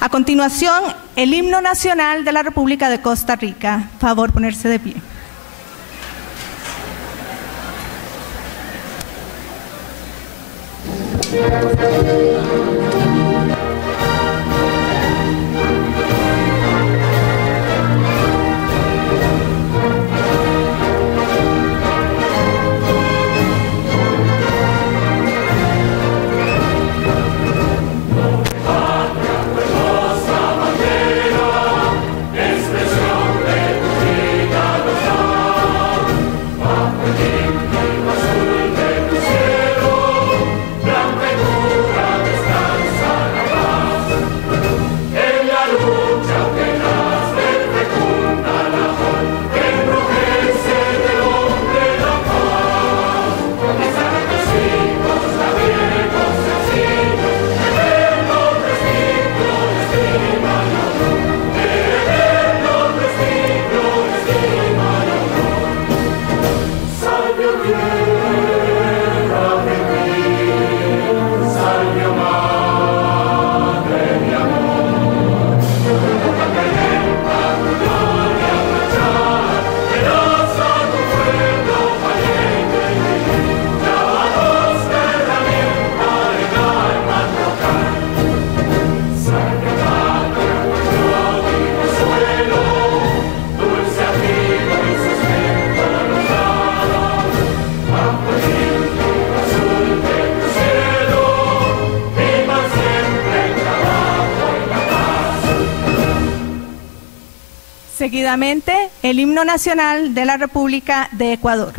A continuación, el himno nacional de la República de Costa Rica. Favor ponerse de pie. Seguidamente, el himno nacional de la República de Ecuador.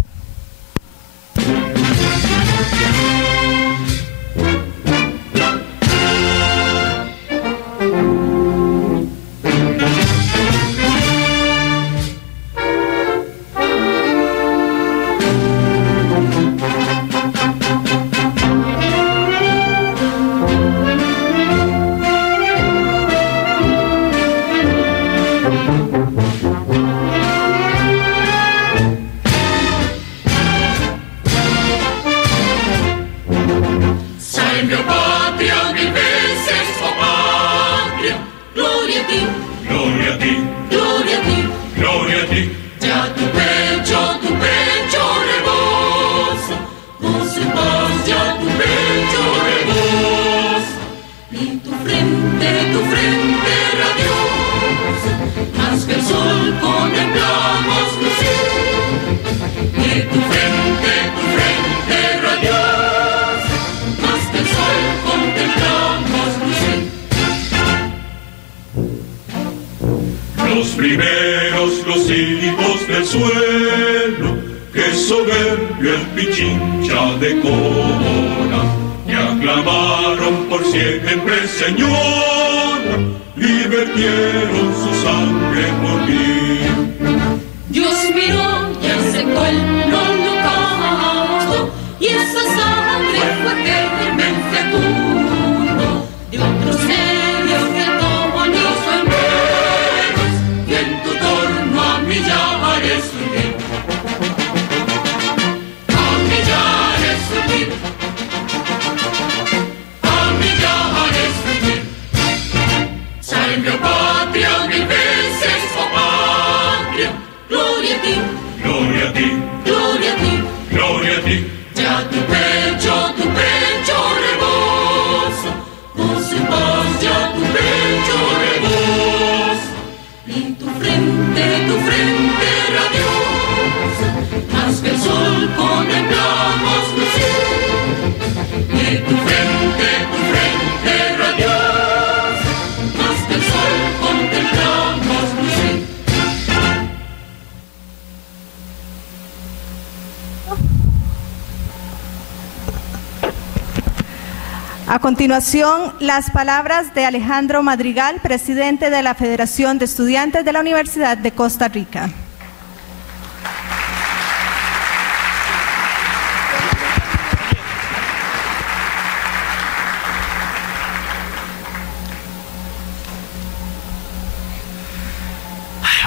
A continuación, las palabras de Alejandro Madrigal, presidente de la Federación de Estudiantes de la Universidad de Costa Rica.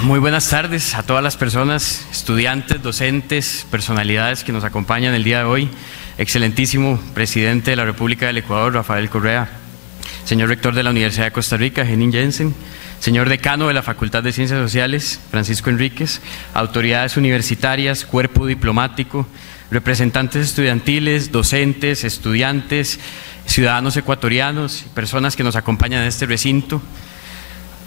Muy buenas tardes a todas las personas, estudiantes, docentes, personalidades que nos acompañan el día de hoy. Excelentísimo presidente de la República del Ecuador, Rafael Correa, señor rector de la Universidad de Costa Rica, Henning Jensen, señor decano de la Facultad de Ciencias Sociales, Francisco Enríquez, autoridades universitarias, cuerpo diplomático, representantes estudiantiles, docentes, estudiantes, ciudadanos ecuatorianos, personas que nos acompañan en este recinto.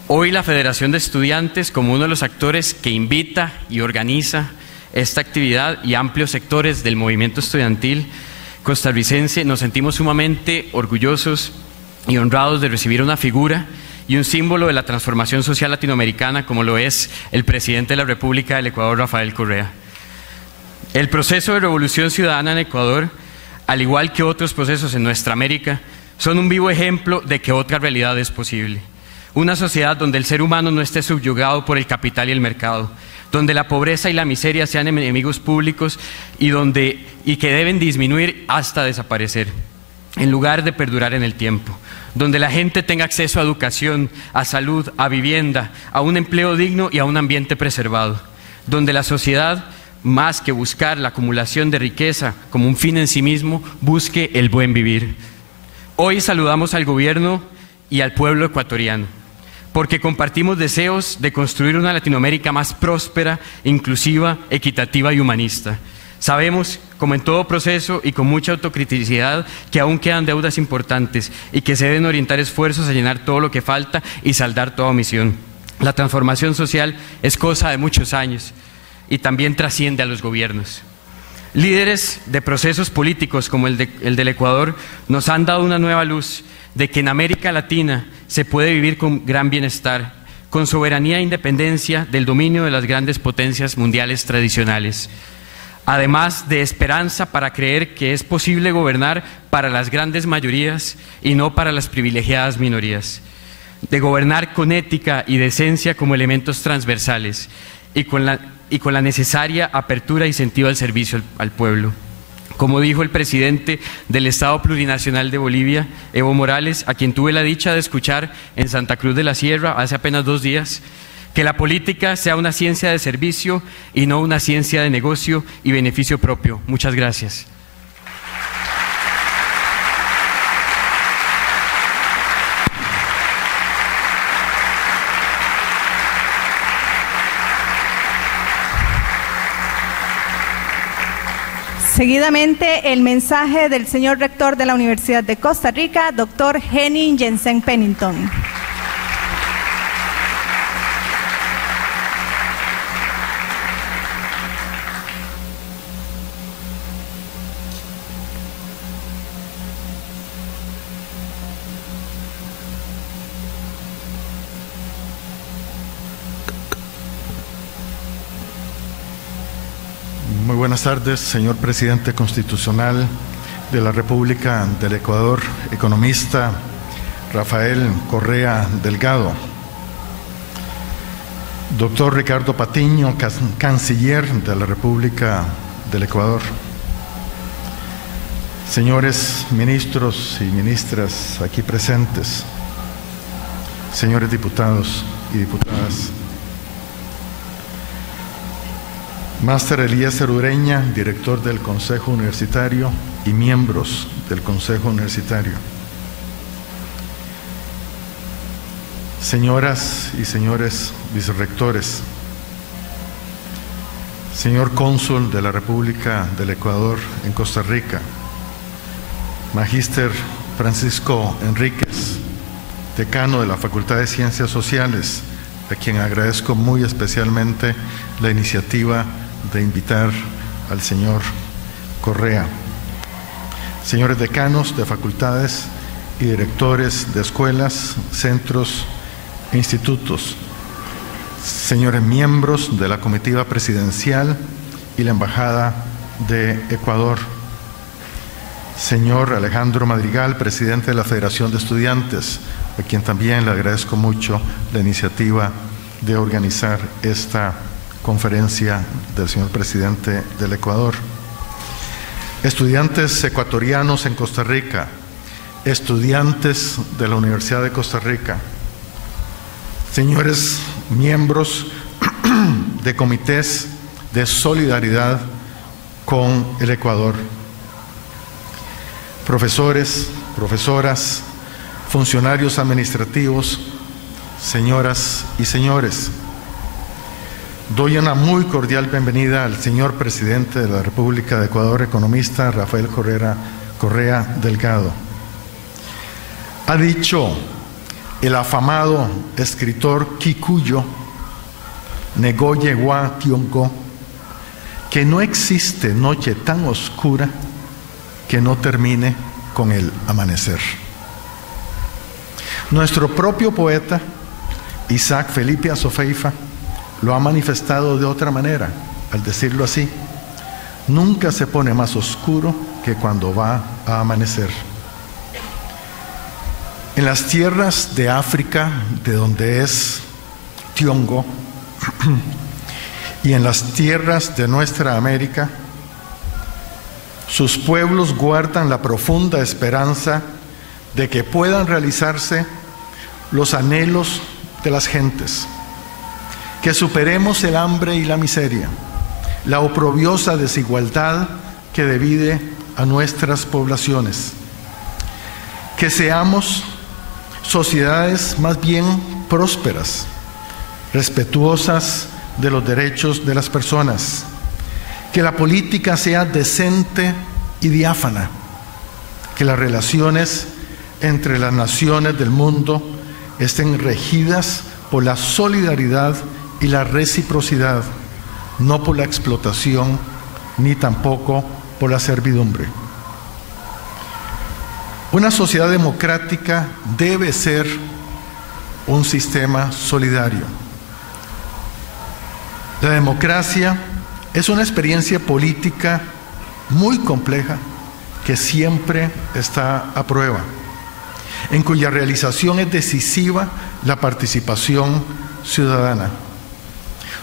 Hoy la Federación de Estudiantes, como uno de los actores que invita y organiza esta actividad, y amplios sectores del movimiento estudiantil costarricense, nos sentimos sumamente orgullosos y honrados de recibir una figura y un símbolo de la transformación social latinoamericana como lo es el presidente de la República del Ecuador, Rafael Correa. El proceso de revolución ciudadana en Ecuador, al igual que otros procesos en nuestra América, son un vivo ejemplo de que otra realidad es posible. Una sociedad donde el ser humano no esté subyugado por el capital y el mercado, donde la pobreza y la miseria sean enemigos públicos y que deben disminuir hasta desaparecer, en lugar de perdurar en el tiempo, donde la gente tenga acceso a educación, a salud, a vivienda, a un empleo digno y a un ambiente preservado, donde la sociedad, más que buscar la acumulación de riqueza como un fin en sí mismo, busque el buen vivir. Hoy saludamos al gobierno y al pueblo ecuatoriano, porque compartimos deseos de construir una Latinoamérica más próspera, inclusiva, equitativa y humanista. Sabemos, como en todo proceso y con mucha autocriticidad, que aún quedan deudas importantes y que se deben orientar esfuerzos a llenar todo lo que falta y saldar toda omisión. La transformación social es cosa de muchos años y también trasciende a los gobiernos. Líderes de procesos políticos como el del Ecuador nos han dado una nueva luz de que en América Latina se puede vivir con gran bienestar, con soberanía e independencia del dominio de las grandes potencias mundiales tradicionales. Además de esperanza para creer que es posible gobernar para las grandes mayorías y no para las privilegiadas minorías. De gobernar con ética y decencia como elementos transversales y con la necesaria apertura y sentido al servicio al pueblo. Como dijo el presidente del Estado Plurinacional de Bolivia, Evo Morales, a quien tuve la dicha de escuchar en Santa Cruz de la Sierra hace apenas 2 días, que la política sea una ciencia de servicio y no una ciencia de negocio y beneficio propio. Muchas gracias. Seguidamente, el mensaje del señor rector de la Universidad de Costa Rica, doctor Henning Jensen Pennington. Muy buenas tardes, señor presidente constitucional de la República del Ecuador, economista Rafael Correa Delgado, doctor Ricardo Patiño, canciller de la República del Ecuador, señores ministros y ministras aquí presentes, señores diputados y diputadas, Máster Eliezer Ureña, director del Consejo Universitario y miembros del Consejo Universitario, señoras y señores vicerrectores, señor cónsul de la República del Ecuador en Costa Rica, Magíster Francisco Enríquez, decano de la Facultad de Ciencias Sociales, a quien agradezco muy especialmente la iniciativa de invitar al señor Correa, señores decanos de facultades y directores de escuelas, centros e institutos, señores miembros de la comitiva presidencial y la Embajada de Ecuador, señor Alejandro Madrigal, presidente de la Federación de Estudiantes, a quien también le agradezco mucho la iniciativa de organizar esta conferencia del señor presidente del Ecuador. Estudiantes ecuatorianos en Costa Rica, estudiantes de la Universidad de Costa Rica, señores miembros de comités de solidaridad con el Ecuador, profesores, profesoras, funcionarios administrativos, señoras y señores, doy una muy cordial bienvenida al señor presidente de la República de Ecuador, economista Rafael Correa Delgado. Ha dicho el afamado escritor kikuyo Negoye wa Tiongo que no existe noche tan oscura que no termine con el amanecer. Nuestro propio poeta Isaac Felipe Azofeifa lo ha manifestado de otra manera, al decirlo así: nunca se pone más oscuro que cuando va a amanecer. En las tierras de África, de donde es Tiongo, y en las tierras de nuestra América, sus pueblos guardan la profunda esperanza de que puedan realizarse los anhelos de las gentes, que superemos el hambre y la miseria, la oprobiosa desigualdad que divide a nuestras poblaciones, que seamos sociedades más bien prósperas, respetuosas de los derechos de las personas, que la política sea decente y diáfana, que las relaciones entre las naciones del mundo estén regidas por la solidaridad y la reciprocidad, no por la explotación ni tampoco por la servidumbre. Una sociedad democrática debe ser un sistema solidario. La democracia es una experiencia política muy compleja que siempre está a prueba, en cuya realización es decisiva la participación ciudadana.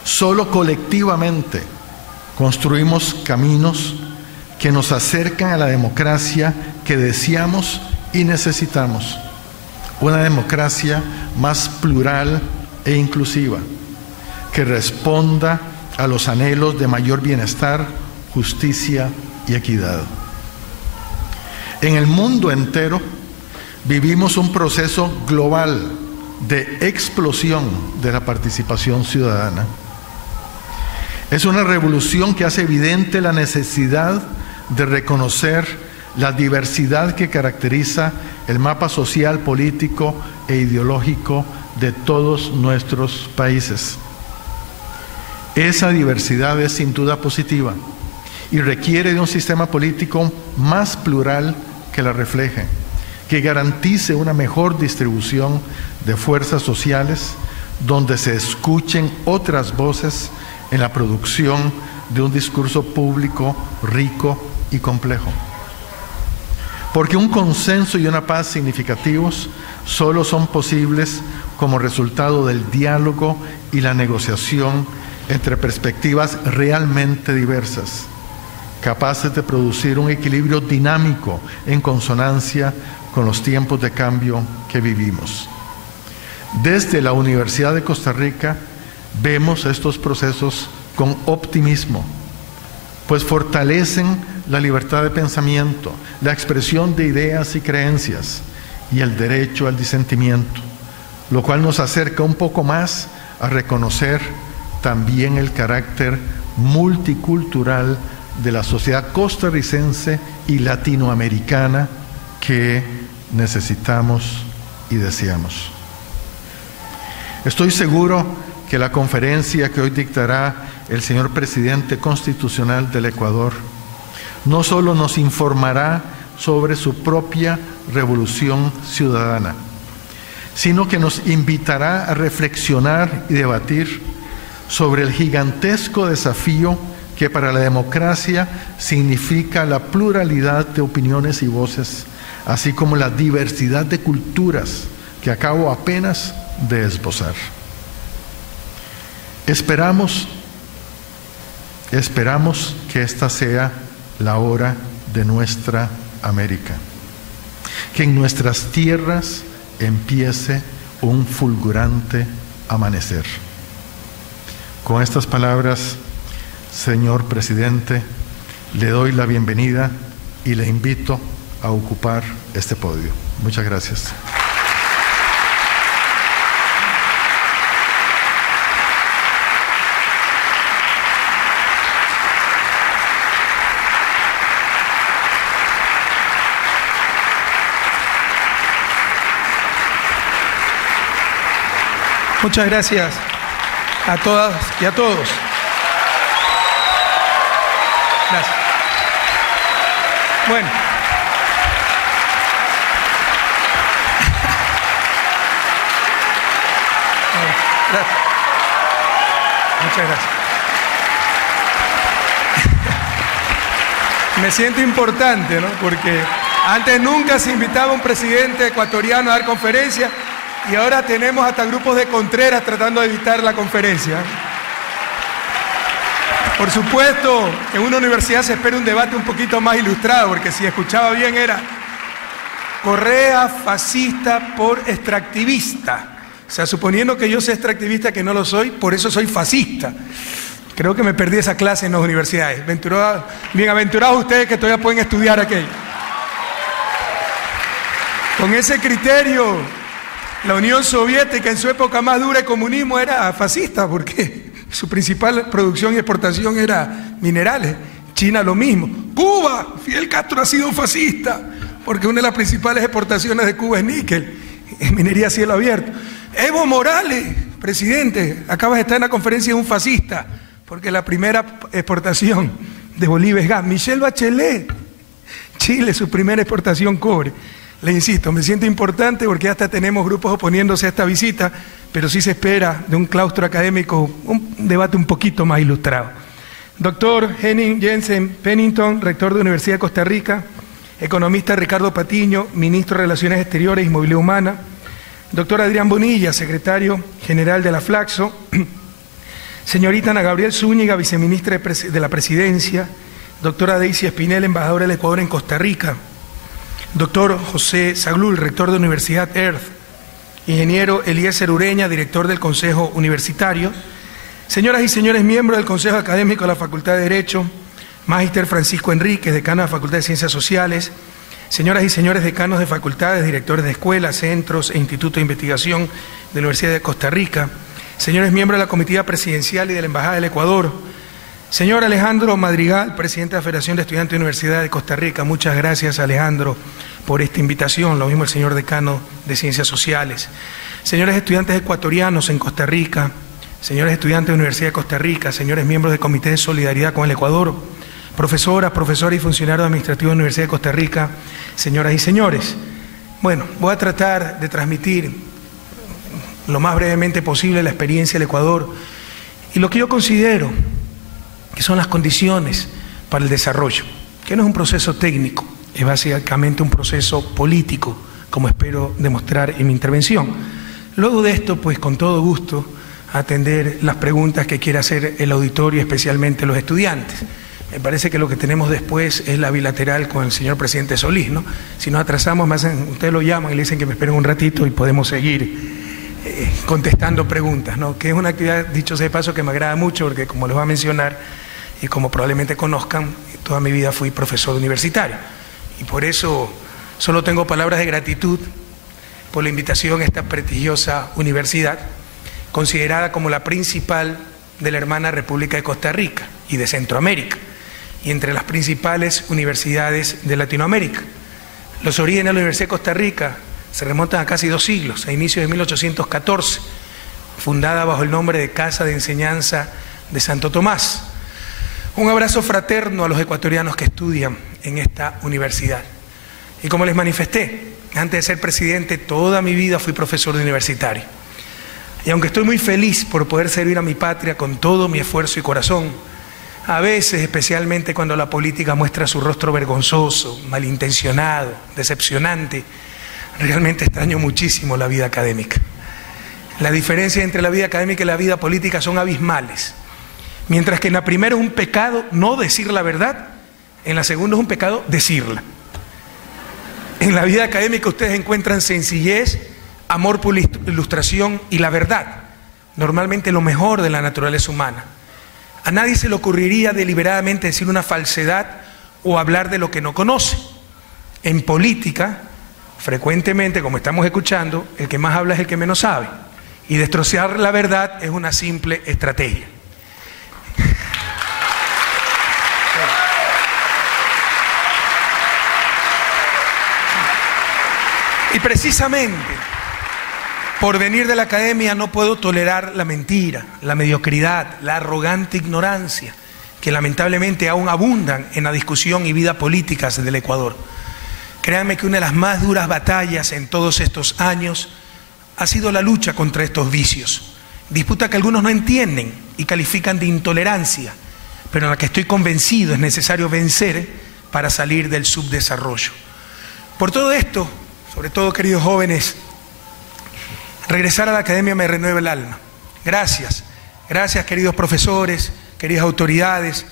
Solo colectivamente construimos caminos que nos acercan a la democracia que deseamos y necesitamos, una democracia más plural e inclusiva, que responda a los anhelos de mayor bienestar, justicia y equidad. En el mundo entero vivimos un proceso global de explosión de la participación ciudadana. Es una revolución que hace evidente la necesidad de reconocer la diversidad que caracteriza el mapa social, político e ideológico de todos nuestros países. Esa diversidad es sin duda positiva y requiere de un sistema político más plural que la refleje, que garantice una mejor distribución de fuerzas sociales, donde se escuchen otras voces en la producción de un discurso público rico y complejo. Porque un consenso y una paz significativos solo son posibles como resultado del diálogo y la negociación entre perspectivas realmente diversas, capaces de producir un equilibrio dinámico en consonancia con los tiempos de cambio que vivimos. Desde la Universidad de Costa Rica vemos estos procesos con optimismo, pues fortalecen la libertad de pensamiento, la expresión de ideas y creencias y el derecho al disentimiento, lo cual nos acerca un poco más a reconocer también el carácter multicultural de la sociedad costarricense y latinoamericana que necesitamos y deseamos. Estoy seguro que la conferencia que hoy dictará el señor presidente constitucional del Ecuador no solo nos informará sobre su propia revolución ciudadana, sino que nos invitará a reflexionar y debatir sobre el gigantesco desafío que para la democracia significa la pluralidad de opiniones y voces, así como la diversidad de culturas que acabo apenas de esbozar. Esperamos que esta sea la hora de nuestra América, que en nuestras tierras empiece un fulgurante amanecer. Con estas palabras, señor presidente, le doy la bienvenida y le invito a ocupar este podio. Muchas gracias. Muchas gracias a todas y a todos. Gracias. Bueno. Gracias. Muchas gracias. Me siento importante, ¿no? Porque antes nunca se invitaba a un presidente ecuatoriano a dar conferencia y ahora tenemos hasta grupos de contreras tratando de evitar la conferencia. Por supuesto, en una universidad se espera un debate un poquito más ilustrado, porque si escuchaba bien era Correa fascista por extractivista. O sea, suponiendo que yo soy extractivista, que no lo soy, por eso soy fascista. Creo que me perdí esa clase en las universidades. Bienaventurados ustedes que todavía pueden estudiar aquello. Con ese criterio, la Unión Soviética en su época más dura de comunismo era fascista, porque su principal producción y exportación era minerales. China lo mismo. Cuba, Fidel Castro ha sido fascista, porque una de las principales exportaciones de Cuba es níquel, minería a cielo abierto. Evo Morales, presidente, acabas de estar en la conferencia de un fascista, porque la primera exportación de Bolivia es gas. Michelle Bachelet, Chile, su primera exportación cobre. Le insisto, me siento importante porque hasta tenemos grupos oponiéndose a esta visita, pero sí se espera de un claustro académico un debate un poquito más ilustrado. Doctor Henning Jensen Pennington, rector de la Universidad de Costa Rica. Economista Ricardo Patiño, ministro de Relaciones Exteriores y Movilidad Humana. Doctor Adrián Bonilla, secretario general de la Flaxo. Señorita Ana Gabriel Zúñiga, viceministra de la Presidencia. Doctora Daisy Espinel, embajadora del Ecuador en Costa Rica. Doctor José Zaglul, rector de la Universidad Earth. Ingeniero Eliezer Ureña, director del Consejo Universitario. Señoras y señores miembros del Consejo Académico de la Facultad de Derecho. Magíster Francisco Enríquez, decano de la Facultad de Ciencias Sociales. Señoras y señores decanos de facultades, directores de escuelas, centros e institutos de investigación de la Universidad de Costa Rica. Señores miembros de la Comitiva Presidencial y de la Embajada del Ecuador. Señor Alejandro Madrigal, presidente de la Federación de Estudiantes de la Universidad de Costa Rica. Muchas gracias, Alejandro, por esta invitación. Lo mismo el señor decano de Ciencias Sociales. Señores estudiantes ecuatorianos en Costa Rica. Señores estudiantes de la Universidad de Costa Rica. Señores miembros del Comité de Solidaridad con el Ecuador. Profesoras, profesores y funcionarios administrativos de la Universidad de Costa Rica. Señoras y señores. Bueno, voy a tratar de transmitir lo más brevemente posible la experiencia del Ecuador y lo que yo considero que son las condiciones para el desarrollo, que no es un proceso técnico, es básicamente un proceso político, como espero demostrar en mi intervención. Luego de esto, pues con todo gusto, atender las preguntas que quiera hacer el auditorio, especialmente los estudiantes. Me parece que lo que tenemos después es la bilateral con el señor presidente Solís, ¿no? Si nos atrasamos, ustedes lo llaman y le dicen que me esperen un ratito y podemos seguir contestando preguntas, ¿no? Que es una actividad, dicho sea de paso, que me agrada mucho porque, como les voy a mencionar y como probablemente conozcan, toda mi vida fui profesor universitario y por eso solo tengo palabras de gratitud por la invitación a esta prestigiosa universidad, considerada como la principal de la hermana República de Costa Rica y de Centroamérica, y entre las principales universidades de Latinoamérica. Los orígenes de la Universidad de Costa Rica se remontan a casi 2 siglos, a inicios de 1814, fundada bajo el nombre de Casa de Enseñanza de Santo Tomás. Un abrazo fraterno a los ecuatorianos que estudian en esta universidad. Y como les manifesté, antes de ser presidente, toda mi vida fui profesor universitario. Y aunque estoy muy feliz por poder servir a mi patria con todo mi esfuerzo y corazón, a veces, especialmente cuando la política muestra su rostro vergonzoso, malintencionado, decepcionante, realmente extraño muchísimo la vida académica. La diferencia entre la vida académica y la vida política son abismales. Mientras que en la primera es un pecado no decir la verdad, en la segunda es un pecado decirla. En la vida académica ustedes encuentran sencillez, amor por la ilustración y la verdad, normalmente lo mejor de la naturaleza humana. A nadie se le ocurriría deliberadamente decir una falsedad o hablar de lo que no conoce. En política, frecuentemente, como estamos escuchando, el que más habla es el que menos sabe. Y destrozar la verdad es una simple estrategia. Y Por venir de la academia no puedo tolerar la mentira, la mediocridad, la arrogante ignorancia, que lamentablemente aún abundan en la discusión y vida políticas del Ecuador. Créanme que una de las más duras batallas en todos estos años ha sido la lucha contra estos vicios, disputa que algunos no entienden y califican de intolerancia, pero en la que estoy convencido es necesario vencer para salir del subdesarrollo. Por todo esto, sobre todo, queridos jóvenes, regresar a la academia me renueva el alma. Gracias, gracias, queridos profesores, queridas autoridades,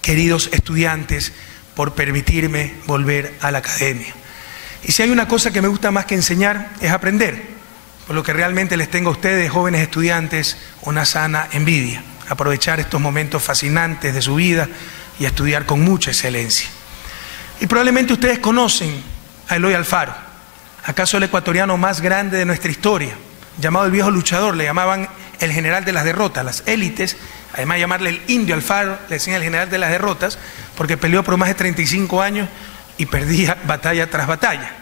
queridos estudiantes, por permitirme volver a la academia. Y si hay una cosa que me gusta más que enseñar, es aprender, por lo que realmente les tengo a ustedes, jóvenes estudiantes, una sana envidia. Aprovechar estos momentos fascinantes de su vida y estudiar con mucha excelencia. Y probablemente ustedes conocen a Eloy Alfaro, acaso el ecuatoriano más grande de nuestra historia, llamado el viejo luchador, le llamaban el general de las derrotas. Las élites, además de llamarle el indio Alfaro, le decían el general de las derrotas, porque peleó por más de 35 años y perdía batalla tras batalla,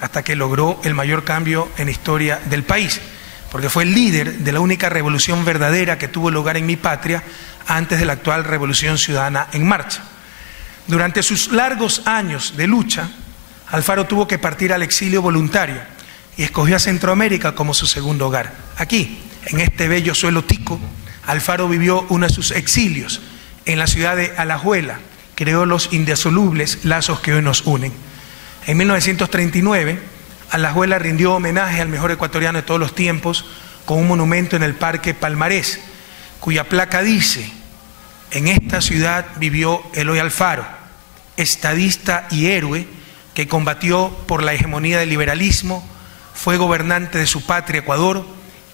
hasta que logró el mayor cambio en la historia del país, porque fue el líder de la única revolución verdadera que tuvo lugar en mi patria antes de la actual revolución ciudadana en marcha. Durante sus largos años de lucha, Alfaro tuvo que partir al exilio voluntario y escogió a Centroamérica como su segundo hogar. Aquí, en este bello suelo tico, Alfaro vivió uno de sus exilios en la ciudad de Alajuela, creó los indisolubles lazos que hoy nos unen. En 1939, Alajuela rindió homenaje al mejor ecuatoriano de todos los tiempos con un monumento en el Parque Palmarés, cuya placa dice: en esta ciudad vivió Eloy Alfaro, estadista y héroe que combatió por la hegemonía del liberalismo, fue gobernante de su patria Ecuador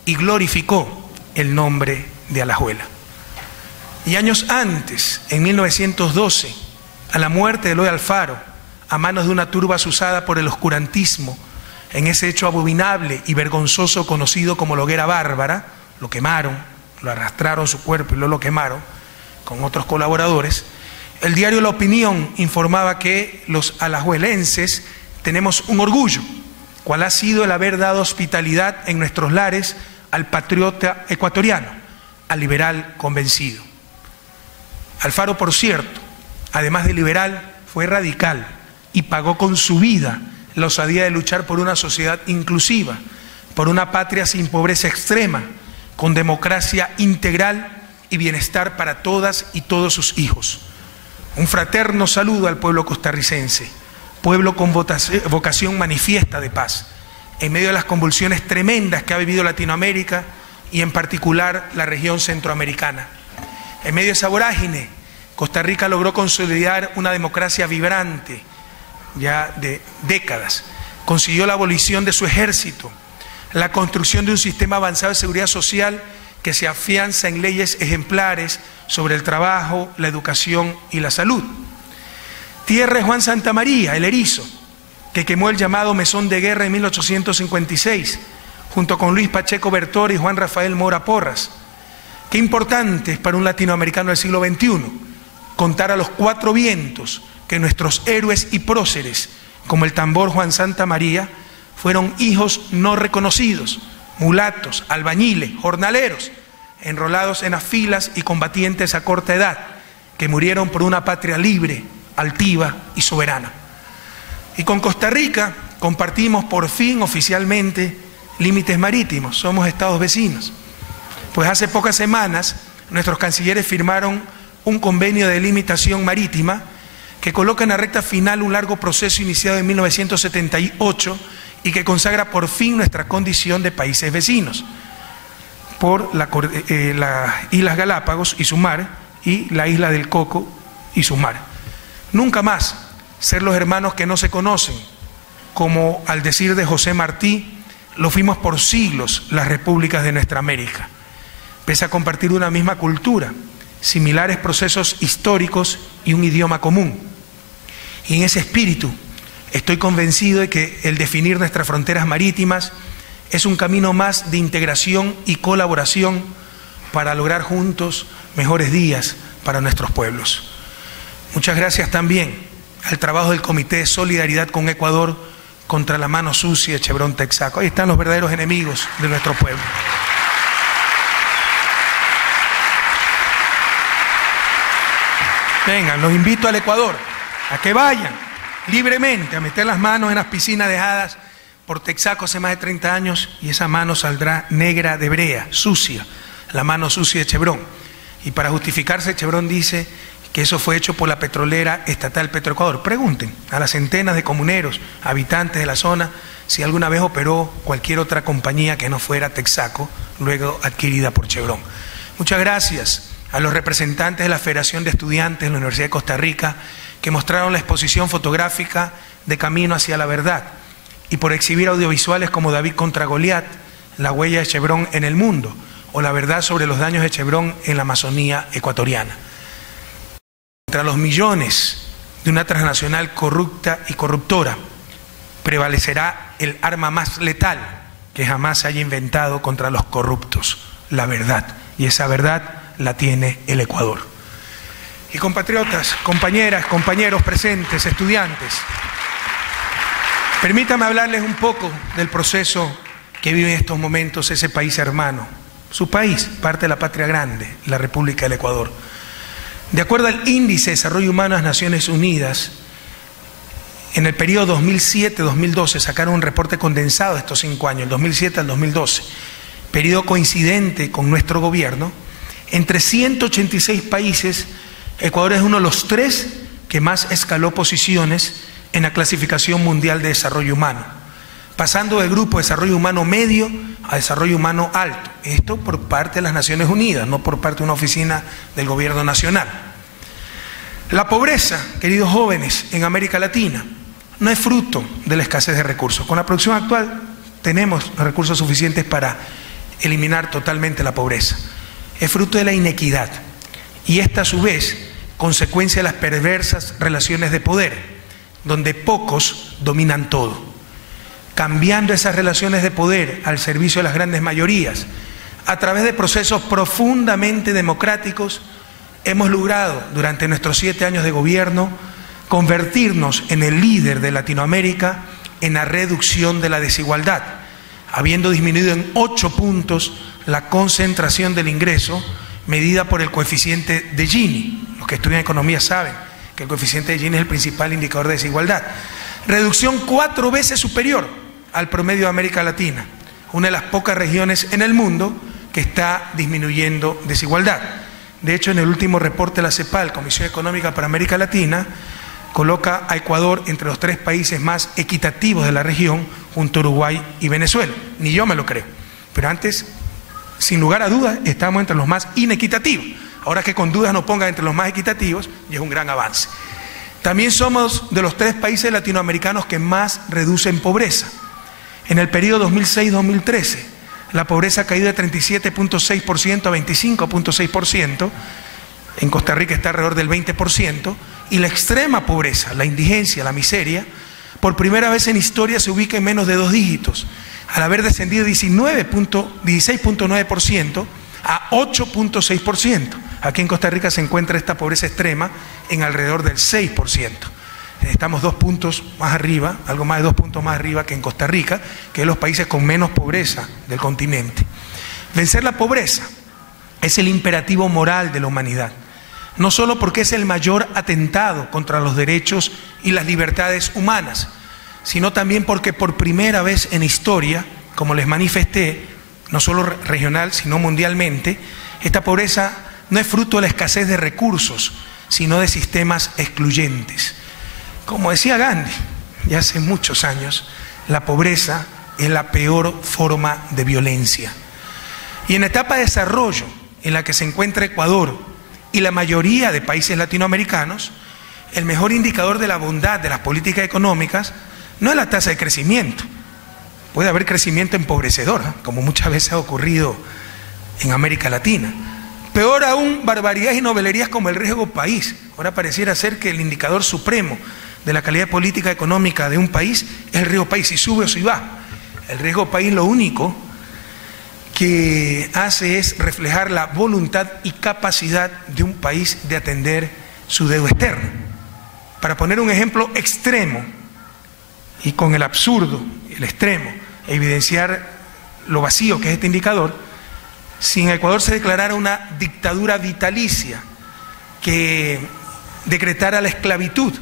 y glorificó el nombre de Alajuela. Y años antes, en 1912, a la muerte de Eloy Alfaro, a manos de una turba azuzada por el oscurantismo, en ese hecho abominable y vergonzoso conocido como la hoguera bárbara, lo quemaron, lo arrastraron su cuerpo y lo quemaron con otros colaboradores. El diario La Opinión informaba que los alajuelenses tenemos un orgullo, cual ha sido el haber dado hospitalidad en nuestros lares al patriota ecuatoriano, al liberal convencido. Alfaro, por cierto, además de liberal, fue radical y pagó con su vida la osadía de luchar por una sociedad inclusiva, por una patria sin pobreza extrema, con democracia integral y bienestar para todas y todos sus hijos. Un fraterno saludo al pueblo costarricense, pueblo con vocación manifiesta de paz, en medio de las convulsiones tremendas que ha vivido Latinoamérica y en particular la región centroamericana. En medio de esa vorágine, Costa Rica logró consolidar una democracia vibrante, ya de décadas. Consiguió la abolición de su ejército, la construcción de un sistema avanzado de seguridad social que se afianza en leyes ejemplares sobre el trabajo, la educación y la salud. Tierra de Juan Santamaría, el Erizo, que quemó el llamado Mesón de Guerra en 1856, junto con Luis Pacheco Bertor y Juan Rafael Mora Porras. Qué importante es para un latinoamericano del siglo XXI contar a los cuatro vientos que nuestros héroes y próceres, como el tambor Juan Santamaría, fueron hijos no reconocidos, mulatos, albañiles, jornaleros, enrolados en las filas y combatientes a corta edad, que murieron por una patria libre, altiva y soberana. Y con Costa Rica compartimos por fin oficialmente límites marítimos, somos estados vecinos. Pues hace pocas semanas nuestros cancilleres firmaron un convenio de delimitación marítima que coloca en la recta final un largo proceso iniciado en 1978 y que consagra por fin nuestra condición de países vecinos por las Islas Galápagos y su mar y la isla del Coco y su mar. Nunca más ser los hermanos que no se conocen, como al decir de José Martí, lo fuimos por siglos las repúblicas de nuestra América. Pese a compartir una misma cultura, similares procesos históricos y un idioma común. Y en ese espíritu estoy convencido de que el definir nuestras fronteras marítimas es un camino más de integración y colaboración para lograr juntos mejores días para nuestros pueblos. Muchas gracias también al trabajo del Comité de Solidaridad con Ecuador contra la mano sucia de Chevron Texaco. Ahí están los verdaderos enemigos de nuestro pueblo. Vengan, los invito al Ecuador a que vayan libremente a meter las manos en las piscinas dejadas por Texaco hace más de 30 años y esa mano saldrá negra de brea, sucia, la mano sucia de Chevron. Y para justificarse, Chevron dice que eso fue hecho por la petrolera estatal Petroecuador. Pregunten a las centenas de comuneros, habitantes de la zona, si alguna vez operó cualquier otra compañía que no fuera Texaco, luego adquirida por Chevron. Muchas gracias a los representantes de la Federación de Estudiantes de la Universidad de Costa Rica que mostraron la exposición fotográfica de Camino hacia la Verdad y por exhibir audiovisuales como David contra Goliat, la huella de Chevron en el mundo o la verdad sobre los daños de Chevron en la Amazonía ecuatoriana. Contra los millones de una transnacional corrupta y corruptora prevalecerá el arma más letal que jamás se haya inventado contra los corruptos, la verdad. Y esa verdad la tiene el Ecuador. Y compatriotas, compañeras, compañeros presentes, estudiantes, permítanme hablarles un poco del proceso que vive en estos momentos ese país hermano, su país, parte de la patria grande, la República del Ecuador. De acuerdo al Índice de Desarrollo Humano de las Naciones Unidas, en el periodo 2007-2012 sacaron un reporte condensado de estos 5 años, el 2007 al 2012, periodo coincidente con nuestro gobierno. Entre 186 países, Ecuador es uno de los 3 que más escaló posiciones en la clasificación mundial de desarrollo humano, pasando del grupo de desarrollo humano medio a desarrollo humano alto. Esto por parte de las Naciones Unidas, no por parte de una oficina del gobierno nacional. La pobreza, queridos jóvenes, en América Latina no es fruto de la escasez de recursos. Con la producción actual tenemos recursos suficientes para eliminar totalmente la pobreza. Es fruto de la inequidad y esta a su vez consecuencia de las perversas relaciones de poder, donde pocos dominan todo. Cambiando esas relaciones de poder al servicio de las grandes mayorías, a través de procesos profundamente democráticos, hemos logrado durante nuestros 7 años de gobierno convertirnos en el líder de Latinoamérica en la reducción de la desigualdad, habiendo disminuido en 8 puntos la concentración del ingreso medida por el coeficiente de Gini. Los que estudian economía saben que el coeficiente de Gini es el principal indicador de desigualdad. Reducción 4 veces superior al promedio de América Latina, una de las pocas regiones en el mundo que está disminuyendo desigualdad. De hecho, en el último reporte de la CEPAL, Comisión Económica para América Latina, coloca a Ecuador entre los 3 países más equitativos de la región, junto a Uruguay y Venezuela. Ni yo me lo creo. Pero antes, sin lugar a dudas, estábamos entre los más inequitativos. Ahora que con dudas nos pongan entre los más equitativos, y es un gran avance. También somos de los 3 países latinoamericanos que más reducen pobreza. En el periodo 2006-2013, la pobreza ha caído de 37.6% a 25.6%. En Costa Rica está alrededor del 20%. Y la extrema pobreza, la indigencia, la miseria, por primera vez en historia se ubica en menos de 2 dígitos, al haber descendido de 16.9% a 8.6%. Aquí en Costa Rica se encuentra esta pobreza extrema en alrededor del 6%. Estamos 2 puntos más arriba, algo más de 2 puntos más arriba que en Costa Rica, que es los países con menos pobreza del continente. Vencer la pobreza es el imperativo moral de la humanidad, no solo porque es el mayor atentado contra los derechos y las libertades humanas, sino también porque por primera vez en historia, como les manifesté, no solo regional, sino mundialmente, esta pobreza no es fruto de la escasez de recursos, sino de sistemas excluyentes. Como decía Gandhi, ya hace muchos años, la pobreza es la peor forma de violencia. Y en la etapa de desarrollo en la que se encuentra Ecuador y la mayoría de países latinoamericanos, el mejor indicador de la bondad de las políticas económicas no es la tasa de crecimiento. Puede haber crecimiento empobrecedor, como muchas veces ha ocurrido en América Latina. Peor aún, barbaridades y novelerías como el riesgo país. Ahora pareciera ser que el indicador supremo de la calidad política económica de un país es el riesgo país, si sube o si baja. El riesgo país lo único que hace es reflejar la voluntad y capacidad de un país de atender su deuda externa. Para poner un ejemplo extremo y con el absurdo, el extremo, evidenciar lo vacío que es este indicador, si en Ecuador se declarara una dictadura vitalicia que decretara la esclavitud,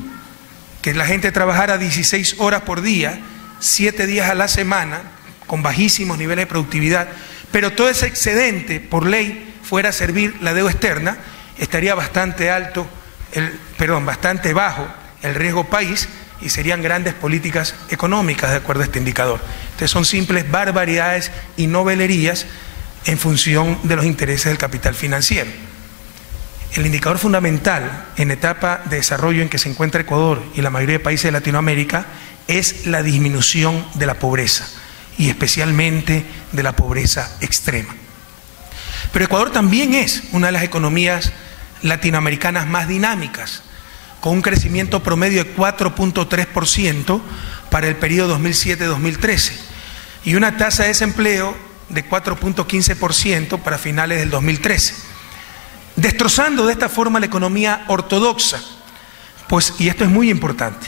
que la gente trabajara 16 horas por día, 7 días a la semana, con bajísimos niveles de productividad, pero todo ese excedente por ley fuera a servir la deuda externa, estaría bastante bajo el riesgo país y serían grandes políticas económicas de acuerdo a este indicador. Entonces son simples barbaridades y novelerías en función de los intereses del capital financiero. El indicador fundamental en etapa de desarrollo en que se encuentra Ecuador y la mayoría de países de Latinoamérica es la disminución de la pobreza y especialmente de la pobreza extrema. Pero Ecuador también es una de las economías latinoamericanas más dinámicas, con un crecimiento promedio de 4.3% para el periodo 2007-2013 y una tasa de desempleo de 4.15% para finales del 2013, destrozando de esta forma la economía ortodoxa, pues, y esto es muy importante,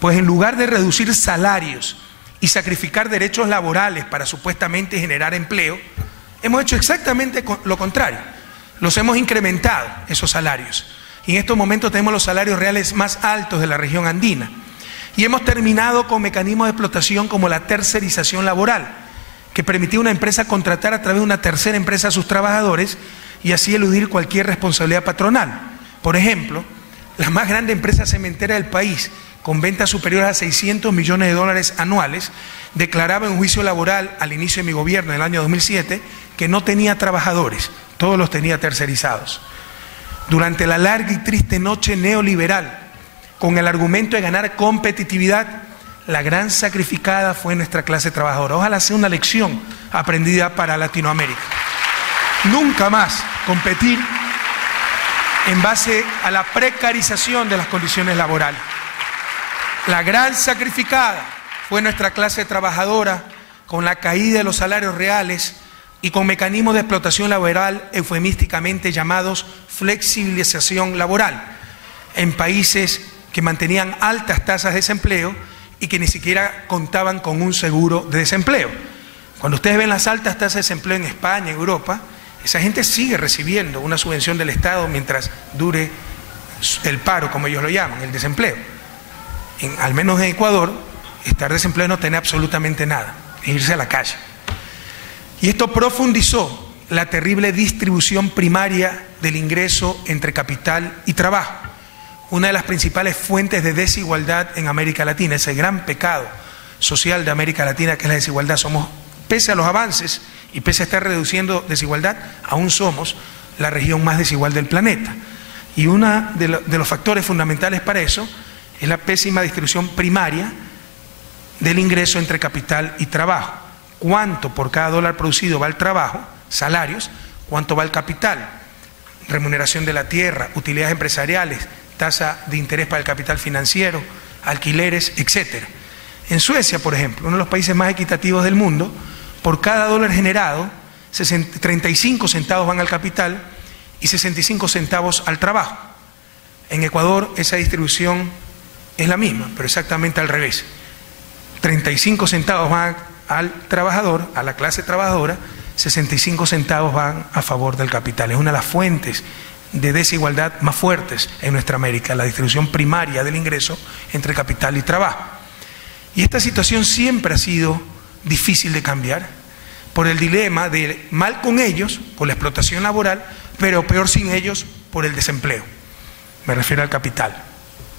pues en lugar de reducir salarios y sacrificar derechos laborales para supuestamente generar empleo, hemos hecho exactamente lo contrario. Los hemos incrementado, esos salarios. Y en estos momentos tenemos los salarios reales más altos de la región andina. Y hemos terminado con mecanismos de explotación como la tercerización laboral, que permitía a una empresa contratar a través de una tercera empresa a sus trabajadores y así eludir cualquier responsabilidad patronal. Por ejemplo, la más grande empresa cementera del país, con ventas superiores a 600 millones de dólares anuales, declaraba en un juicio laboral al inicio de mi gobierno en el año 2007 que no tenía trabajadores, todos los tenía tercerizados. Durante la larga y triste noche neoliberal, con el argumento de ganar competitividad, la gran sacrificada fue nuestra clase trabajadora. Ojalá sea una lección aprendida para Latinoamérica. Nunca más competir en base a la precarización de las condiciones laborales. La gran sacrificada fue nuestra clase trabajadora, con la caída de los salarios reales y con mecanismos de explotación laboral eufemísticamente llamados flexibilización laboral, en países que mantenían altas tasas de desempleo y que ni siquiera contaban con un seguro de desempleo. Cuando ustedes ven las altas tasas de desempleo en España, en Europa, esa gente sigue recibiendo una subvención del Estado mientras dure el paro, como ellos lo llaman, el desempleo. Al menos en Ecuador, estar desempleado no tiene absolutamente nada, es irse a la calle. Y esto profundizó la terrible distribución primaria del ingreso entre capital y trabajo, una de las principales fuentes de desigualdad en América Latina, ese gran pecado social de América Latina que es la desigualdad. Somos, pese a los avances y pese a estar reduciendo desigualdad, aún somos la región más desigual del planeta. Y uno de los factores fundamentales para eso es la pésima distribución primaria del ingreso entre capital y trabajo. Cuánto por cada dólar producido va al trabajo, salarios, cuánto va al capital, remuneración de la tierra, utilidades empresariales, tasa de interés para el capital financiero, alquileres, etc. En Suecia, por ejemplo, uno de los países más equitativos del mundo, por cada dólar generado, 35 centavos van al capital y 65 centavos al trabajo. En Ecuador esa distribución es la misma, pero exactamente al revés. 35 centavos van al trabajador, a la clase trabajadora, 65 centavos van a favor del capital. Es una de las fuentes de desigualdad más fuertes en nuestra América, la distribución primaria del ingreso entre capital y trabajo. Y esta situación siempre ha sido difícil de cambiar por el dilema de mal con ellos, por la explotación laboral, pero peor sin ellos por el desempleo. Me refiero al capital.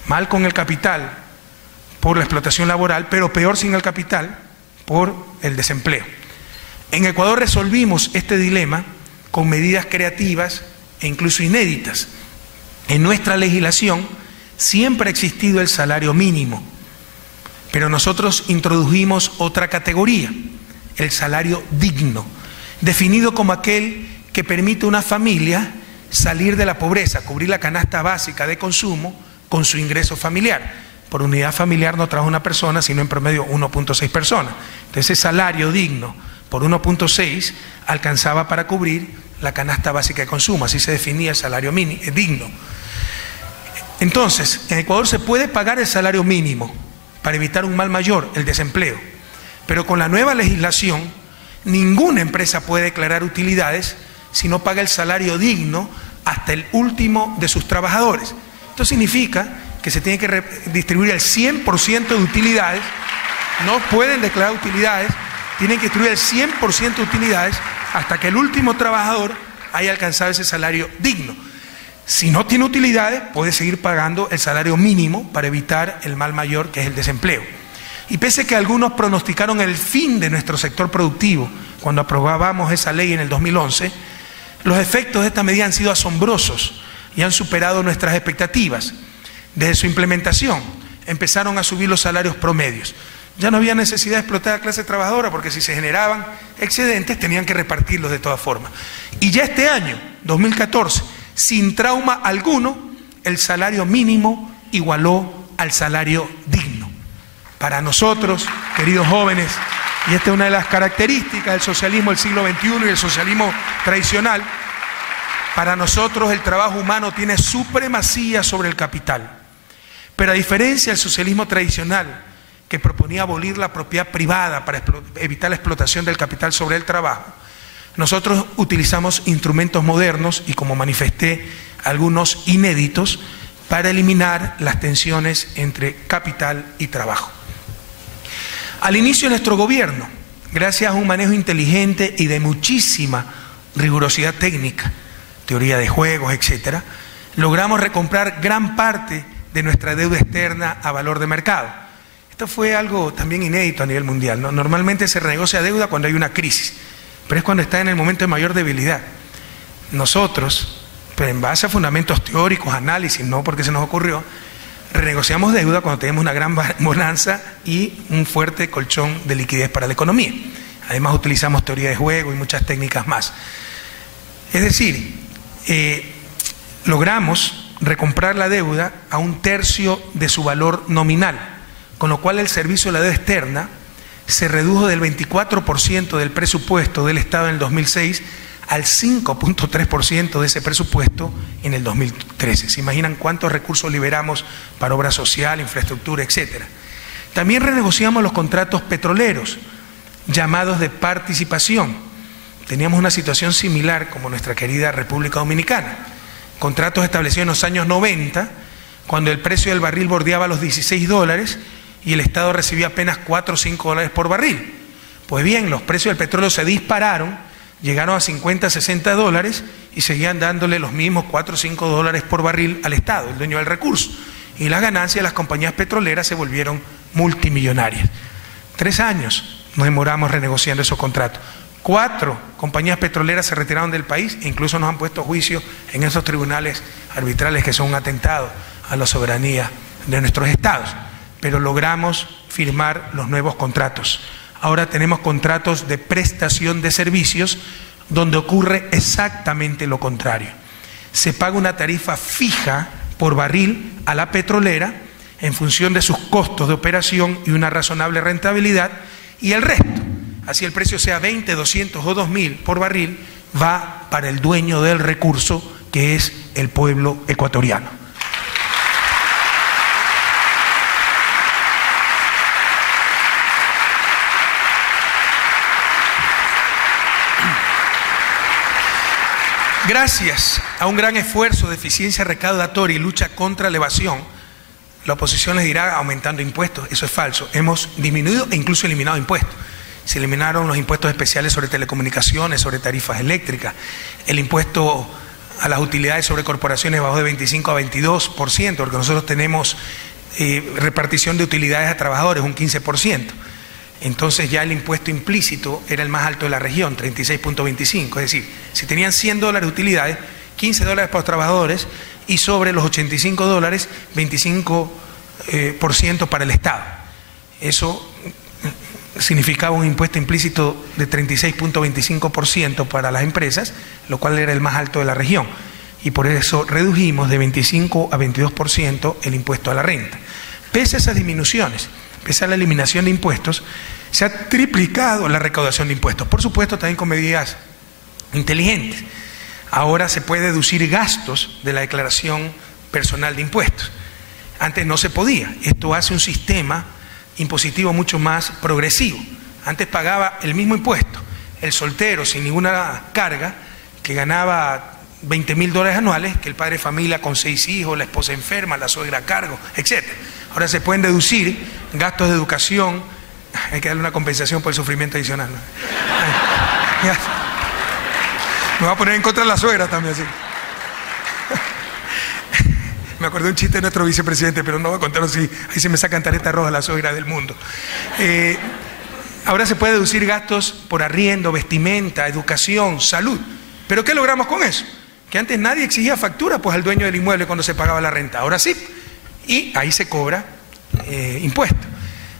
Mal con el capital por la explotación laboral, pero peor sin el capital por el desempleo. En Ecuador resolvimos este dilema con medidas creativas e incluso inéditas. En nuestra legislación siempre ha existido el salario mínimo, pero nosotros introdujimos otra categoría, el salario digno, definido como aquel que permite a una familia salir de la pobreza, cubrir la canasta básica de consumo con su ingreso familiar. Por unidad familiar no trabaja una persona, sino en promedio 1.6 personas. Entonces ese salario digno por 1.6 alcanzaba para cubrir la canasta básica de consumo, así se definía el salario digno. Entonces, en Ecuador se puede pagar el salario mínimo, para evitar un mal mayor, el desempleo. Pero con la nueva legislación, ninguna empresa puede declarar utilidades si no paga el salario digno hasta el último de sus trabajadores. Esto significa que se tiene que distribuir el 100% de utilidades, no pueden declarar utilidades, tienen que distribuir el 100% de utilidades hasta que el último trabajador haya alcanzado ese salario digno. Si no tiene utilidades, puede seguir pagando el salario mínimo para evitar el mal mayor, que es el desempleo. Y pese a que algunos pronosticaron el fin de nuestro sector productivo cuando aprobábamos esa ley en el 2011, los efectos de esta medida han sido asombrosos y han superado nuestras expectativas. Desde su implementación empezaron a subir los salarios promedios. Ya no había necesidad de explotar a la clase trabajadora, porque si se generaban excedentes tenían que repartirlos de todas formas. Y ya este año, 2014, sin trauma alguno, el salario mínimo igualó al salario digno. Para nosotros, queridos jóvenes, y esta es una de las características del socialismo del siglo XXI y el socialismo tradicional, para nosotros el trabajo humano tiene supremacía sobre el capital. Pero a diferencia del socialismo tradicional, que proponía abolir la propiedad privada para evitar la explotación del capital sobre el trabajo, nosotros utilizamos instrumentos modernos y, como manifesté, algunos inéditos para eliminar las tensiones entre capital y trabajo. Al inicio de nuestro gobierno, gracias a un manejo inteligente y de muchísima rigurosidad técnica, teoría de juegos, etc., logramos recomprar gran parte de nuestra deuda externa a valor de mercado. Esto fue algo también inédito a nivel mundial, ¿no? Normalmente se renegocia deuda cuando hay una crisis, pero es cuando está en el momento de mayor debilidad. Nosotros, pero en base a fundamentos teóricos, análisis, no porque se nos ocurrió, renegociamos deuda cuando tenemos una gran bonanza y un fuerte colchón de liquidez para la economía. Además utilizamos teoría de juego y muchas técnicas más. Es decir, logramos recomprar la deuda a 1/3 de su valor nominal, con lo cual el servicio de la deuda externa se redujo del 24% del presupuesto del Estado en el 2006 al 5.3% de ese presupuesto en el 2013. ¿Se imaginan cuántos recursos liberamos para obra social, infraestructura, etcétera? También renegociamos los contratos petroleros, llamados de participación. Teníamos una situación similar como nuestra querida República Dominicana. Contratos establecidos en los años 90, cuando el precio del barril bordeaba los $16 y el Estado recibía apenas $4 o $5 por barril. Pues bien, los precios del petróleo se dispararon, llegaron a $50, $60 y seguían dándole los mismos $4 o $5 por barril al Estado, el dueño del recurso. Y las ganancias de las compañías petroleras se volvieron multimillonarias. 3 años nos demoramos renegociando esos contratos. 4 compañías petroleras se retiraron del país e incluso nos han puesto juicio en esos tribunales arbitrales que son un atentado a la soberanía de nuestros estados. Pero logramos firmar los nuevos contratos. Ahora tenemos contratos de prestación de servicios donde ocurre exactamente lo contrario. Se paga una tarifa fija por barril a la petrolera en función de sus costos de operación y una razonable rentabilidad, y el resto, así el precio sea 20, 200 o 2000 por barril, va para el dueño del recurso, que es el pueblo ecuatoriano. Gracias a un gran esfuerzo de eficiencia recaudatoria y lucha contra la evasión, la oposición les dirá aumentando impuestos. Eso es falso. Hemos disminuido e incluso eliminado impuestos. Se eliminaron los impuestos especiales sobre telecomunicaciones, sobre tarifas eléctricas, el impuesto a las utilidades sobre corporaciones bajó de 25 a 22%, porque nosotros tenemos repartición de utilidades a trabajadores, un 15%. Entonces ya el impuesto implícito era el más alto de la región, 36.25. Es decir, si tenían $100 de utilidades, $15 para los trabajadores y sobre los $85, 25% para el Estado. Eso significaba un impuesto implícito de 36.25% para las empresas, lo cual era el más alto de la región. Y por eso redujimos de 25 a 22% el impuesto a la renta. Pese a esas disminuciones, pese a la eliminación de impuestos, se ha triplicado la recaudación de impuestos. Por supuesto, también con medidas inteligentes. Ahora se puede deducir gastos de la declaración personal de impuestos. Antes no se podía. Esto hace un sistema impositivo mucho más progresivo. Antes pagaba el mismo impuesto el soltero sin ninguna carga, que ganaba $20.000 anuales, que el padre de familia con 6 hijos, la esposa enferma, la suegra a cargo, etc. Ahora se pueden deducir gastos de educación. Hay que darle una compensación por el sufrimiento adicional, ¿no? Me voy a poner en contra de la suegra también, así. Me acordé un chiste de nuestro vicepresidente, pero no voy a contarlo así. Ahí se me sacan tarjeta roja la suegra del mundo. Ahora se puede deducir gastos por arriendo, vestimenta, educación, salud. ¿Pero qué logramos con eso? Que antes nadie exigía factura pues al dueño del inmueble cuando se pagaba la renta. Ahora sí. Y ahí se cobra impuesto.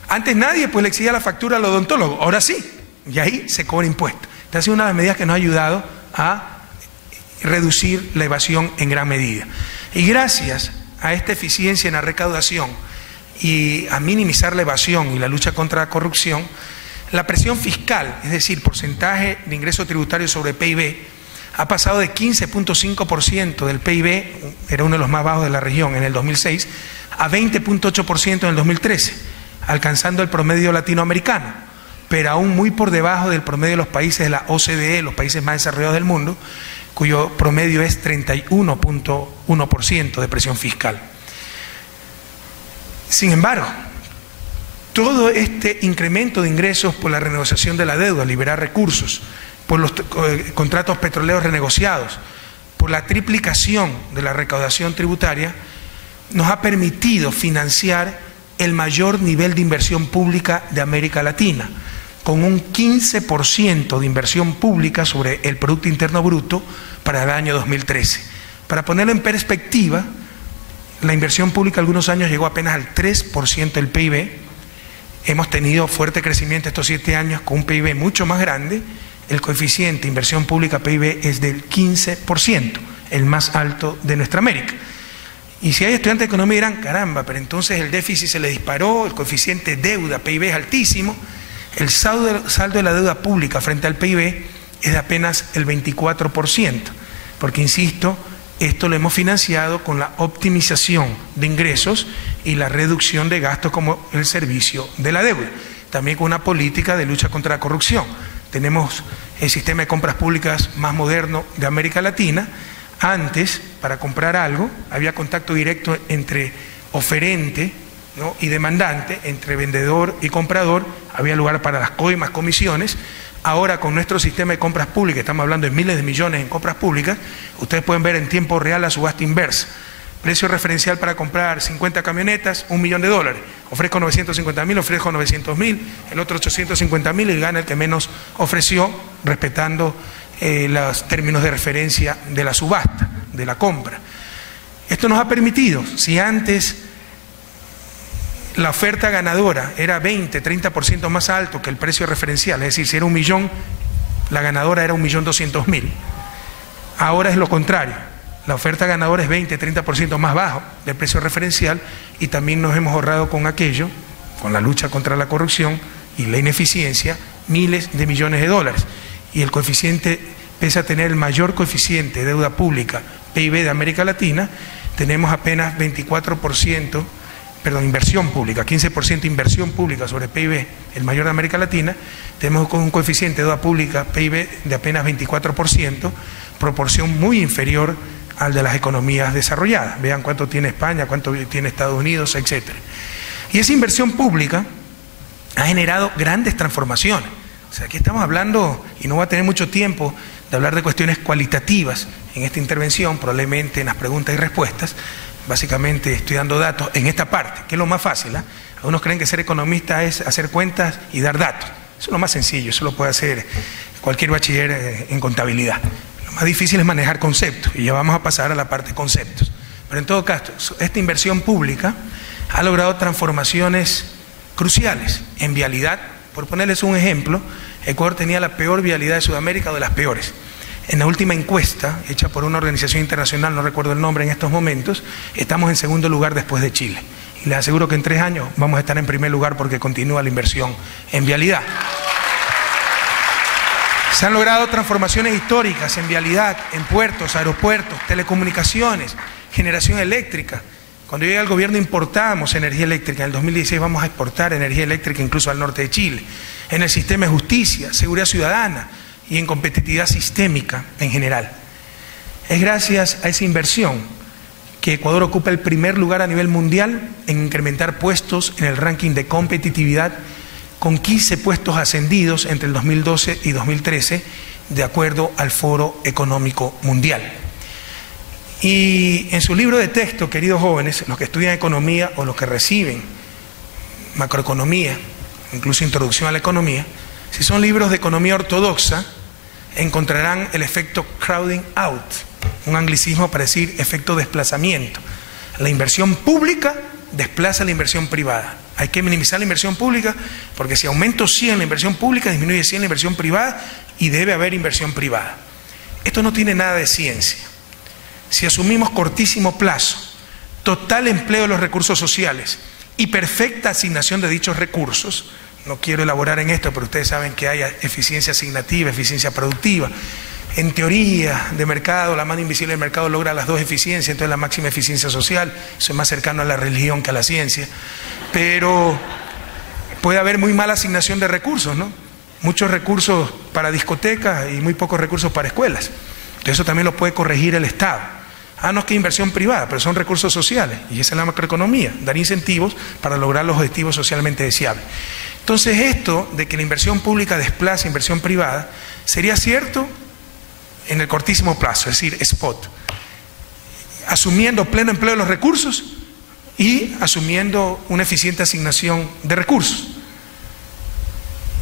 Antes nadie pues le exigía la factura al odontólogo. Ahora sí. Y ahí se cobra impuesto. Esta ha sido una de las medidas que nos ha ayudado a reducir la evasión en gran medida. Y gracias a esta eficiencia en la recaudación y a minimizar la evasión y la lucha contra la corrupción, la presión fiscal, es decir, porcentaje de ingreso tributario sobre PIB, ha pasado de 15.5% del PIB, era uno de los más bajos de la región en el 2006, a 20.8% en el 2013, alcanzando el promedio latinoamericano, pero aún muy por debajo del promedio de los países de la OCDE, los países más desarrollados del mundo, cuyo promedio es 31.1% de presión fiscal. Sin embargo, todo este incremento de ingresos por la renegociación de la deuda, liberar recursos, por los contratos petroleros renegociados, por la triplicación de la recaudación tributaria, nos ha permitido financiar el mayor nivel de inversión pública de América Latina, con un 15% de inversión pública sobre el Producto Interno Bruto para el año 2013. Para ponerlo en perspectiva, la inversión pública algunos años llegó apenas al 3% del PIB. Hemos tenido fuerte crecimiento estos 7 años con un PIB mucho más grande. El coeficiente de inversión pública PIB es del 15%, el más alto de nuestra América. Y si hay estudiantes de economía dirán, caramba, pero entonces el déficit se le disparó, el coeficiente deuda PIB es altísimo. El saldo de la deuda pública frente al PIB es de apenas el 24%, porque insisto, esto lo hemos financiado con la optimización de ingresos y la reducción de gastos como el servicio de la deuda. También con una política de lucha contra la corrupción. Tenemos el sistema de compras públicas más moderno de América Latina. Antes, para comprar algo, había contacto directo entre oferente, ¿no?, y demandante, entre vendedor y comprador, había lugar para las coimas, comisiones. Ahora con nuestro sistema de compras públicas, estamos hablando de miles de millones en compras públicas, ustedes pueden ver en tiempo real la subasta inversa. Precio referencial para comprar 50 camionetas, $1 millón. Ofrezco 950.000, ofrezco 900.000, el otro 850.000 y gana el que menos ofreció, respetando los términos de referencia de la subasta, de la compra. Esto nos ha permitido, si antes la oferta ganadora era 20, 30% más alto que el precio referencial, es decir, si era 1 millón, la ganadora era 1.200.000. Ahora es lo contrario, la oferta ganadora es 20, 30% más bajo del precio referencial y también nos hemos ahorrado con aquello, con la lucha contra la corrupción y la ineficiencia, miles de millones de dólares. Y el coeficiente, pese a tener el mayor coeficiente de deuda pública PIB de América Latina, tenemos apenas 24%, inversión pública, 15% inversión pública sobre PIB, el mayor de América Latina. Tenemos con un coeficiente de deuda pública PIB de apenas 24%, proporción muy inferior al de las economías desarrolladas. Vean cuánto tiene España, cuánto tiene Estados Unidos, etc. Y esa inversión pública ha generado grandes transformaciones. O sea, aquí estamos hablando, y no voy a tener mucho tiempo de hablar de cuestiones cualitativas en esta intervención, probablemente en las preguntas y respuestas. Básicamente estoy dando datos en esta parte, que es lo más fácil, ¿eh? Algunos creen que ser economista es hacer cuentas y dar datos. Eso es lo más sencillo, eso lo puede hacer cualquier bachiller en contabilidad. Lo más difícil es manejar conceptos, y ya vamos a pasar a la parte de conceptos. Pero en todo caso, esta inversión pública ha logrado transformaciones cruciales en vialidad. Por ponerles un ejemplo, Ecuador tenía la peor vialidad de Sudamérica, o de las peores. En la última encuesta, hecha por una organización internacional, no recuerdo el nombre en estos momentos, estamos en segundo lugar después de Chile. Y les aseguro que en 3 años vamos a estar en primer lugar porque continúa la inversión en vialidad. Se han logrado transformaciones históricas en vialidad, en puertos, aeropuertos, telecomunicaciones, generación eléctrica, Cuando llegué al gobierno importábamos energía eléctrica. En el 2016 vamos a exportar energía eléctrica incluso al norte de Chile. En el sistema de justicia, seguridad ciudadana y en competitividad sistémica en general. Es gracias a esa inversión que Ecuador ocupa el primer lugar a nivel mundial en incrementar puestos en el ranking de competitividad, con 15 puestos ascendidos entre el 2012 y 2013, de acuerdo al Foro Económico Mundial. Y en su libro de texto, queridos jóvenes, los que estudian economía o los que reciben macroeconomía, incluso introducción a la economía, si son libros de economía ortodoxa, encontrarán el efecto crowding out, un anglicismo para decir efecto desplazamiento. La inversión pública desplaza la inversión privada. Hay que minimizar la inversión pública porque si aumento 100 la inversión pública, disminuye 100 la inversión privada y debe haber inversión privada. Esto no tiene nada de ciencia. Si asumimos cortísimo plazo, total empleo de los recursos sociales y perfecta asignación de dichos recursos, no quiero elaborar en esto, pero ustedes saben que hay eficiencia asignativa, eficiencia productiva. En teoría de mercado, la mano invisible del mercado logra las dos eficiencias, entonces la máxima eficiencia social, eso es más cercano a la religión que a la ciencia, pero puede haber muy mala asignación de recursos, ¿no? Muchos recursos para discotecas y muy pocos recursos para escuelas. Entonces eso también lo puede corregir el Estado. No es que inversión privada, pero son recursos sociales, y esa es la macroeconomía, dar incentivos para lograr los objetivos socialmente deseables. Entonces esto de que la inversión pública desplaza inversión privada, sería cierto en el cortísimo plazo, es decir, spot, asumiendo pleno empleo de los recursos y asumiendo una eficiente asignación de recursos.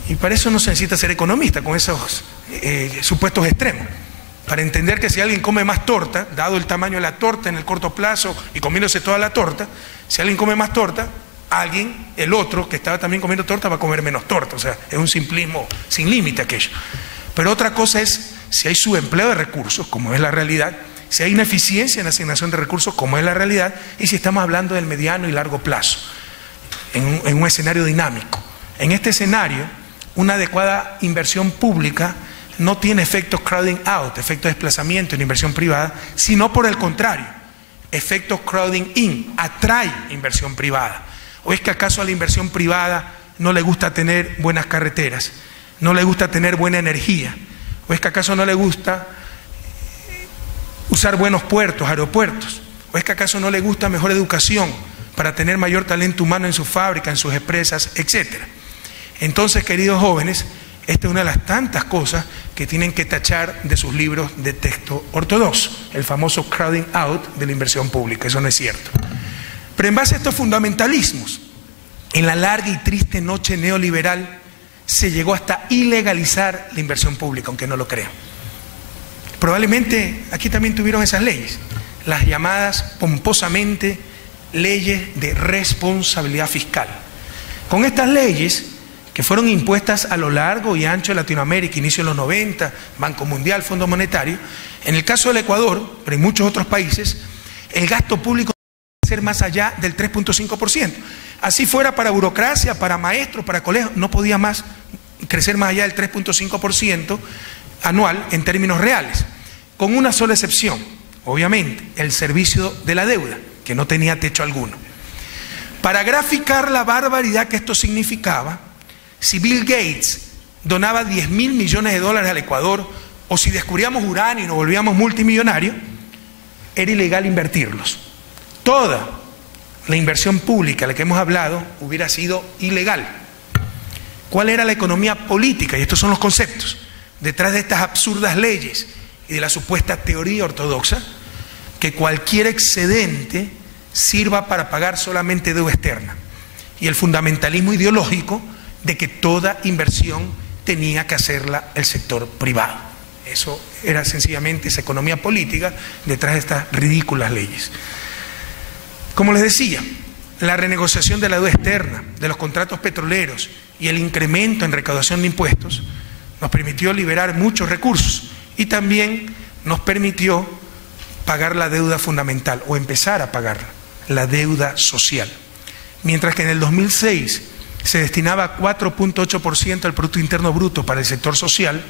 Y para eso no se necesita ser economista con esos supuestos extremos. Para entender que si alguien come más torta, dado el tamaño de la torta en el corto plazo y comiéndose toda la torta, si alguien come más torta, alguien, el otro que estaba también comiendo torta, va a comer menos torta. O sea, es un simplismo sin límite aquello. Pero otra cosa es si hay subempleo de recursos, como es la realidad, si hay ineficiencia en la asignación de recursos, como es la realidad, y si estamos hablando del mediano y largo plazo, en un escenario dinámico. En este escenario, una adecuada inversión pública no tiene efectos crowding out, efectos de desplazamiento en inversión privada, sino por el contrario, efectos crowding in, atrae inversión privada. ¿O es que acaso a la inversión privada no le gusta tener buenas carreteras, no le gusta tener buena energía? ¿O es que acaso no le gusta usar buenos puertos, aeropuertos? ¿O es que acaso no le gusta mejor educación para tener mayor talento humano en su fábrica, en sus empresas, etcétera? Entonces, queridos jóvenes, esta es una de las tantas cosas que tienen que tachar de sus libros de texto ortodoxo, el famoso crowding out de la inversión pública. Eso no es cierto. Pero en base a estos fundamentalismos, en la larga y triste noche neoliberal, se llegó hasta ilegalizar la inversión pública, aunque no lo crean. Probablemente aquí también tuvieron esas leyes, las llamadas pomposamente leyes de responsabilidad fiscal. Con estas leyes, que fueron impuestas a lo largo y ancho de Latinoamérica, inicio de los 90, Banco Mundial, Fondo Monetario, en el caso del Ecuador, pero en muchos otros países, el gasto público debe ser más allá del 3.5%. Así fuera para burocracia, para maestros, para colegios, no podía más crecer más allá del 3.5% anual en términos reales, con una sola excepción, obviamente, el servicio de la deuda, que no tenía techo alguno. Para graficar la barbaridad que esto significaba, si Bill Gates donaba 10.000 millones de dólares al Ecuador, o si descubríamos uranio y nos volvíamos multimillonarios, era ilegal invertirlos. Toda la inversión pública de la que hemos hablado hubiera sido ilegal. ¿Cuál era la economía política? Y estos son los conceptos detrás de estas absurdas leyes y de la supuesta teoría ortodoxa, que cualquier excedente sirva para pagar solamente deuda externa, y el fundamentalismo ideológico de que toda inversión tenía que hacerla el sector privado. Eso era sencillamente esa economía política detrás de estas ridículas leyes. Como les decía, la renegociación de la deuda externa, de los contratos petroleros y el incremento en recaudación de impuestos nos permitió liberar muchos recursos y también nos permitió pagar la deuda fundamental o empezar a pagar la deuda social. Mientras que en el 2006 se destinaba 4.8% del Producto Interno Bruto para el sector social,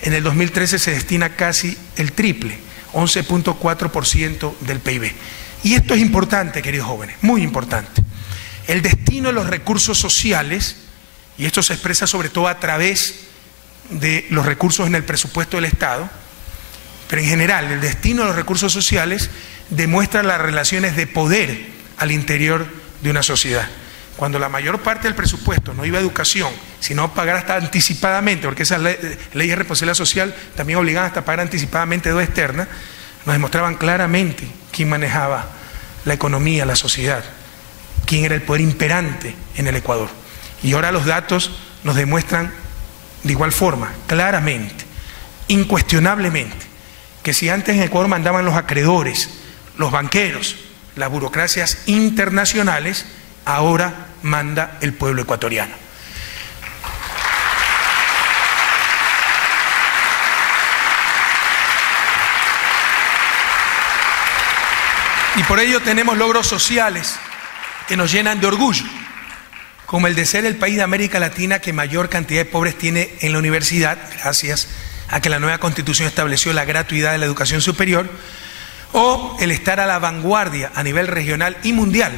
en el 2013 se destina casi el triple, 11.4% del PIB. Y esto es importante, queridos jóvenes, muy importante. El destino de los recursos sociales, y esto se expresa sobre todo a través de los recursos en el presupuesto del Estado, pero en general el destino de los recursos sociales demuestra las relaciones de poder al interior de una sociedad. Cuando la mayor parte del presupuesto no iba a educación, sino a pagar hasta anticipadamente, porque esas leyes de responsabilidad social también obligaban hasta a pagar anticipadamente deuda externa, nos demostraban claramente quién manejaba la economía, la sociedad, quién era el poder imperante en el Ecuador. Y ahora los datos nos demuestran de igual forma, claramente, incuestionablemente, que si antes en Ecuador mandaban los acreedores, los banqueros, las burocracias internacionales, ahora manda el pueblo ecuatoriano. Y por ello tenemos logros sociales que nos llenan de orgullo, como el de ser el país de América Latina que mayor cantidad de pobres tiene en la universidad, gracias a que la nueva Constitución estableció la gratuidad de la educación superior, o el estar a la vanguardia a nivel regional y mundial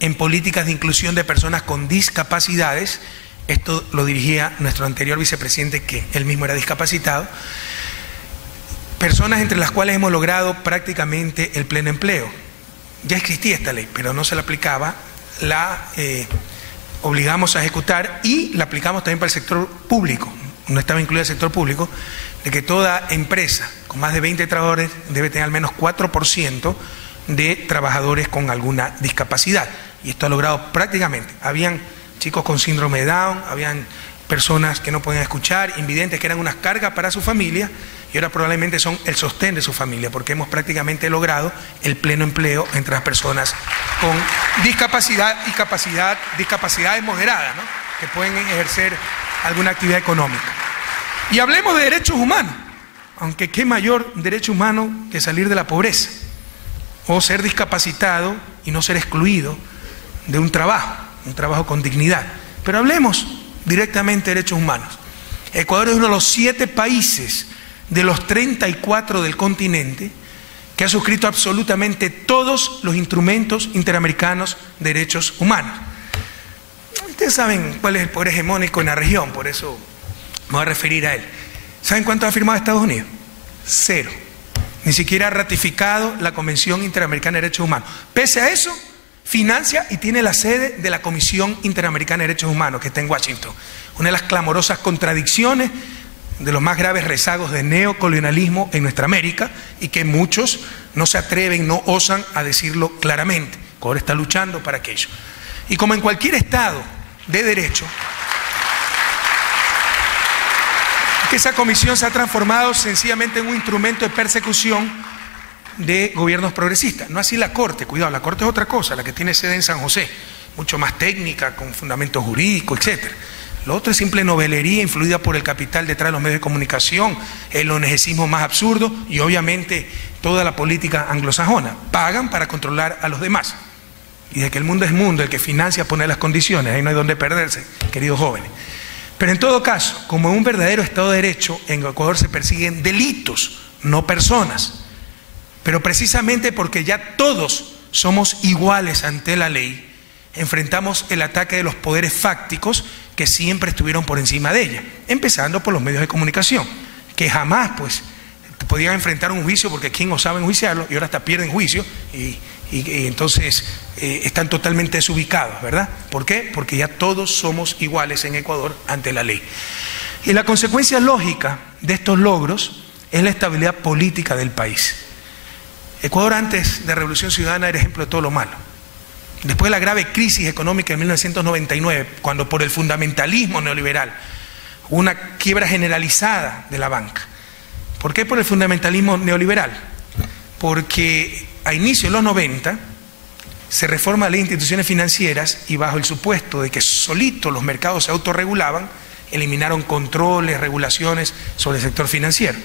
en políticas de inclusión de personas con discapacidades. Esto lo dirigía nuestro anterior vicepresidente, que él mismo era discapacitado. Personas entre las cuales hemos logrado prácticamente el pleno empleo. Ya existía esta ley, pero no se la aplicaba, la obligamos a ejecutar y la aplicamos también para el sector público. No estaba incluido el sector público, de que toda empresa con más de 20 trabajadores debe tener al menos 4% de trabajadores con alguna discapacidad. Y esto ha logrado prácticamente. Habían chicos con síndrome de Down, habían personas que no podían escuchar, invidentes, que eran una carga para su familia, y ahora probablemente son el sostén de su familia, porque hemos prácticamente logrado el pleno empleo entre las personas con discapacidad y discapacidades moderadas, ¿no?, que pueden ejercer alguna actividad económica. Y hablemos de derechos humanos, aunque qué mayor derecho humano que salir de la pobreza, o ser discapacitado y no ser excluido de un trabajo con dignidad. Pero hablemos directamente de derechos humanos. Ecuador es uno de los 7 países de los 34 del continente que ha suscrito absolutamente todos los instrumentos interamericanos de derechos humanos. Ustedes saben cuál es el poder hegemónico en la región, por eso me voy a referir a él. ¿Saben cuánto ha firmado Estados Unidos? 0. Ni siquiera ha ratificado la Convención Interamericana de Derechos Humanos. Pese a eso, financia y tiene la sede de la Comisión Interamericana de Derechos Humanos, que está en Washington. Una de las clamorosas contradicciones, de los más graves rezagos de neocolonialismo en nuestra América, y que muchos no se atreven, no osan a decirlo claramente. Ecuador está luchando para aquello. Y como en cualquier Estado de derecho, que esa comisión se ha transformado sencillamente en un instrumento de persecución de gobiernos progresistas. No así la Corte, cuidado, la Corte es otra cosa, la que tiene sede en San José, mucho más técnica, con fundamento jurídico, etc. Lo otro es simple novelería influida por el capital detrás de los medios de comunicación, el onegesismo más absurdo y obviamente toda la política anglosajona. Pagan para controlar a los demás. Y de que el mundo es mundo, el que financia pone las condiciones, ahí no hay donde perderse, queridos jóvenes. Pero en todo caso, como en un verdadero Estado de Derecho, en Ecuador se persiguen delitos, no personas. Pero precisamente porque ya todos somos iguales ante la ley, enfrentamos el ataque de los poderes fácticos que siempre estuvieron por encima de ella, empezando por los medios de comunicación, que jamás pues podían enfrentar un juicio porque quién osaba enjuiciarlo, y ahora hasta pierden juicio y entonces están totalmente desubicados, ¿verdad? ¿Por qué? Porque ya todos somos iguales en Ecuador ante la ley. Y la consecuencia lógica de estos logros es la estabilidad política del país. Ecuador antes de Revolución Ciudadana era ejemplo de todo lo malo. Después de la grave crisis económica de 1999, cuando por el fundamentalismo neoliberal hubo una quiebra generalizada de la banca. ¿Por qué por el fundamentalismo neoliberal? Porque a inicios de los 90 se reforma la ley de instituciones financieras y bajo el supuesto de que solitos los mercados se autorregulaban, eliminaron controles, regulaciones sobre el sector financiero.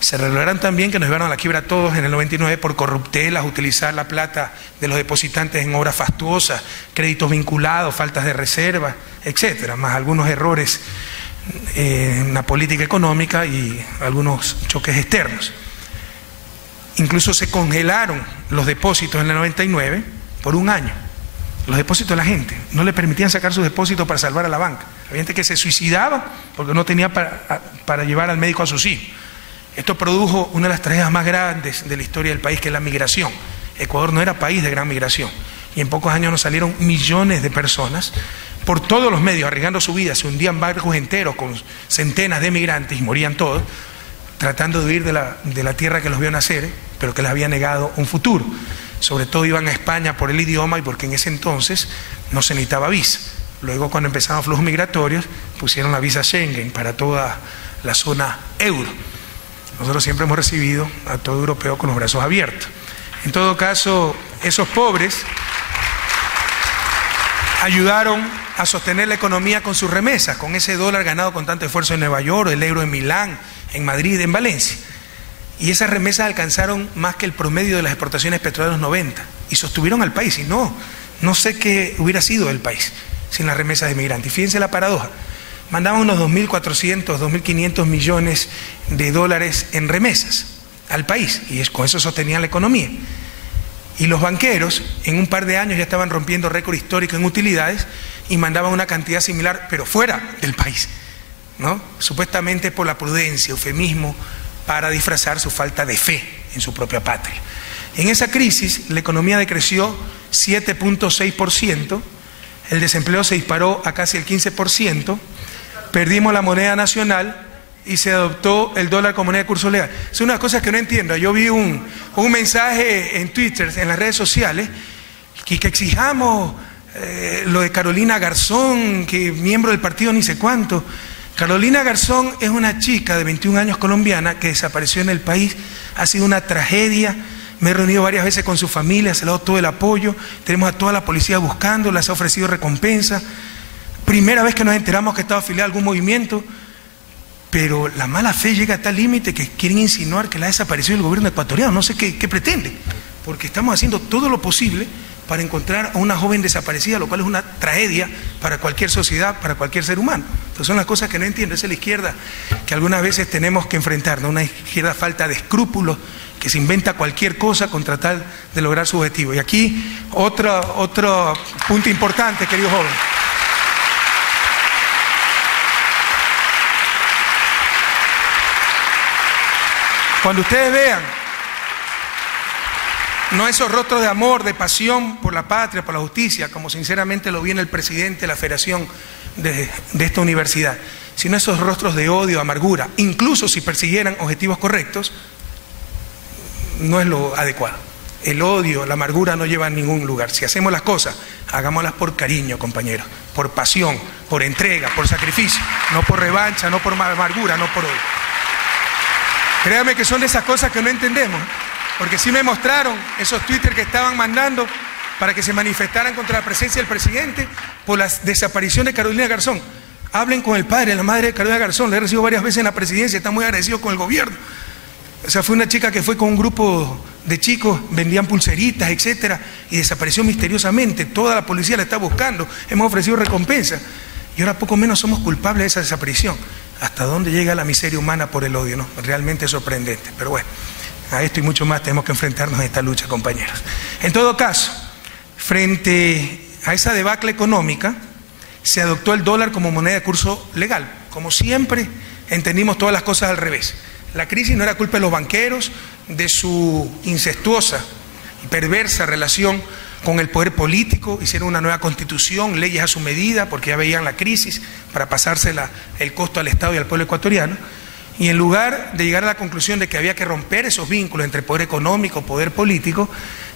Se revelaron también que nos llevaron a la quiebra a todos en el 99 por corruptelas, utilizar la plata de los depositantes en obras fastuosas, créditos vinculados, faltas de reserva, etcétera, más algunos errores en la política económica y algunos choques externos. Incluso se congelaron los depósitos en el 99 por un año. Los depósitos de la gente. No le permitían sacar sus depósitos para salvar a la banca. Había gente que se suicidaba porque no tenía para llevar al médico a sus hijos. Esto produjo una de las tragedias más grandes de la historia del país, que es la migración. Ecuador no era país de gran migración. Y en pocos años nos salieron millones de personas por todos los medios, arriesgando su vida. Se hundían barcos enteros con centenas de migrantes y morían todos, tratando de huir de la tierra que los vio nacer, pero que les había negado un futuro. Sobre todo iban a España por el idioma y porque en ese entonces no se necesitaba visa. Luego, cuando empezaron flujos migratorios, pusieron la visa Schengen para toda la zona euro. Nosotros siempre hemos recibido a todo europeo con los brazos abiertos. En todo caso, esos pobres ayudaron a sostener la economía con sus remesas, con ese dólar ganado con tanto esfuerzo en Nueva York, el euro en Milán, en Madrid, en Valencia. Y esas remesas alcanzaron más que el promedio de las exportaciones petroleras de los 90 y sostuvieron al país. Y no sé qué hubiera sido el país sin las remesas de migrantes. Y fíjense la paradoja. Mandaban unos 2.400, 2.500 millones de dólares en remesas al país y con eso sostenían la economía. Y los banqueros en un par de años ya estaban rompiendo récord histórico en utilidades y mandaban una cantidad similar, pero fuera del país, ¿no? Supuestamente por la prudencia, eufemismo, para disfrazar su falta de fe en su propia patria. En esa crisis la economía decreció 7.6%, el desempleo se disparó a casi el 15%, perdimos la moneda nacional y se adoptó el dólar como moneda de curso legal. Es una cosa que no entiendo. Yo vi un mensaje en Twitter, en las redes sociales, que exijamos lo de Carolina Garzón, que miembro del partido ni sé cuánto. Carolina Garzón es una chica de 21 años colombiana que desapareció en el país. Ha sido una tragedia. Me he reunido varias veces con su familia, se le ha dado todo el apoyo. Tenemos a toda la policía buscándola, se ha ofrecido recompensa. Primera vez que nos enteramos que estaba afiliada a algún movimiento. Pero la mala fe llega a tal límite que quieren insinuar que la ha desaparecido el gobierno ecuatoriano. No sé qué pretende, porque estamos haciendo todo lo posible para encontrar a una joven desaparecida, lo cual es una tragedia para cualquier sociedad, para cualquier ser humano. Entonces son las cosas que no entiendo. Esa es la izquierda que algunas veces tenemos que enfrentarnos, una izquierda falta de escrúpulos, que se inventa cualquier cosa con tratar de lograr su objetivo. Y aquí otro punto importante, querido joven. Cuando ustedes vean, no esos rostros de amor, de pasión por la patria, por la justicia, como sinceramente lo viene el presidente de la federación de esta universidad, sino esos rostros de odio, amargura, incluso si persiguieran objetivos correctos, no es lo adecuado. El odio, la amargura no lleva a ningún lugar. Si hacemos las cosas, hagámoslas por cariño, compañeros, por pasión, por entrega, por sacrificio, no por revancha, no por amargura, no por odio. Créanme que son de esas cosas que no entendemos, porque sí me mostraron esos Twitter que estaban mandando para que se manifestaran contra la presencia del presidente por la desaparición de Carolina Garzón. Hablen con el padre, la madre de Carolina Garzón, la he recibido varias veces en la presidencia, está muy agradecido con el gobierno. O sea, fue una chica que fue con un grupo de chicos, vendían pulseritas, etcétera, y desapareció misteriosamente. Toda la policía la está buscando, hemos ofrecido recompensa, y ahora poco menos somos culpables de esa desaparición. ¿Hasta dónde llega la miseria humana por el odio? ¿No? Realmente es sorprendente. Pero bueno, a esto y mucho más tenemos que enfrentarnos en esta lucha, compañeros. En todo caso, frente a esa debacle económica, se adoptó el dólar como moneda de curso legal. Como siempre, entendimos todas las cosas al revés. La crisis no era culpa de los banqueros, de su incestuosa y perversa relación con el poder político, hicieron una nueva constitución, leyes a su medida, porque ya veían la crisis, para pasársela el costo al Estado y al pueblo ecuatoriano, y en lugar de llegar a la conclusión de que había que romper esos vínculos entre poder económico y poder político,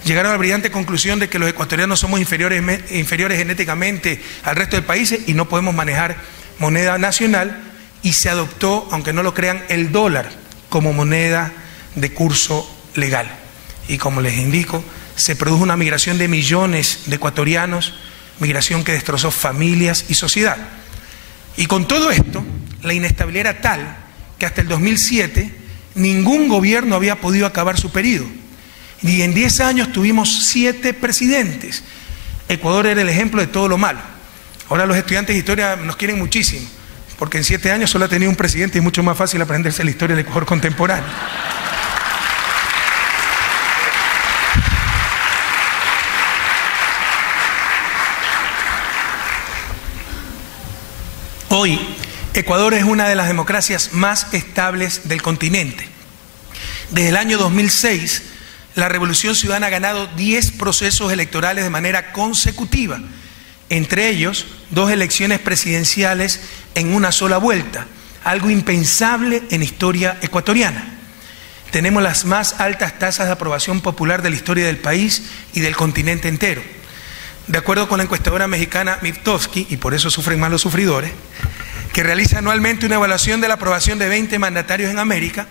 llegaron a la brillante conclusión de que los ecuatorianos somos inferiores genéticamente al resto de países y no podemos manejar moneda nacional, y se adoptó, aunque no lo crean, el dólar como moneda de curso legal. Y como les indico, se produjo una migración de millones de ecuatorianos, migración que destrozó familias y sociedad. Y con todo esto, la inestabilidad era tal que hasta el 2007 ningún gobierno había podido acabar su periodo. Y en 10 años tuvimos 7 presidentes. Ecuador era el ejemplo de todo lo malo. Ahora los estudiantes de historia nos quieren muchísimo, porque en 7 años solo ha tenido un presidente y es mucho más fácil aprenderse la historia del Ecuador contemporáneo. Hoy, Ecuador es una de las democracias más estables del continente. Desde el año 2006, la Revolución Ciudadana ha ganado 10 procesos electorales de manera consecutiva, entre ellos 2 elecciones presidenciales en una sola vuelta, algo impensable en historia ecuatoriana. Tenemos las más altas tasas de aprobación popular de la historia del país y del continente entero. De acuerdo con la encuestadora mexicana Mitofsky, y por eso sufren más los sufridores, que realiza anualmente una evaluación de la aprobación de 20 mandatarios en América,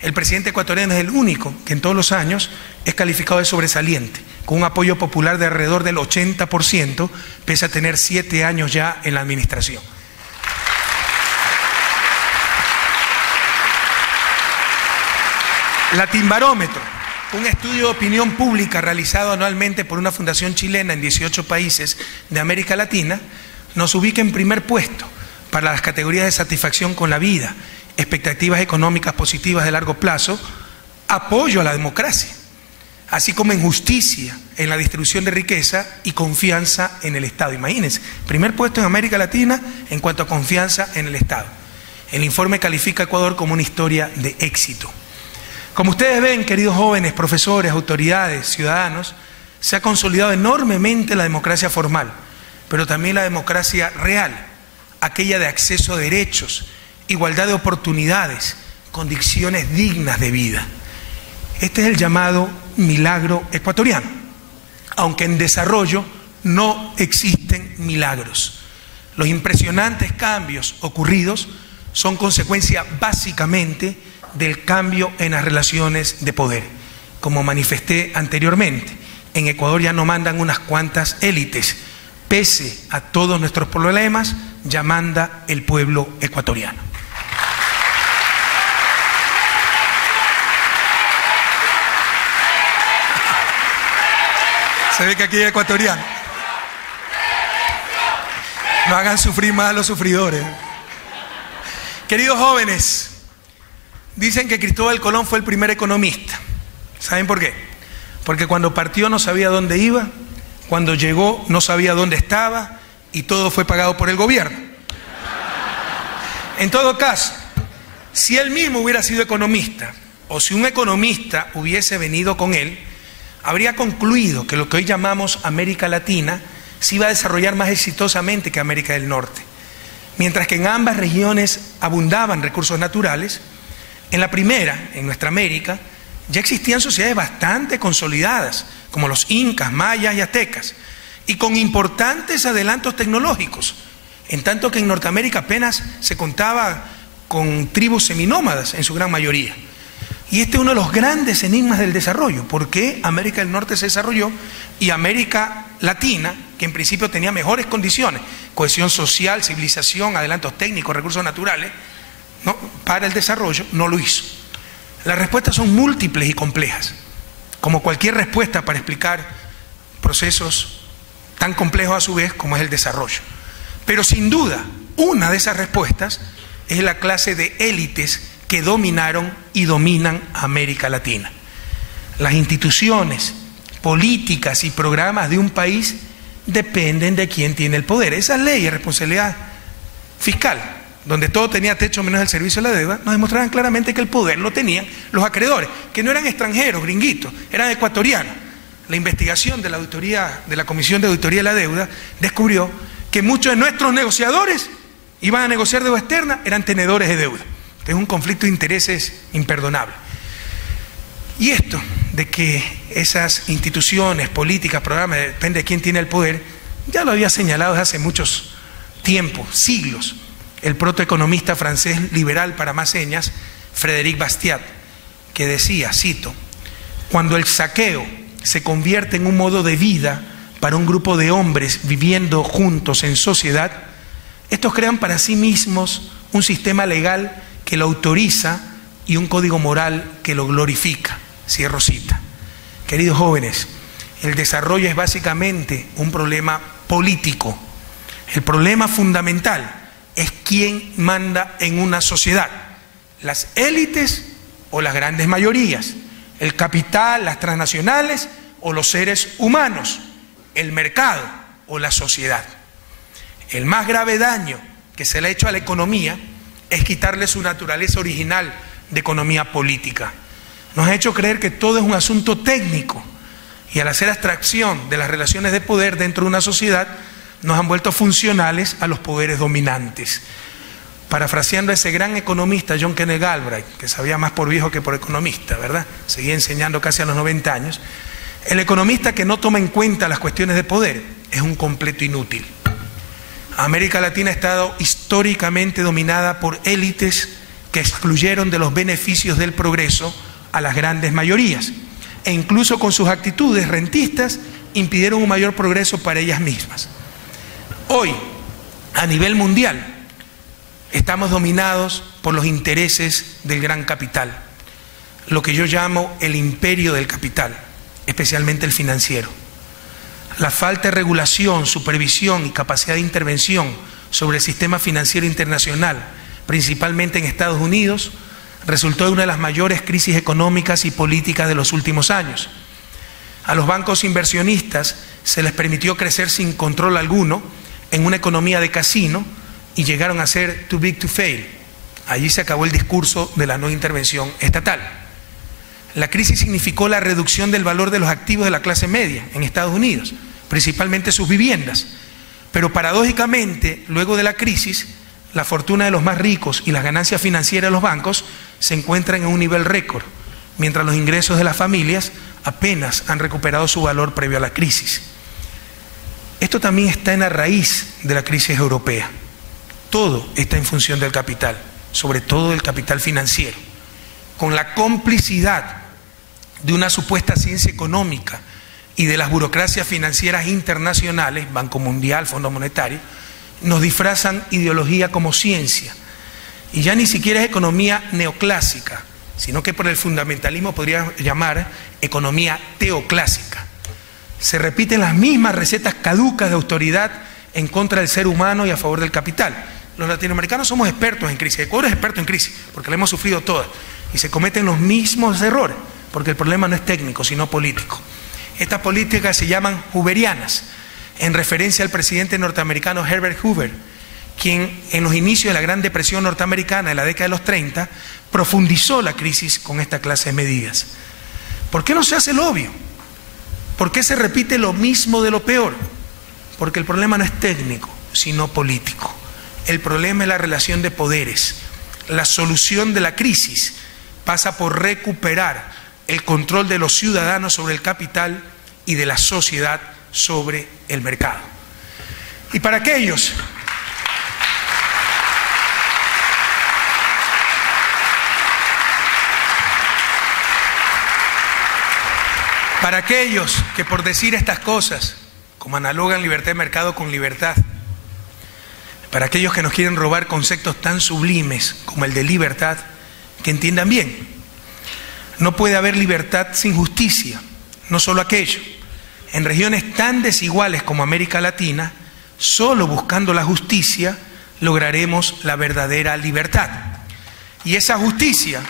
el presidente ecuatoriano es el único que en todos los años es calificado de sobresaliente, con un apoyo popular de alrededor del 80%, pese a tener 7 años ya en la administración. Latinbarómetro, un estudio de opinión pública realizado anualmente por una fundación chilena en 18 países de América Latina, nos ubica en primer puesto para las categorías de satisfacción con la vida, expectativas económicas positivas de largo plazo, apoyo a la democracia, así como en justicia, en la distribución de riqueza y confianza en el Estado. Imagínense, primer puesto en América Latina en cuanto a confianza en el Estado. El informe califica a Ecuador como una historia de éxito. Como ustedes ven, queridos jóvenes, profesores, autoridades, ciudadanos, se ha consolidado enormemente la democracia formal, pero también la democracia real, aquella de acceso a derechos, igualdad de oportunidades, condiciones dignas de vida. Este es el llamado milagro ecuatoriano, aunque en desarrollo no existen milagros. Los impresionantes cambios ocurridos son consecuencia básicamente del cambio en las relaciones de poder. Como manifesté anteriormente, en Ecuador ya no mandan unas cuantas élites. Pese a todos nuestros problemas, ya manda el pueblo ecuatoriano. Se ve que aquí hay ecuatoriano. No hagan sufrir más a los sufridores. Queridos jóvenes, dicen que Cristóbal Colón fue el primer economista. ¿Saben por qué? Porque cuando partió no sabía dónde iba, cuando llegó no sabía dónde estaba y todo fue pagado por el gobierno. En todo caso, si él mismo hubiera sido economista o si un economista hubiese venido con él, habría concluido que lo que hoy llamamos América Latina se iba a desarrollar más exitosamente que América del Norte. Mientras que en ambas regiones abundaban recursos naturales, en la primera, en nuestra América, ya existían sociedades bastante consolidadas, como los incas, mayas y aztecas, y con importantes adelantos tecnológicos, en tanto que en Norteamérica apenas se contaba con tribus seminómadas en su gran mayoría. Y este es uno de los grandes enigmas del desarrollo. ¿Por qué América del Norte se desarrolló y América Latina, que en principio tenía mejores condiciones, cohesión social, civilización, adelantos técnicos, recursos naturales, ¿no?, para el desarrollo, no lo hizo? Las respuestas son múltiples y complejas, como cualquier respuesta para explicar procesos tan complejos a su vez como es el desarrollo. Pero sin duda, una de esas respuestas es la clase de élites que dominaron y dominan a América Latina. Las instituciones, políticas y programas de un país dependen de quién tiene el poder. Esas leyes de responsabilidad fiscal, donde todo tenía techo menos el servicio de la deuda, nos demostraban claramente que el poder lo tenían los acreedores, que no eran extranjeros, gringuitos, eran ecuatorianos. La investigación de la auditoría, de la Comisión de Auditoría de la Deuda, descubrió que muchos de nuestros negociadores iban a negociar deuda externa, eran tenedores de deuda. Es un conflicto de intereses imperdonable. Y esto de que esas instituciones, políticas, programas, depende de quién tiene el poder, ya lo había señalado desde hace muchos tiempos, siglos, el protoeconomista francés liberal para más señas, Frédéric Bastiat, que decía, cito, cuando el saqueo se convierte en un modo de vida para un grupo de hombres viviendo juntos en sociedad, estos crean para sí mismos un sistema legal que lo autoriza y un código moral que lo glorifica. Cierro cita. Queridos jóvenes, el desarrollo es básicamente un problema político. El problema fundamental es quién manda en una sociedad, las élites o las grandes mayorías, el capital, las transnacionales o los seres humanos, el mercado o la sociedad. El más grave daño que se le ha hecho a la economía es quitarle su naturaleza original de economía política. Nos ha hecho creer que todo es un asunto técnico y al hacer abstracción de las relaciones de poder dentro de una sociedad nos han vuelto funcionales a los poderes dominantes. Parafraseando a ese gran economista John Kenneth Galbraith, que sabía más por viejo que por economista, ¿verdad? Seguía enseñando casi a los 90 años. El economista que no toma en cuenta las cuestiones de poder es un completo inútil. América Latina ha estado históricamente dominada por élites que excluyeron de los beneficios del progreso a las grandes mayorías, e incluso con sus actitudes rentistas impidieron un mayor progreso para ellas mismas. Hoy, a nivel mundial, estamos dominados por los intereses del gran capital, lo que yo llamo el imperio del capital, especialmente el financiero. La falta de regulación, supervisión y capacidad de intervención sobre el sistema financiero internacional, principalmente en Estados Unidos, resultó de una de las mayores crisis económicas y políticas de los últimos años. A los bancos inversionistas se les permitió crecer sin control alguno en una economía de casino y llegaron a ser too big to fail. Allí se acabó el discurso de la no intervención estatal. La crisis significó la reducción del valor de los activos de la clase media en Estados Unidos, principalmente sus viviendas. Pero paradójicamente, luego de la crisis, la fortuna de los más ricos y las ganancias financieras de los bancos se encuentran en un nivel récord, mientras los ingresos de las familias apenas han recuperado su valor previo a la crisis. Esto también está en la raíz de la crisis europea. Todo está en función del capital, sobre todo del capital financiero, con la complicidad de una supuesta ciencia económica y de las burocracias financieras internacionales, Banco Mundial, Fondo Monetario, nos disfrazan ideología como ciencia. Y ya ni siquiera es economía neoclásica, sino que por el fundamentalismo podría llamar economía teoclásica. Se repiten las mismas recetas caducas de autoridad en contra del ser humano y a favor del capital. Los latinoamericanos somos expertos en crisis, Ecuador es experto en crisis, porque la hemos sufrido todas, y se cometen los mismos errores, porque el problema no es técnico, sino político. Estas políticas se llaman hooverianas, en referencia al presidente norteamericano Herbert Hoover, quien en los inicios de la Gran Depresión norteamericana, en la década de los 30, profundizó la crisis con esta clase de medidas. ¿Por qué no se hace lo obvio? ¿Por qué se repite lo mismo de lo peor? Porque el problema no es técnico, sino político. El problema es la relación de poderes. La solución de la crisis pasa por recuperar el control de los ciudadanos sobre el capital y de la sociedad sobre el mercado. Y para aquellos que por decir estas cosas, como analogan libertad de mercado con libertad, para aquellos que nos quieren robar conceptos tan sublimes como el de libertad, que entiendan bien, no puede haber libertad sin justicia, no solo aquello. En regiones tan desiguales como América Latina, solo buscando la justicia lograremos la verdadera libertad. Y esa justicia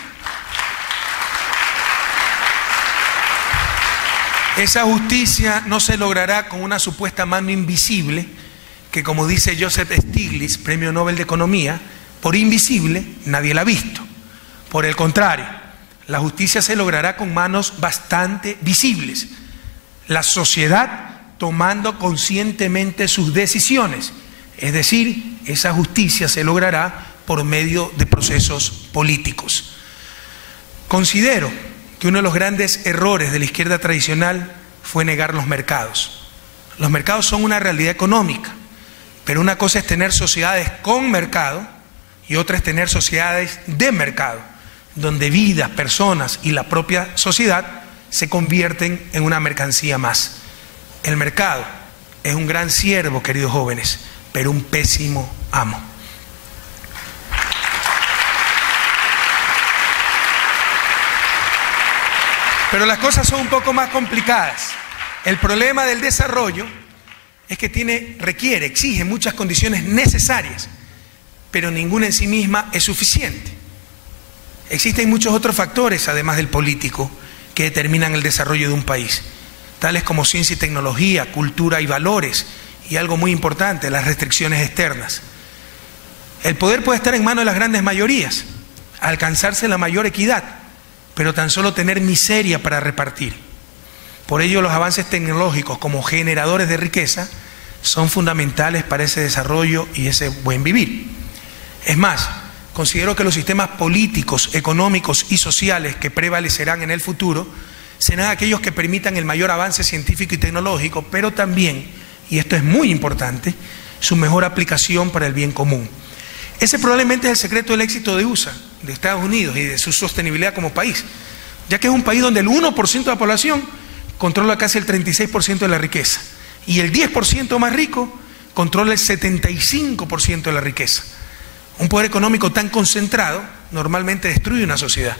no se logrará con una supuesta mano invisible que, como dice Joseph Stiglitz, Premio Nobel de Economía, por invisible nadie la ha visto. Por el contrario, la justicia se logrará con manos bastante visibles. La sociedad tomando conscientemente sus decisiones. Es decir, esa justicia se logrará por medio de procesos políticos. Considero que uno de los grandes errores de la izquierda tradicional fue negar los mercados. Los mercados son una realidad económica, pero una cosa es tener sociedades con mercado y otra es tener sociedades de mercado, donde vidas, personas y la propia sociedad se convierten en una mercancía más. El mercado es un gran siervo, queridos jóvenes, pero un pésimo amo. Pero las cosas son un poco más complicadas. El problema del desarrollo es que exige muchas condiciones necesarias, pero ninguna en sí misma es suficiente. Existen muchos otros factores, además del político, que determinan el desarrollo de un país, tales como ciencia y tecnología, cultura y valores, y algo muy importante, las restricciones externas. El poder puede estar en manos de las grandes mayorías, alcanzarse la mayor equidad, pero tan solo tener miseria para repartir. Por ello, los avances tecnológicos como generadores de riqueza son fundamentales para ese desarrollo y ese buen vivir. Es más, considero que los sistemas políticos, económicos y sociales que prevalecerán en el futuro serán aquellos que permitan el mayor avance científico y tecnológico, pero también, y esto es muy importante, su mejor aplicación para el bien común. Ese probablemente es el secreto del éxito de USA, de Estados Unidos y de su sostenibilidad como país, ya que es un país donde el 1% de la población controla casi el 36% de la riqueza y el 10% más rico controla el 75% de la riqueza. Un poder económico tan concentrado normalmente destruye una sociedad,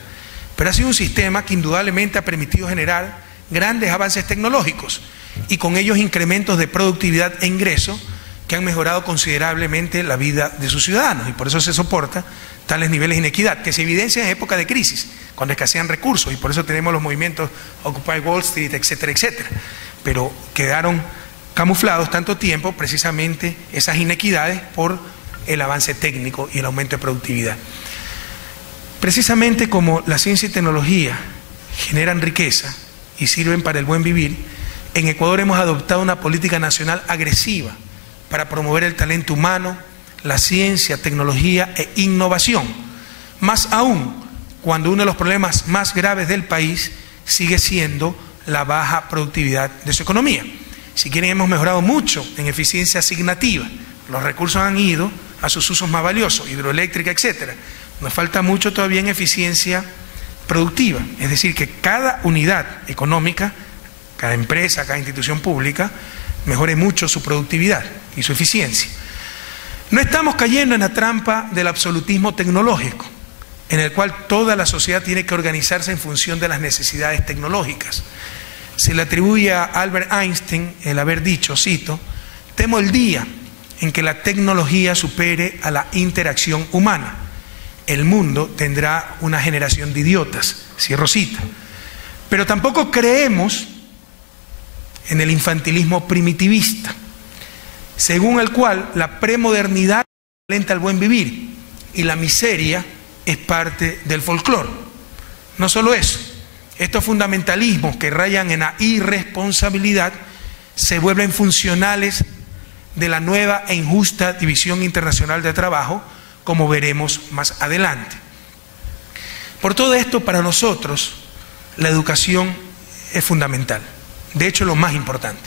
pero ha sido un sistema que indudablemente ha permitido generar grandes avances tecnológicos y con ellos incrementos de productividad e ingreso que han mejorado considerablemente la vida de sus ciudadanos, y por eso se soporta tales niveles de inequidad que se evidencian en época de crisis, cuando escasean recursos, y por eso tenemos los movimientos Occupy Wall Street, etcétera, etcétera. Pero quedaron camuflados tanto tiempo precisamente esas inequidades por el avance técnico y el aumento de productividad. Precisamente como la ciencia y tecnología generan riqueza y sirven para el buen vivir, en Ecuador hemos adoptado una política nacional agresiva para promover el talento humano, la ciencia, tecnología e innovación. Más aún, cuando uno de los problemas más graves del país sigue siendo la baja productividad de su economía. Si quieren, hemos mejorado mucho en eficiencia asignativa. Los recursos han ido a sus usos más valiosos, hidroeléctrica, etcétera. Nos falta mucho todavía en eficiencia productiva, es decir, que cada unidad económica, cada empresa, cada institución pública, mejore mucho su productividad y su eficiencia. No estamos cayendo en la trampa del absolutismo tecnológico, en el cual toda la sociedad tiene que organizarse en función de las necesidades tecnológicas. Se le atribuye a Albert Einstein el haber dicho, cito, temo el día en que la tecnología supere a la interacción humana. El mundo tendrá una generación de idiotas, cierro cita. Pero tampoco creemos en el infantilismo primitivista, según el cual la premodernidad alenta el buen vivir y la miseria es parte del folclore. No solo eso, estos fundamentalismos que rayan en la irresponsabilidad se vuelven funcionales de la nueva e injusta división internacional de trabajo, como veremos más adelante. Por todo esto, para nosotros, la educación es fundamental. De hecho, lo más importante.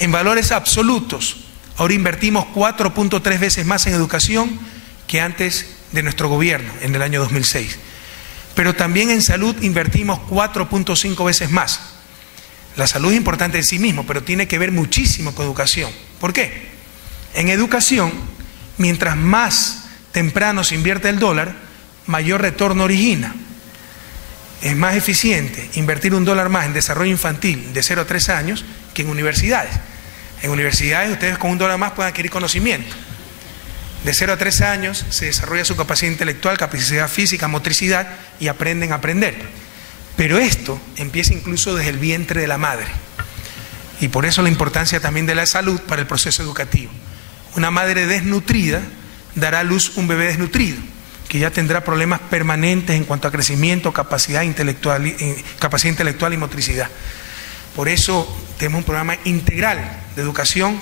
En valores absolutos, ahora invertimos 4.3 veces más en educación que antes de nuestro gobierno, en el año 2006. Pero también en salud invertimos 4.5 veces más. La salud es importante en sí mismo, pero tiene que ver muchísimo con educación. ¿Por qué? En educación, mientras más temprano se invierte el dólar, mayor retorno origina. Es más eficiente invertir $1 más en desarrollo infantil de 0 a 3 años que en universidades. En universidades ustedes con $1 más pueden adquirir conocimiento. De 0 a 3 años se desarrolla su capacidad intelectual, capacidad física, motricidad y aprenden a aprender. Pero esto empieza incluso desde el vientre de la madre. Y por eso la importancia también de la salud para el proceso educativo. Una madre desnutrida dará a luz un bebé desnutrido, que ya tendrá problemas permanentes en cuanto a crecimiento, capacidad intelectual y motricidad. Por eso tenemos un programa integral de educación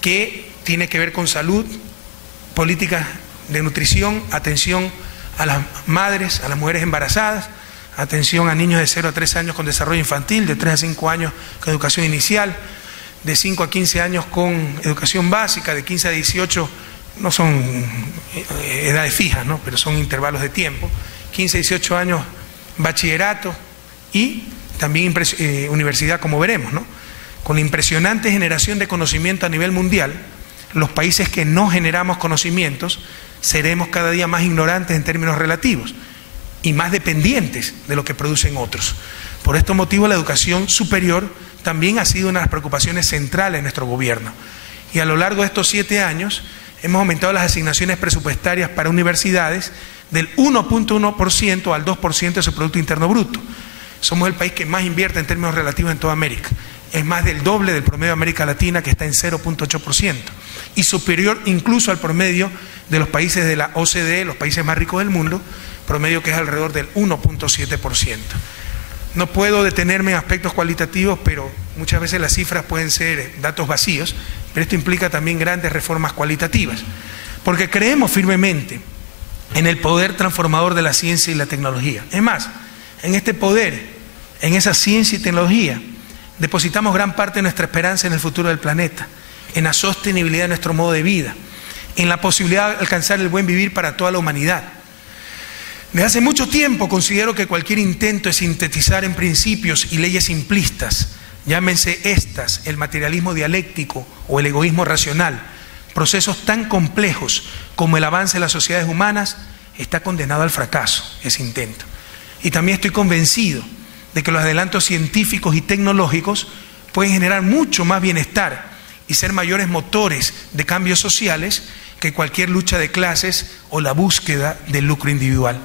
que tiene que ver con salud, políticas de nutrición, atención a las madres, a las mujeres embarazadas, atención a niños de 0 a 3 años con desarrollo infantil, de 3 a 5 años con educación inicial, de 5 a 15 años con educación básica, de 15 a 18, no son edades fijas, ¿no? Pero son intervalos de tiempo, 15 a 18 años bachillerato y también universidad, como veremos, ¿no? Con la impresionante generación de conocimiento a nivel mundial, los países que no generamos conocimientos seremos cada día más ignorantes en términos relativos y más dependientes de lo que producen otros. Por este motivo, la educación superior también ha sido una de las preocupaciones centrales de nuestro gobierno. Y a lo largo de estos 7 años hemos aumentado las asignaciones presupuestarias para universidades del 1.1% al 2% de su Producto Interno Bruto. Somos el país que más invierte en términos relativos en toda América. Es más del doble del promedio de América Latina, que está en 0.8%. y superior incluso al promedio de los países de la OCDE, los países más ricos del mundo, promedio que es alrededor del 1.7%. No puedo detenerme en aspectos cualitativos, pero muchas veces las cifras pueden ser datos vacíos, pero esto implica también grandes reformas cualitativas, porque creemos firmemente en el poder transformador de la ciencia y la tecnología. Es más, en este poder, en esa ciencia y tecnología, depositamos gran parte de nuestra esperanza en el futuro del planeta, en la sostenibilidad de nuestro modo de vida, en la posibilidad de alcanzar el buen vivir para toda la humanidad. Desde hace mucho tiempo considero que cualquier intento de sintetizar en principios y leyes simplistas, llámense estas el materialismo dialéctico o el egoísmo racional, procesos tan complejos como el avance de las sociedades humanas, está condenado al fracaso, ese intento. Y también estoy convencido de que los adelantos científicos y tecnológicos pueden generar mucho más bienestar y ser mayores motores de cambios sociales que cualquier lucha de clases o la búsqueda del lucro individual.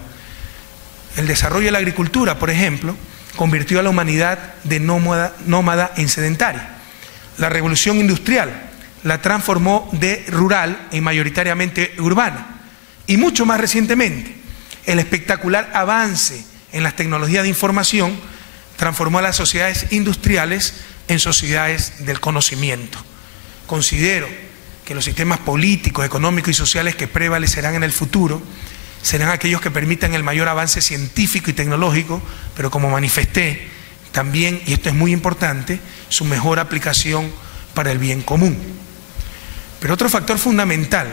El desarrollo de la agricultura, por ejemplo, convirtió a la humanidad de nómada en sedentaria. La revolución industrial la transformó de rural en mayoritariamente urbana. Y mucho más recientemente, el espectacular avance en las tecnologías de información transformó a las sociedades industriales en sociedades del conocimiento. Considero que los sistemas políticos, económicos y sociales que prevalecerán en el futuro serán aquellos que permitan el mayor avance científico y tecnológico, pero como manifesté también, y esto es muy importante, su mejor aplicación para el bien común. Pero otro factor fundamental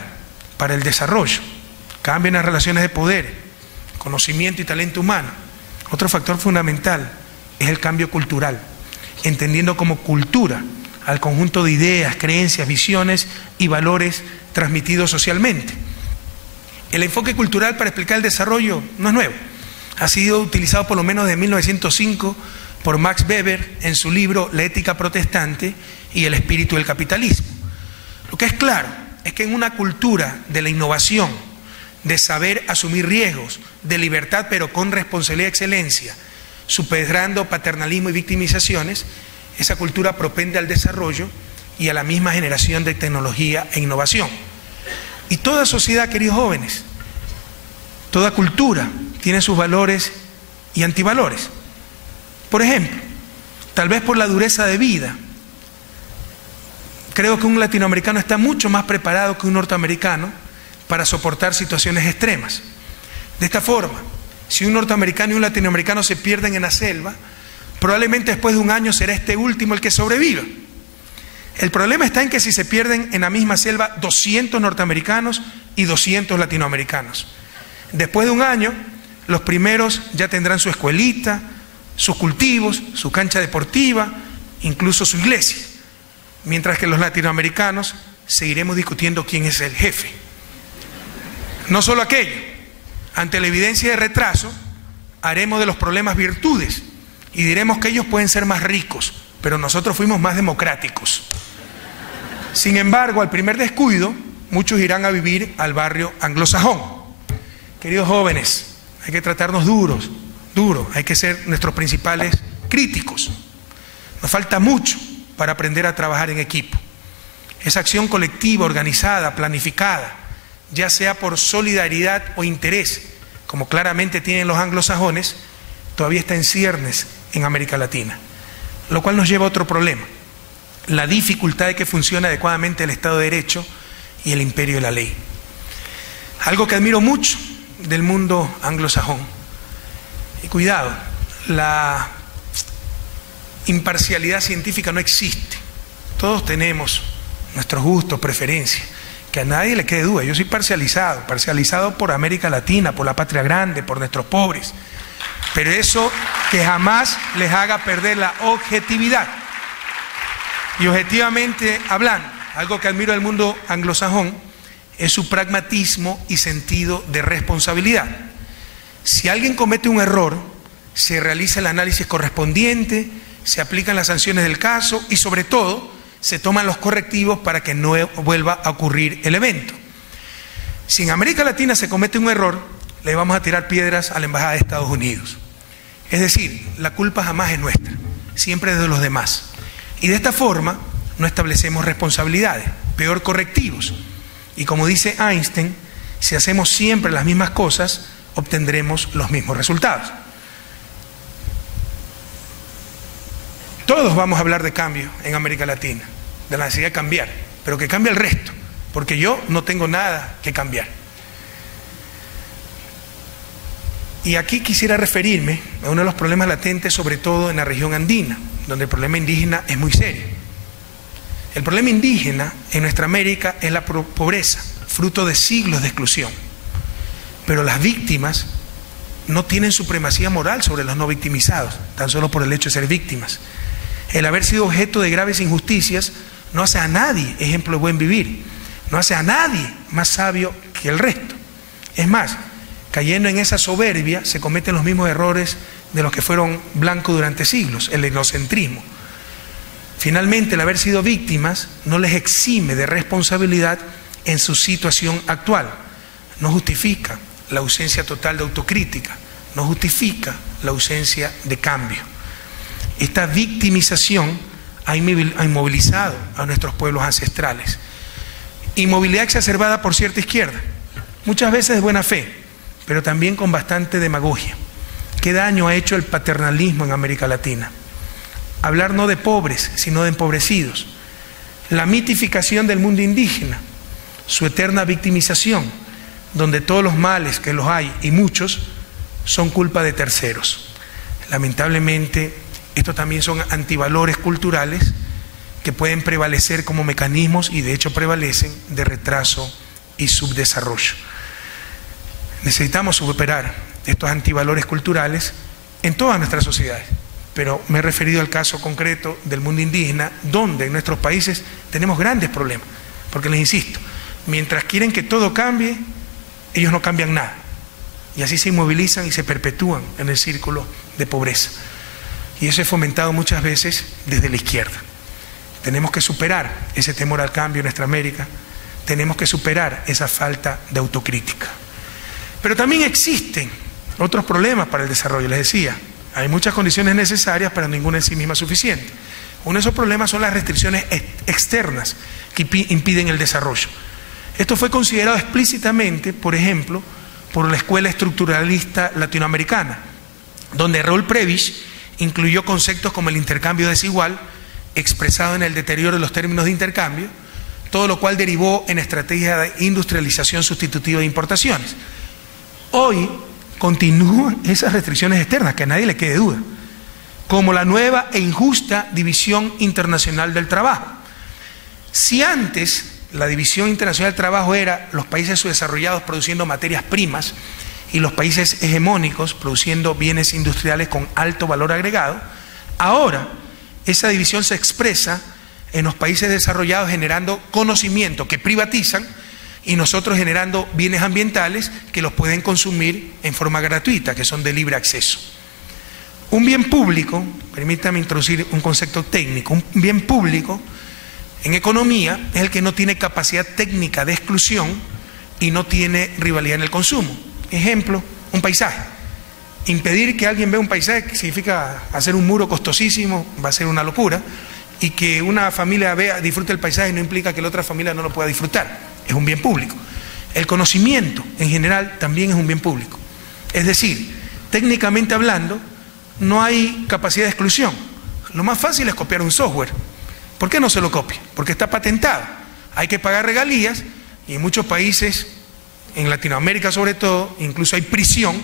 para el desarrollo, cambio en las relaciones de poder, conocimiento y talento humano, otro factor fundamental es el cambio cultural, entendiendo como cultura al conjunto de ideas, creencias, visiones y valores transmitidos socialmente. El enfoque cultural para explicar el desarrollo no es nuevo. Ha sido utilizado por lo menos desde 1905 por Max Weber en su libro La ética protestante y el espíritu del capitalismo. Lo que es claro es que en una cultura de la innovación, de saber asumir riesgos, de libertad pero con responsabilidad y excelencia, superando paternalismo y victimizaciones, esa cultura propende al desarrollo y a la misma generación de tecnología e innovación. Y toda sociedad, queridos jóvenes, toda cultura tiene sus valores y antivalores. Por ejemplo, tal vez por la dureza de vida, creo que un latinoamericano está mucho más preparado que un norteamericano para soportar situaciones extremas. De esta forma, si un norteamericano y un latinoamericano se pierden en la selva, probablemente después de un año será este último el que sobreviva. El problema está en que si se pierden en la misma selva 200 norteamericanos y 200 latinoamericanos, después de un año, los primeros ya tendrán su escuelita, sus cultivos, su cancha deportiva, incluso su iglesia, mientras que los latinoamericanos seguiremos discutiendo quién es el jefe. No solo aquello, ante la evidencia de retraso, haremos de los problemas virtudes y diremos que ellos pueden ser más ricos, pero nosotros fuimos más democráticos. Sin embargo, al primer descuido, muchos irán a vivir al barrio anglosajón. Queridos jóvenes, hay que tratarnos duro, hay que ser nuestros principales críticos. Nos falta mucho para aprender a trabajar en equipo. Esa acción colectiva, organizada, planificada, ya sea por solidaridad o interés, como claramente tienen los anglosajones, todavía está en ciernes en América Latina, lo cual nos lleva a otro problema: la dificultad de que funcione adecuadamente el Estado de Derecho y el imperio de la ley. Algo que admiro mucho del mundo anglosajón. Y cuidado, la imparcialidad científica no existe. Todos tenemos nuestros gustos, preferencias, que a nadie le quede duda. Yo soy parcializado por América Latina, por la patria grande, por nuestros pobres. Pero eso que jamás les haga perder la objetividad. Y objetivamente hablando, algo que admiro del mundo anglosajón es su pragmatismo y sentido de responsabilidad. Si alguien comete un error, se realiza el análisis correspondiente, se aplican las sanciones del caso y sobre todo se toman los correctivos para que no vuelva a ocurrir el evento. Si en América Latina se comete un error, le vamos a tirar piedras a la Embajada de Estados Unidos. Es decir, la culpa jamás es nuestra, siempre es de los demás. Y de esta forma no establecemos responsabilidades. peor correctivos. Y como dice Einstein, si hacemos siempre las mismas cosas, obtendremos los mismos resultados. Todos vamos a hablar de cambio en América Latina, de la necesidad de cambiar, pero que cambie el resto, porque yo no tengo nada que cambiar. Y aquí quisiera referirme a uno de los problemas latentes, sobre todo en la región andina, donde el problema indígena es muy serio. El problema indígena en nuestra América es la pobreza, fruto de siglos de exclusión. Pero las víctimas no tienen supremacía moral sobre los no victimizados, tan solo por el hecho de ser víctimas. El haber sido objeto de graves injusticias no hace a nadie ejemplo de buen vivir, no hace a nadie más sabio que el resto. Es más, cayendo en esa soberbia se cometen los mismos errores de los que fueron blancos durante siglos, el egocentrismo. Finalmente, el haber sido víctimas no les exime de responsabilidad en su situación actual. No justifica la ausencia total de autocrítica, no justifica la ausencia de cambio. Esta victimización ha inmovilizado a nuestros pueblos ancestrales. Inmovilidad exacerbada por cierta izquierda, muchas veces de buena fe, pero también con bastante demagogia. ¿Qué daño ha hecho el paternalismo en América Latina? Hablar no de pobres, sino de empobrecidos. La mitificación del mundo indígena, su eterna victimización, donde todos los males, que los hay y muchos, son culpa de terceros. Lamentablemente, estos también son antivalores culturales que pueden prevalecer como mecanismos, y de hecho prevalecen, de retraso y subdesarrollo. Necesitamos superar estos antivalores culturales en todas nuestras sociedades, pero me he referido al caso concreto del mundo indígena, donde en nuestros países tenemos grandes problemas, porque les insisto, mientras quieren que todo cambie, ellos no cambian nada, y así se inmovilizan y se perpetúan en el círculo de pobreza. Y eso es fomentado muchas veces desde la izquierda. Tenemos que superar ese temor al cambio en nuestra América, tenemos que superar esa falta de autocrítica. Pero también existen otros problemas para el desarrollo. Les decía, hay muchas condiciones necesarias, pero ninguna en sí misma suficiente. Uno de esos problemas son las restricciones externas que impiden el desarrollo. Esto fue considerado explícitamente, por ejemplo, por la Escuela Estructuralista Latinoamericana, donde Raúl Prebisch incluyó conceptos como el intercambio desigual, expresado en el deterioro de los términos de intercambio, todo lo cual derivó en estrategias de industrialización sustitutiva de importaciones. Hoy continúan esas restricciones externas, que a nadie le quede duda, como la nueva e injusta división internacional del trabajo. Si antes la división internacional del trabajo era los países subdesarrollados produciendo materias primas y los países hegemónicos produciendo bienes industriales con alto valor agregado, ahora esa división se expresa en los países desarrollados generando conocimiento que privatizan, y nosotros generando bienes ambientales que los pueden consumir en forma gratuita, que son de libre acceso. Un bien público, permítame introducir un concepto técnico, un bien público en economía es el que no tiene capacidad técnica de exclusión y no tiene rivalidad en el consumo. Ejemplo, un paisaje. Impedir que alguien vea un paisaje significa hacer un muro costosísimo, va a ser una locura, y que una familia disfrute el paisaje no implica que la otra familia no lo pueda disfrutar. Es un bien público. El conocimiento en general también es un bien público. Es decir, técnicamente hablando, no hay capacidad de exclusión. Lo más fácil es copiar un software. ¿Por qué no se lo copia? Porque está patentado. Hay que pagar regalías, y en muchos países, en Latinoamérica sobre todo, incluso hay prisión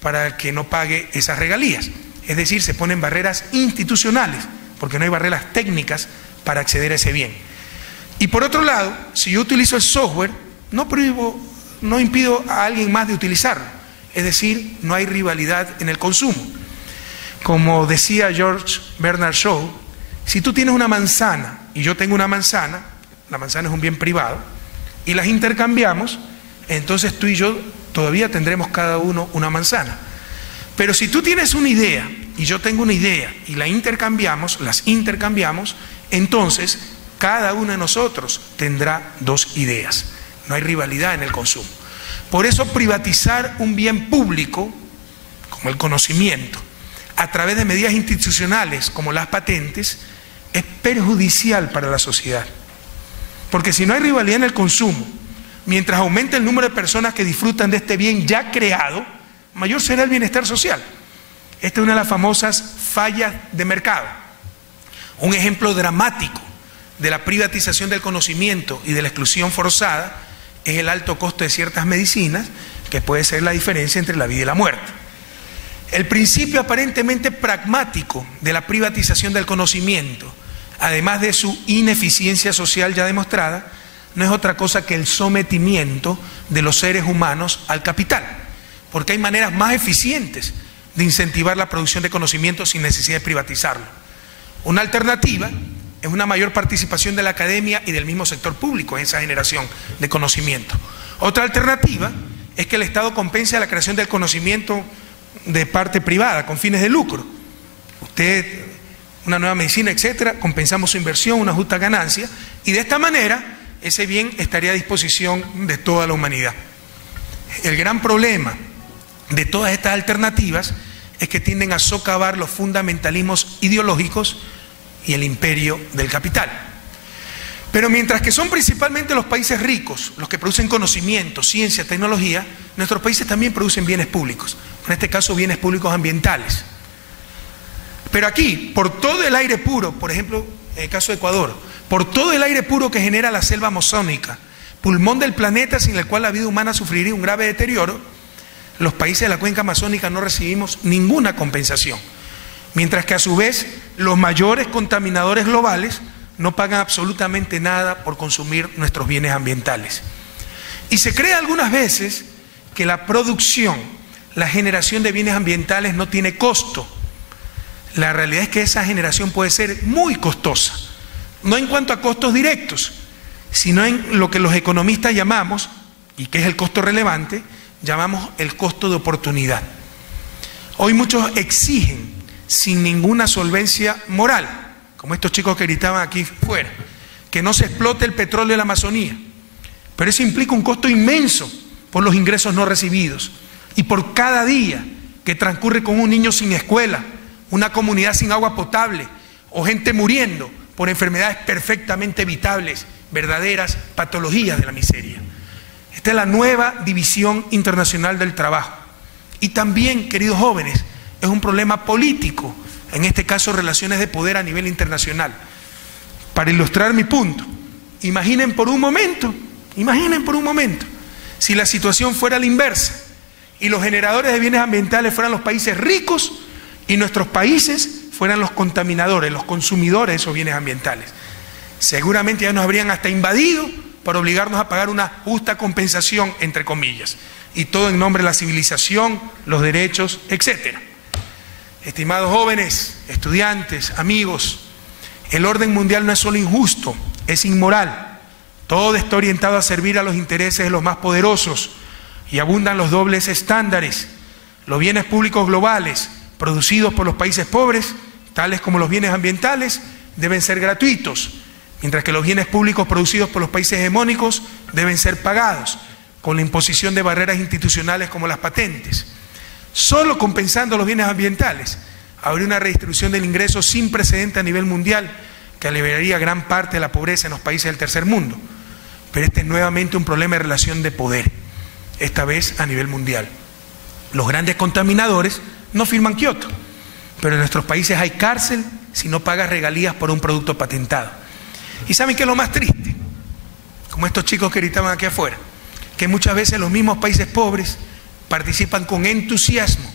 para el que no pague esas regalías. Es decir, se ponen barreras institucionales, porque no hay barreras técnicas para acceder a ese bien. Y por otro lado, si yo utilizo el software, no impido a alguien más de utilizarlo. Es decir, no hay rivalidad en el consumo. Como decía George Bernard Shaw, si tú tienes una manzana y yo tengo una manzana, la manzana es un bien privado, y las intercambiamos, entonces tú y yo todavía tendremos cada uno una manzana. Pero si tú tienes una idea y yo tengo una idea y las intercambiamos, entonces cada uno de nosotros tendrá dos ideas. No hay rivalidad en el consumo. Por eso privatizar un bien público, como el conocimiento, a través de medidas institucionales como las patentes, es perjudicial para la sociedad. Porque si no hay rivalidad en el consumo, mientras aumente el número de personas que disfrutan de este bien ya creado, mayor será el bienestar social. Esta es una de las famosas fallas de mercado. Un ejemplo dramático de la privatización del conocimiento y de la exclusión forzada es el alto costo de ciertas medicinas, que puede ser la diferencia entre la vida y la muerte. El principio aparentemente pragmático de la privatización del conocimiento, además de su ineficiencia social ya demostrada, no es otra cosa que el sometimiento de los seres humanos al capital, porque hay maneras más eficientes de incentivar la producción de conocimiento sin necesidad de privatizarlo. Una alternativa es una mayor participación de la academia y del mismo sector público en esa generación de conocimiento. Otra alternativa es que el Estado compense la creación del conocimiento de parte privada con fines de lucro. Usted, una nueva medicina, etcétera, compensamos su inversión, una justa ganancia, y de esta manera ese bien estaría a disposición de toda la humanidad. El gran problema de todas estas alternativas es que tienden a socavar los fundamentalismos ideológicos y el imperio del capital. Pero mientras que son principalmente los países ricos los que producen conocimiento, ciencia, tecnología, nuestros países también producen bienes públicos, en este caso bienes públicos ambientales. Pero aquí, por todo el aire puro, por ejemplo, en el caso de Ecuador, por todo el aire puro que genera la selva amazónica, pulmón del planeta sin el cual la vida humana sufriría un grave deterioro, los países de la cuenca amazónica no recibimos ninguna compensación, mientras que a su vez los mayores contaminadores globales no pagan absolutamente nada por consumir nuestros bienes ambientales. Y se cree algunas veces que la producción, la generación de bienes ambientales no tiene costo. La realidad es que esa generación puede ser muy costosa, no en cuanto a costos directos, sino en lo que los economistas llamamos, y que es el costo relevante, llamamos el costo de oportunidad. Hoy muchos exigen, sin ninguna solvencia moral, como estos chicos que gritaban aquí fuera, que no se explote el petróleo de la Amazonía. Pero eso implica un costo inmenso por los ingresos no recibidos y por cada día que transcurre con un niño sin escuela, una comunidad sin agua potable o gente muriendo por enfermedades perfectamente evitables, verdaderas patologías de la miseria. Esta es la nueva división internacional del trabajo. Y también, queridos jóvenes, es un problema político, en este caso relaciones de poder a nivel internacional. Para ilustrar mi punto, imaginen por un momento, si la situación fuera la inversa y los generadores de bienes ambientales fueran los países ricos y nuestros países fueran los contaminadores, los consumidores de esos bienes ambientales. Seguramente ya nos habrían hasta invadido para obligarnos a pagar una justa compensación, entre comillas, y todo en nombre de la civilización, los derechos, etcétera. Estimados jóvenes, estudiantes, amigos, el orden mundial no es solo injusto, es inmoral. Todo está orientado a servir a los intereses de los más poderosos y abundan los dobles estándares. Los bienes públicos globales producidos por los países pobres, tales como los bienes ambientales, deben ser gratuitos, mientras que los bienes públicos producidos por los países hegemónicos deben ser pagados, con la imposición de barreras institucionales como las patentes. Solo compensando los bienes ambientales habría una redistribución del ingreso sin precedente a nivel mundial que aliviaría gran parte de la pobreza en los países del tercer mundo. Pero este es nuevamente un problema de relación de poder, esta vez a nivel mundial. Los grandes contaminadores no firman Kioto, pero en nuestros países hay cárcel si no pagas regalías por un producto patentado. ¿Y saben qué es lo más triste? Como estos chicos que gritaban aquí afuera, que muchas veces los mismos países pobres participan con entusiasmo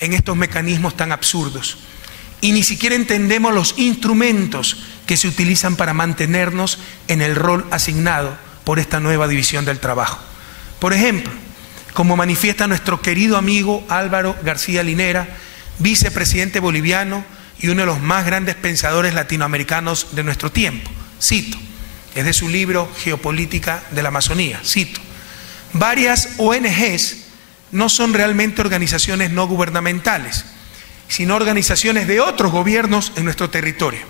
en estos mecanismos tan absurdos y ni siquiera entendemos los instrumentos que se utilizan para mantenernos en el rol asignado por esta nueva división del trabajo. Por ejemplo, como manifiesta nuestro querido amigo Álvaro García Linera, vicepresidente boliviano y uno de los más grandes pensadores latinoamericanos de nuestro tiempo. Cito, es de su libro Geopolítica de la Amazonía, cito: varias ONGs no son realmente organizaciones no gubernamentales, sino organizaciones de otros gobiernos en nuestro territorio,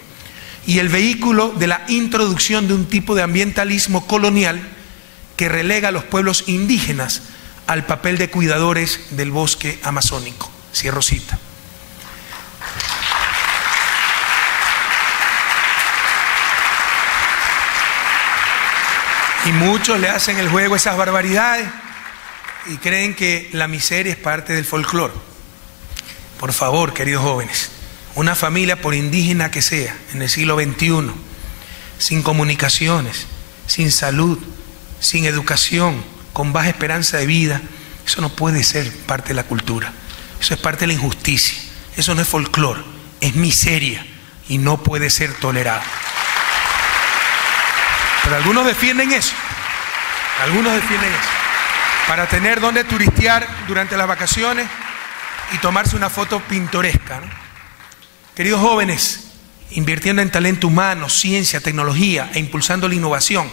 y el vehículo de la introducción de un tipo de ambientalismo colonial que relega a los pueblos indígenas al papel de cuidadores del bosque amazónico. Cierro cita. Y muchos le hacen el juego a esas barbaridades y creen que la miseria es parte del folclore. Por favor, queridos jóvenes, una familia, por indígena que sea, en el siglo XXI, sin comunicaciones, sin salud, sin educación, con baja esperanza de vida, eso no puede ser parte de la cultura. Eso es parte de la injusticia. Eso no es folclore, es miseria y no puede ser tolerado. Pero algunos defienden eso. Algunos defienden eso. Para tener donde turistear durante las vacaciones y tomarse una foto pintoresca, ¿no? Queridos jóvenes, invirtiendo en talento humano, ciencia, tecnología e impulsando la innovación,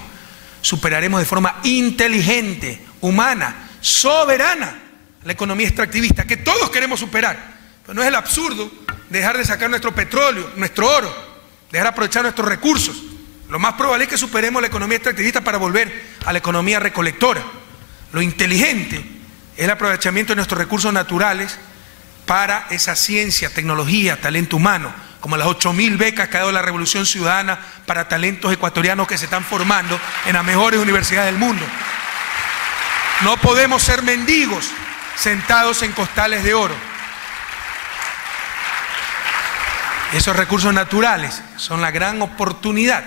superaremos de forma inteligente, humana, soberana, la economía extractivista, que todos queremos superar. Pero no es el absurdo dejar de sacar nuestro petróleo, nuestro oro, dejar de aprovechar nuestros recursos. Lo más probable es que superemos la economía extractivista para volver a la economía recolectora. Lo inteligente es el aprovechamiento de nuestros recursos naturales para esa ciencia, tecnología, talento humano, como las 8.000 becas que ha dado la Revolución Ciudadana para talentos ecuatorianos que se están formando en las mejores universidades del mundo. No podemos ser mendigos sentados en costales de oro. Esos recursos naturales son la gran oportunidad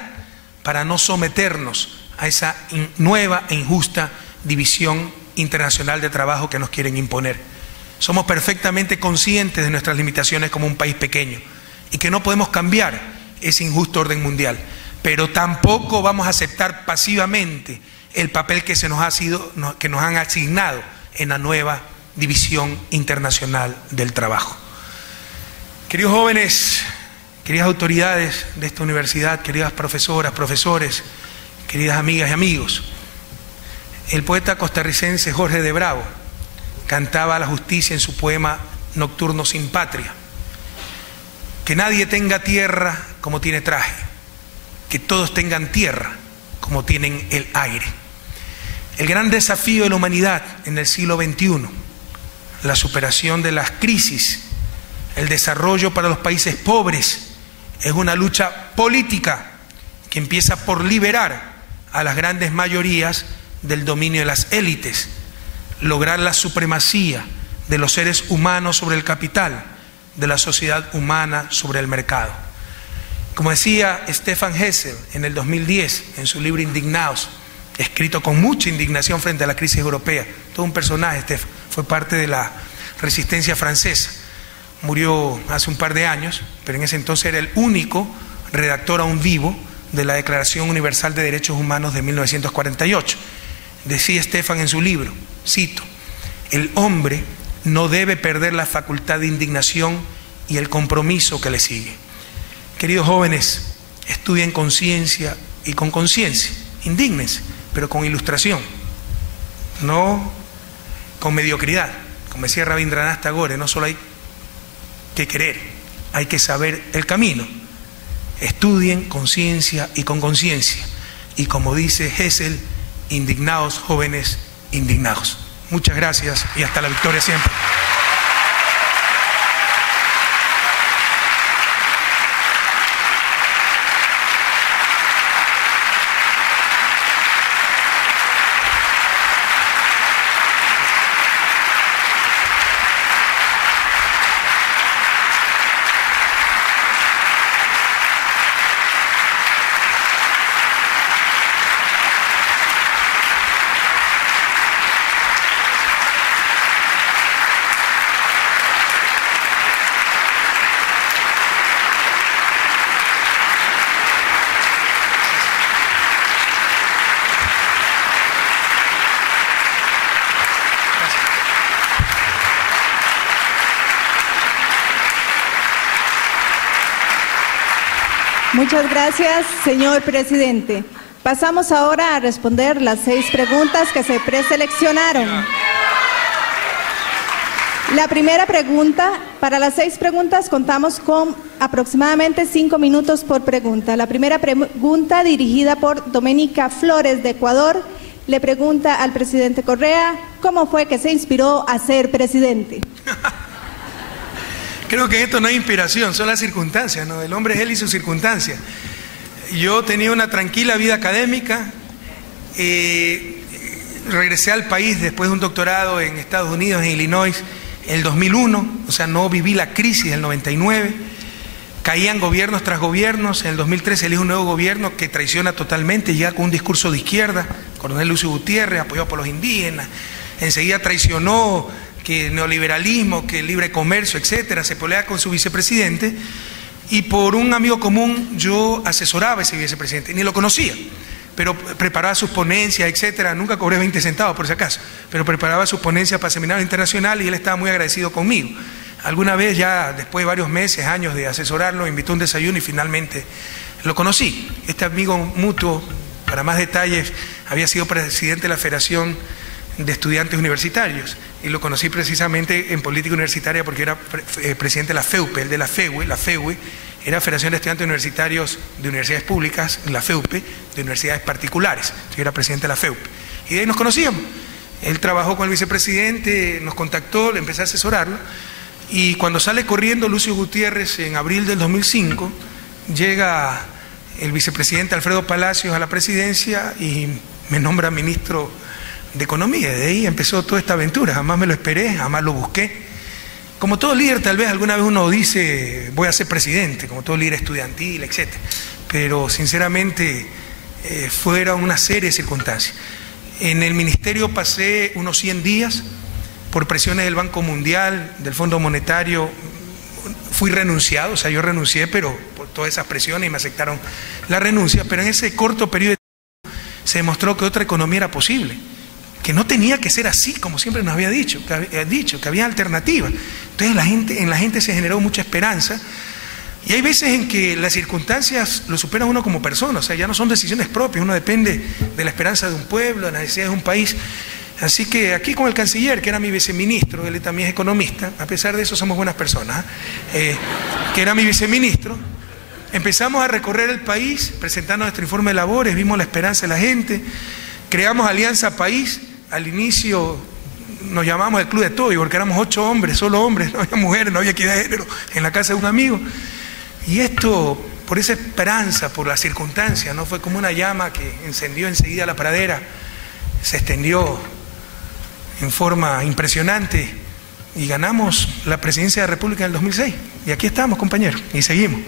para no someternos a esa nueva e injusta división internacional de trabajo que nos quieren imponer. Somos perfectamente conscientes de nuestras limitaciones como un país pequeño y que no podemos cambiar ese injusto orden mundial, pero tampoco vamos a aceptar pasivamente el papel que nos han asignado en la nueva división internacional del trabajo. Queridos jóvenes, queridas autoridades de esta universidad, queridas profesoras, profesores, queridas amigas y amigos, el poeta costarricense Jorge de Bravo cantaba la justicia en su poema Nocturno sin Patria. Que nadie tenga tierra como tiene traje, que todos tengan tierra como tienen el aire. El gran desafío de la humanidad en el siglo XXI, la superación de las crisis, el desarrollo para los países pobres, es una lucha política que empieza por liberar a las grandes mayorías del dominio de las élites, lograr la supremacía de los seres humanos sobre el capital, de la sociedad humana sobre el mercado. Como decía Stefan Hessel en el 2010 en su libro Indignados, escrito con mucha indignación frente a la crisis europea, todo un personaje, Stefan, fue parte de la resistencia francesa, murió hace un par de años, pero en ese entonces era el único redactor aún vivo de la Declaración Universal de Derechos Humanos de 1948. Decía Stefan en su libro, cito: el hombre no debe perder la facultad de indignación y el compromiso que le sigue. Queridos jóvenes, estudien con ciencia y con conciencia, indígnense, pero con ilustración, no con mediocridad. Como decía Rabindranath Tagore, no solo hay que querer, hay que saber el camino. Estudien con ciencia y con conciencia. Y como dice Hessel, indignados jóvenes, indignados. Muchas gracias y hasta la victoria siempre. Muchas gracias, señor presidente. Pasamos ahora a responder las 6 preguntas que se preseleccionaron. La primera pregunta, para las 6 preguntas contamos con aproximadamente 5 minutos por pregunta. La primera pregunta, dirigida por Doménica Flores de Ecuador, le pregunta al presidente Correa, ¿cómo fue que se inspiró a ser presidente? Creo que esto no es inspiración, son las circunstancias, ¿no? El hombre es él y sus circunstancias. Yo tenía una tranquila vida académica Regresé al país después de un doctorado en Estados Unidos, en Illinois, en el 2001, o sea, no viví la crisis del 99. Caían gobiernos tras gobiernos. En el 2013 elige un nuevo gobierno que traiciona totalmente, llega con un discurso de izquierda, coronel Lucio Gutiérrez, apoyado por los indígenas. Enseguida traicionó que neoliberalismo, que libre comercio, etcétera. Se pelea con su vicepresidente y por un amigo común yo asesoraba a ese vicepresidente, ni lo conocía, pero preparaba sus ponencias, etcétera. Nunca cobré 20 centavos por si acaso, pero preparaba sus ponencias para seminarios internacionales y él estaba muy agradecido conmigo. Alguna vez, ya después de varios meses, años de asesorarlo, invitó a un desayuno y finalmente lo conocí. Este amigo mutuo, para más detalles, había sido presidente de la Federación de Estudiantes Universitarios y lo conocí precisamente en política universitaria porque era presidente de la FEUPE, el de la FEUE. La FEUE era Federación de Estudiantes Universitarios de Universidades Públicas, la FEUPE de Universidades Particulares. Yo era presidente de la FEUPE. Y de ahí nos conocíamos. Él trabajó con el vicepresidente, nos contactó, le empecé a asesorarlo. Y cuando sale corriendo Lucio Gutiérrez en abril del 2005, llega el vicepresidente Alfredo Palacios a la presidencia y me nombra ministro de Economía. De ahí empezó toda esta aventura. Jamás me lo esperé, jamás lo busqué. Como todo líder, tal vez alguna vez uno dice, voy a ser presidente, como todo líder estudiantil, etc. Pero sinceramente fueron una serie de circunstancias. En el ministerio pasé unos 100 días, por presiones del Banco Mundial, del Fondo Monetario, fui renunciado, o sea, yo renuncié, pero por todas esas presiones y me aceptaron la renuncia, pero en ese corto periodo de tiempo se demostró que otra economía era posible, que no tenía que ser así, como siempre nos había dicho, que había alternativas. Entonces en la gente se generó mucha esperanza, y hay veces en que las circunstancias lo superan uno como persona, o sea, ya no son decisiones propias, uno depende de la esperanza de un pueblo, de las necesidades de un país. Así que aquí con el canciller, que era mi viceministro, él también es economista, a pesar de eso somos buenas personas, que era mi viceministro, empezamos a recorrer el país, presentando nuestro informe de labores, vimos la esperanza de la gente, creamos Alianza País. Al inicio nos llamamos el Club de Toby, porque éramos 8 hombres, solo hombres, no había mujeres, no había equidad de género, en la casa de un amigo. Y esto, por esa esperanza, por las circunstancias, ¿no? Fue como una llama que encendió enseguida la pradera, se extendió en forma impresionante y ganamos la presidencia de la República en el 2006. Y aquí estamos, compañeros, y seguimos.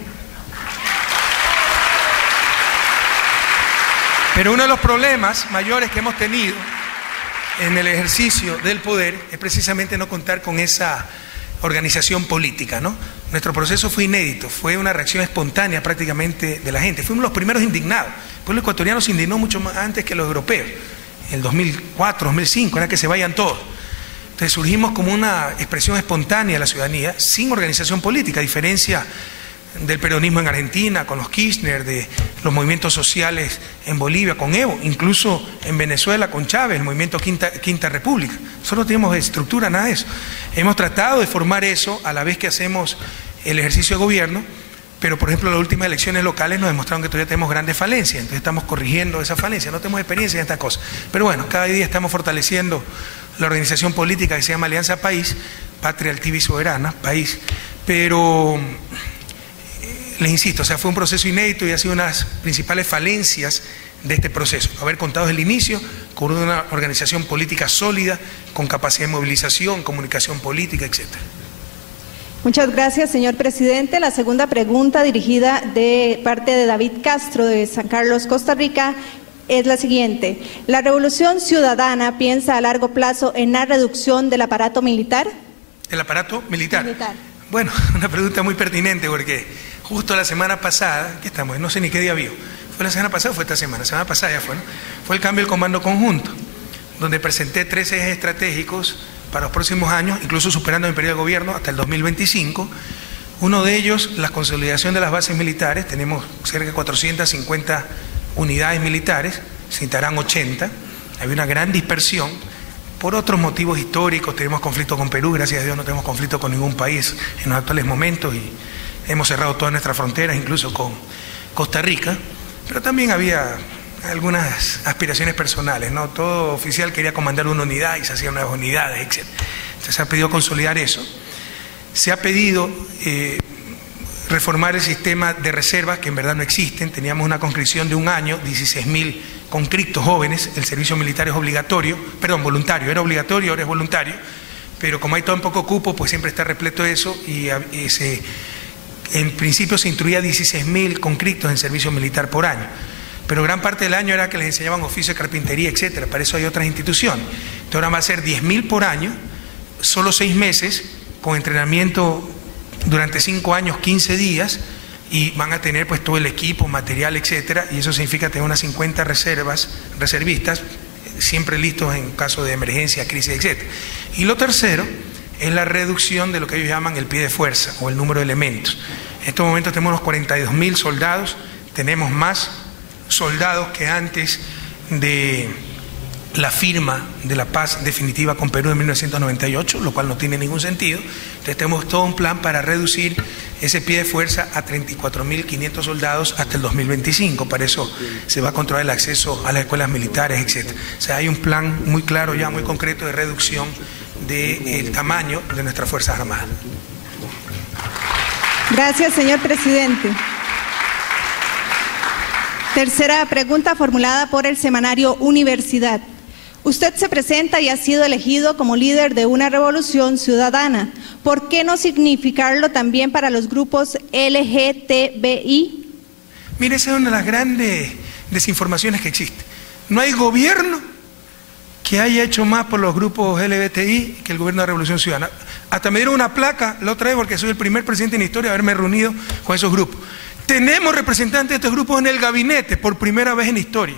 Pero uno de los problemas mayores que hemos tenido en el ejercicio del poder es precisamente no contar con esa organización política, ¿no? Nuestro proceso fue inédito, fue una reacción espontánea prácticamente de la gente. Fuimos los primeros indignados. El pueblo ecuatoriano se indignó mucho más antes que los europeos. En el 2004, 2005, era que se vayan todos. Entonces surgimos como una expresión espontánea de la ciudadanía, sin organización política, a diferencia del peronismo en Argentina, con los Kirchner, de los movimientos sociales en Bolivia, con Evo, incluso en Venezuela con Chávez, el movimiento Quinta República. Nosotros no tenemos estructura, nada de eso. Hemos tratado de formar eso a la vez que hacemos el ejercicio de gobierno, pero por ejemplo las últimas elecciones locales nos demostraron que todavía tenemos grandes falencias, entonces estamos corrigiendo esa falencia, no tenemos experiencia en estas cosas. Pero bueno, cada día estamos fortaleciendo la organización política que se llama Alianza País, Patria Altiva y Soberana, País, pero les insisto, o sea, fue un proceso inédito y ha sido una de las principales falencias de este proceso, haber contado desde el inicio con una organización política sólida, con capacidad de movilización, comunicación política, etcétera. Muchas gracias, señor presidente. La segunda pregunta, dirigida de parte de David Castro de San Carlos, Costa Rica, es la siguiente. ¿La Revolución Ciudadana piensa a largo plazo en la reducción del aparato militar? ¿El aparato militar? Bueno, una pregunta muy pertinente porque justo la semana pasada, aquí estamos, no sé ni qué día vio, ¿fue la semana pasada o fue esta semana? La semana pasada ya fue, ¿no? Fue el cambio del comando conjunto, donde presenté 3 ejes estratégicos para los próximos años, incluso superando mi periodo de gobierno hasta el 2025. Uno de ellos, la consolidación de las bases militares. Tenemos cerca de 450 unidades militares, se necesitarán 80. Hay una gran dispersión por otros motivos históricos. Tenemos conflicto con Perú, gracias a Dios no tenemos conflicto con ningún país en los actuales momentos y hemos cerrado todas nuestras fronteras, incluso con Costa Rica, pero también había algunas aspiraciones personales, ¿no? Todo oficial quería comandar una unidad y se hacían nuevas unidades, etc. Entonces se ha pedido consolidar eso. Se ha pedido reformar el sistema de reservas, que en verdad no existen. Teníamos una conscripción de un año, 16.000 conscriptos jóvenes. El servicio militar es obligatorio, perdón, voluntario, era obligatorio, ahora es voluntario, pero como hay tan poco cupo, pues siempre está repleto de eso, y en principio se instruía 16.000 conscriptos en servicio militar por año, pero gran parte del año era que les enseñaban oficio de carpintería, etcétera. Para eso hay otras instituciones. Entonces ahora va a ser 10.000 por año, solo 6 meses, con entrenamiento durante 5 años, 15 días, y van a tener pues todo el equipo, material, etcétera, y eso significa tener unas 50 reservistas, siempre listos en caso de emergencia, crisis, etcétera. Y lo tercero es la reducción de lo que ellos llaman el pie de fuerza o el número de elementos. En estos momentos tenemos unos 42.000 soldados, tenemos más soldados que antes de la firma de la paz definitiva con Perú en 1998, lo cual no tiene ningún sentido. Entonces tenemos todo un plan para reducir ese pie de fuerza a 34.500 soldados hasta el 2025. Para eso se va a controlar el acceso a las escuelas militares, etc. O sea, hay un plan muy claro ya, muy concreto de reducción del tamaño de nuestras Fuerzas Armadas. Gracias, señor presidente. Tercera pregunta formulada por el semanario Universidad. Usted se presenta y ha sido elegido como líder de una revolución ciudadana. ¿Por qué no significarlo también para los grupos LGTBI? Mire, esa es una de las grandes desinformaciones que existe. No hay gobierno que haya hecho más por los grupos LGBTI que el gobierno de la Revolución Ciudadana. Hasta me dieron una placa la otra vez porque soy el primer presidente en la historia de haberme reunido con esos grupos. Tenemos representantes de estos grupos en el gabinete por primera vez en la historia.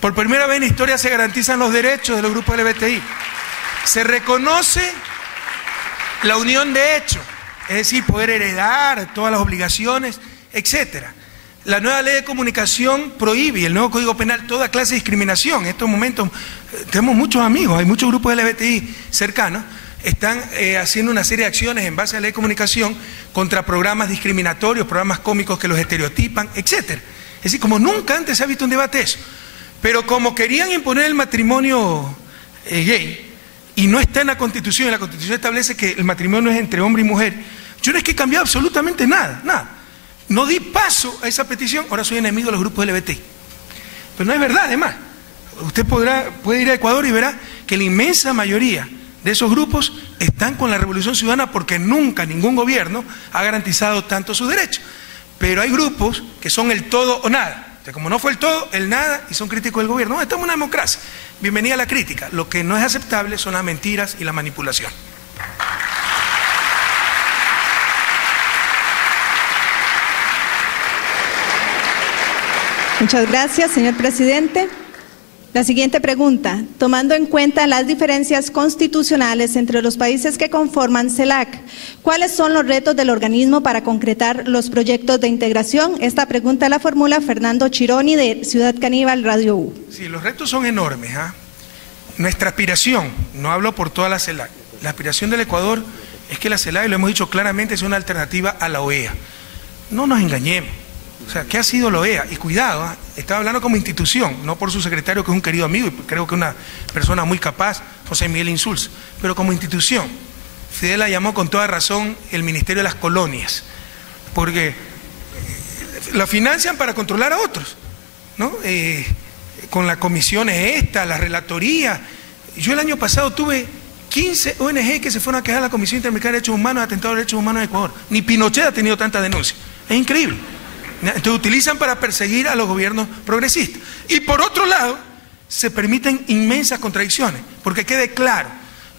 Por primera vez en la historia se garantizan los derechos de los grupos LGBTI. Se reconoce la unión de hecho, es decir, poder heredar todas las obligaciones, etc. La nueva ley de comunicación prohíbe, y el nuevo Código Penal, toda clase de discriminación. En estos momentos tenemos muchos amigos, hay muchos grupos LGBTI cercanos, están haciendo una serie de acciones en base a la ley de comunicación contra programas discriminatorios, programas cómicos que los estereotipan, etc. Es decir, como nunca antes se ha visto un debate eso. Pero como querían imponer el matrimonio gay, y no está en la Constitución, y la Constitución establece que el matrimonio es entre hombre y mujer, yo no es que he cambiado absolutamente nada, nada. No di paso a esa petición, ahora soy enemigo de los grupos LGBTI. Pero no es verdad, además. Usted puede ir a Ecuador y verá que la inmensa mayoría de esos grupos están con la Revolución Ciudadana porque nunca ningún gobierno ha garantizado tanto sus derechos. Pero hay grupos que son el todo o nada. O sea, como no fue el todo, el nada, y son críticos del gobierno. No, estamos en una democracia. Bienvenida a la crítica. Lo que no es aceptable son las mentiras y la manipulación. Muchas gracias, señor presidente. La siguiente pregunta. Tomando en cuenta las diferencias constitucionales entre los países que conforman CELAC, ¿cuáles son los retos del organismo para concretar los proyectos de integración? Esta pregunta la formula Fernando Chironi de Ciudad Caníbal, Radio U. Sí, los retos son enormes. Nuestra aspiración, no hablo por toda la CELAC, la aspiración del Ecuador es que la CELAC, y lo hemos dicho claramente, es una alternativa a la OEA. No nos engañemos. O sea, ¿qué ha sido la OEA? Y cuidado, estaba hablando como institución, no por su secretario, que es un querido amigo y creo que una persona muy capaz, José Miguel Insulza, pero como institución. Fidel la llamó con toda razón el Ministerio de las Colonias, porque la financian para controlar a otros, ¿no? Con las comisiones la relatoría. Yo el año pasado tuve 15 ONG que se fueron a quejar a la Comisión Interamericana de Derechos Humanos, atentado a los derechos humanos de Ecuador. Ni Pinochet ha tenido tanta denuncia. Es increíble. Entonces utilizan para perseguir a los gobiernos progresistas. Y por otro lado, se permiten inmensas contradicciones, porque quede claro,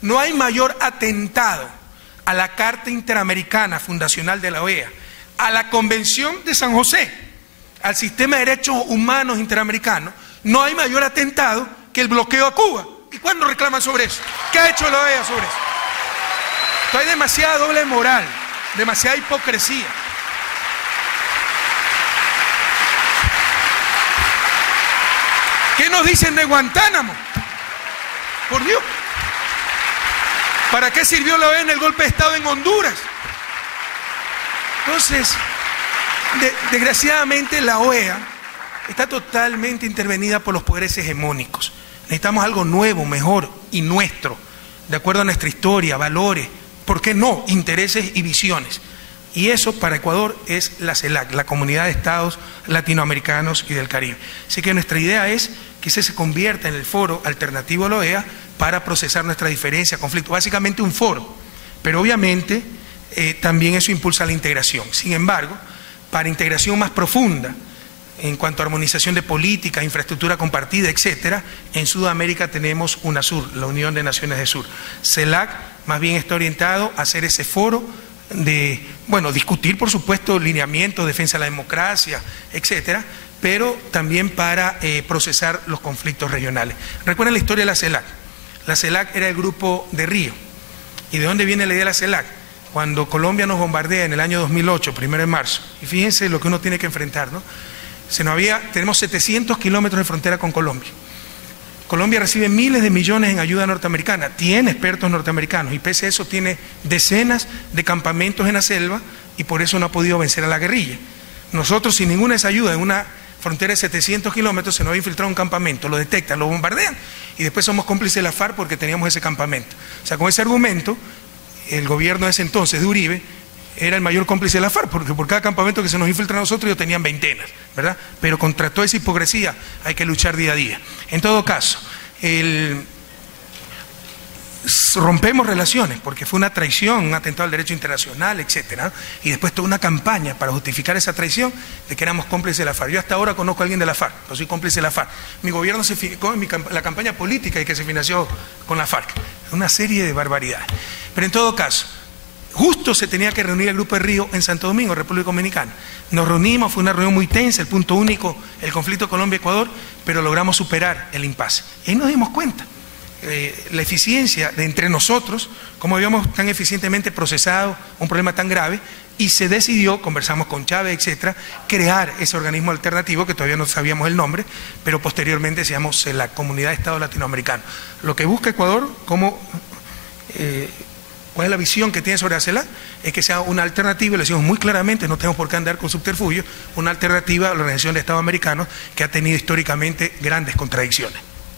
no hay mayor atentado a la Carta Interamericana Fundacional de la OEA, a la Convención de San José, al sistema de derechos humanos interamericano, no hay mayor atentado que el bloqueo a Cuba. ¿Y cuándo reclaman sobre eso? ¿Qué ha hecho la OEA sobre eso? Entonces hay demasiada doble moral, demasiada hipocresía. ¿Qué nos dicen de Guantánamo? Por Dios. ¿Para qué sirvió la OEA en el golpe de Estado en Honduras? Entonces, desgraciadamente la OEA está totalmente intervenida por los poderes hegemónicos. Necesitamos algo nuevo, mejor y nuestro, de acuerdo a nuestra historia, valores, ¿por qué no? Intereses y visiones. Y eso para Ecuador es la CELAC, la Comunidad de Estados Latinoamericanos y del Caribe. Así que nuestra idea es que ese se convierta en el foro alternativo a la OEA para procesar nuestra diferencia, conflicto, básicamente un foro, pero obviamente también eso impulsa la integración. Sin embargo, para integración más profunda, en cuanto a armonización de política, infraestructura compartida, etcétera, en Sudamérica tenemos UNASUR, la Unión de Naciones del Sur. CELAC más bien está orientado a hacer ese foro de, bueno, discutir por supuesto lineamientos, defensa de la democracia, etcétera, pero también para procesar los conflictos regionales. Recuerden la historia de la CELAC. La CELAC era el grupo de Río. ¿Y de dónde viene la idea de la CELAC? Cuando Colombia nos bombardea en el año 2008, 1 de marzo, y fíjense lo que uno tiene que enfrentar, ¿no? Tenemos 700 kilómetros de frontera con Colombia. Colombia recibe miles de millones en ayuda norteamericana, tiene expertos norteamericanos y pese a eso tiene decenas de campamentos en la selva y por eso no ha podido vencer a la guerrilla. Nosotros sin ninguna de esa ayuda en una frontera de 700 kilómetros se nos ha infiltrado un campamento, lo detectan, lo bombardean y después somos cómplices de la FARC porque teníamos ese campamento. O sea, con ese argumento, el gobierno de ese entonces de Uribe era el mayor cómplice de la FARC, porque por cada campamento que se nos infiltra a nosotros ellos tenían veintenas, ¿verdad? Pero contra toda esa hipocresía hay que luchar día a día. En todo caso, rompemos relaciones, porque fue una traición, un atentado al derecho internacional, etcétera, y después toda una campaña para justificar esa traición de que éramos cómplices de la FARC. Yo hasta ahora conozco a alguien de la FARC, no soy cómplice de la FARC. Mi gobierno se fijó en la campaña política y que se financió con la FARC. Una serie de barbaridades. Pero en todo caso, justo se tenía que reunir el Grupo de Río en Santo Domingo, República Dominicana. Nos reunimos, fue una reunión muy tensa, el punto único, el conflicto Colombia-Ecuador, pero logramos superar el impasse. Y ahí nos dimos cuenta, la eficiencia de entre nosotros, cómo habíamos tan eficientemente procesado un problema tan grave, y se decidió, conversamos con Chávez, etcétera, crear ese organismo alternativo, que todavía no sabíamos el nombre, pero posteriormente se llamó la Comunidad de Estados Latinoamericanos. Lo que busca Ecuador, ¿cuál es la visión que tiene sobre la CELAC? Es que sea una alternativa, y lo decimos muy claramente, no tenemos por qué andar con subterfugios, una alternativa a la Organización de Estados Americanos que ha tenido históricamente grandes contradicciones.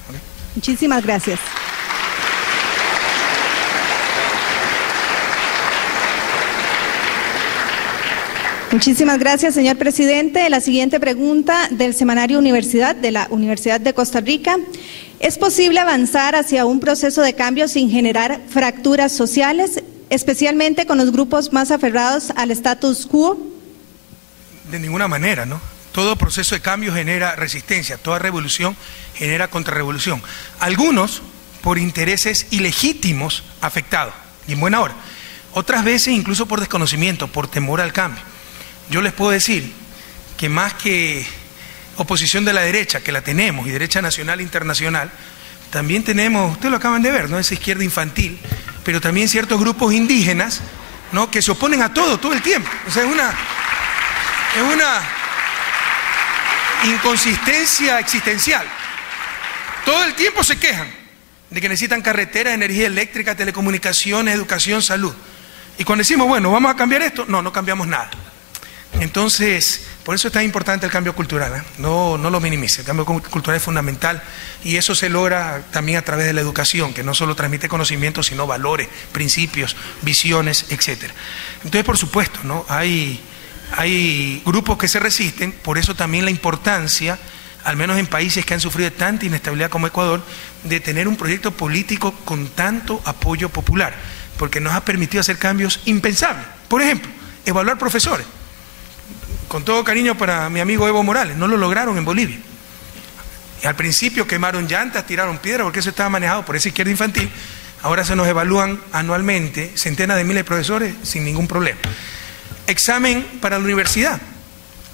¿Okay? Muchísimas gracias. Muchísimas gracias, señor presidente. La siguiente pregunta del semanario Universidad, de la Universidad de Costa Rica. ¿Es posible avanzar hacia un proceso de cambio sin generar fracturas sociales, especialmente con los grupos más aferrados al status quo? De ninguna manera, ¿no? Todo proceso de cambio genera resistencia, toda revolución genera contrarrevolución. Algunos por intereses ilegítimos afectados, y en buena hora. Otras veces incluso por desconocimiento, por temor al cambio. Yo les puedo decir que más que oposición de la derecha, que la tenemos, y derecha nacional e internacional, también tenemos, ustedes lo acaban de ver, ¿no? Esa izquierda infantil, pero también ciertos grupos indígenas, ¿no? Que se oponen a todo el tiempo. O sea, es una inconsistencia existencial. Todo el tiempo se quejan de que necesitan carreteras, energía eléctrica, telecomunicaciones, educación, salud. Y cuando decimos, bueno, ¿vamos a cambiar esto? No cambiamos nada. Entonces, por eso es tan importante el cambio cultural, ¿eh? No lo minimice, el cambio cultural es fundamental y eso se logra también a través de la educación, que no solo transmite conocimientos, sino valores, principios, visiones, etc. Entonces, por supuesto, ¿no? Hay grupos que se resisten, por eso también la importancia, al menos en países que han sufrido tanta inestabilidad como Ecuador, de tener un proyecto político con tanto apoyo popular, porque nos ha permitido hacer cambios impensables. Por ejemplo, evaluar profesores. Con todo cariño para mi amigo Evo Morales, no lo lograron en Bolivia. Y al principio quemaron llantas, tiraron piedras, porque eso estaba manejado por esa izquierda infantil. Ahora se nos evalúan anualmente centenas de miles de profesores sin ningún problema. Examen para la universidad.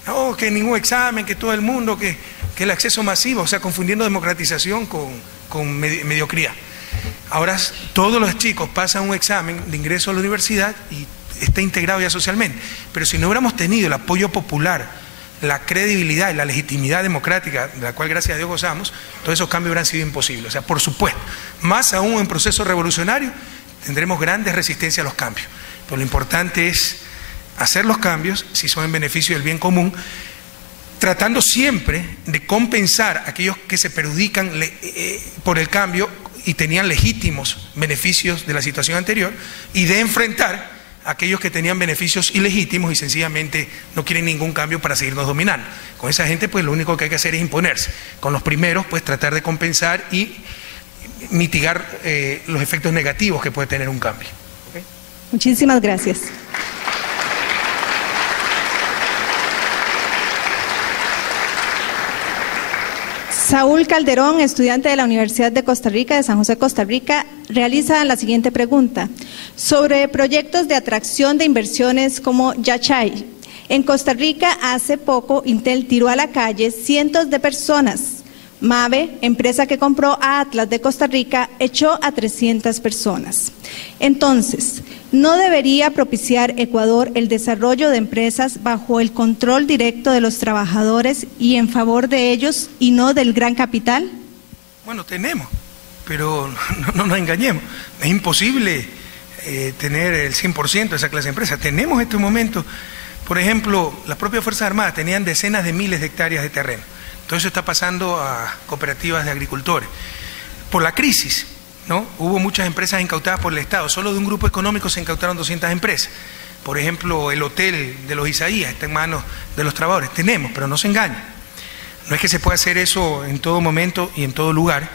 No, que ningún examen, que todo el mundo, que el acceso masivo, o sea, confundiendo democratización con mediocridad. Ahora todos los chicos pasan un examen de ingreso a la universidad y está integrado ya socialmente, pero si no hubiéramos tenido el apoyo popular, la credibilidad y la legitimidad democrática de la cual gracias a Dios gozamos, todos esos cambios hubieran sido imposibles. O sea, por supuesto, más aún en proceso revolucionario tendremos grandes resistencias a los cambios, pero lo importante es hacer los cambios si son en beneficio del bien común, tratando siempre de compensar a aquellos que se perjudican por el cambio y tenían legítimos beneficios de la situación anterior, y de enfrentar aquellos que tenían beneficios ilegítimos y sencillamente no quieren ningún cambio para seguirnos dominando. Con esa gente pues lo único que hay que hacer es imponerse. Con los primeros pues tratar de compensar y mitigar los efectos negativos que puede tener un cambio. ¿Okay? Muchísimas gracias. Saúl Calderón, estudiante de la Universidad de Costa Rica, de San José, Costa Rica, realiza la siguiente pregunta. Sobre proyectos de atracción de inversiones como Yachay. En Costa Rica, hace poco, Intel tiró a la calle cientos de personas. Mave, empresa que compró a Atlas de Costa Rica, echó a 300 personas. Entonces, ¿no debería propiciar Ecuador el desarrollo de empresas bajo el control directo de los trabajadores y en favor de ellos y no del gran capital? Bueno, tenemos, pero no nos engañemos. Es imposible tener el 100% de esa clase de empresas. Tenemos en este momento, por ejemplo, las propias Fuerzas Armadas tenían decenas de miles de hectáreas de terreno. Todo eso está pasando a cooperativas de agricultores. Por la crisis, ¿no? Hubo muchas empresas incautadas por el Estado. Solo de un grupo económico se incautaron 200 empresas. Por ejemplo, el hotel de los Isaías está en manos de los trabajadores. Tenemos, pero no se engañen. No es que se pueda hacer eso en todo momento y en todo lugar.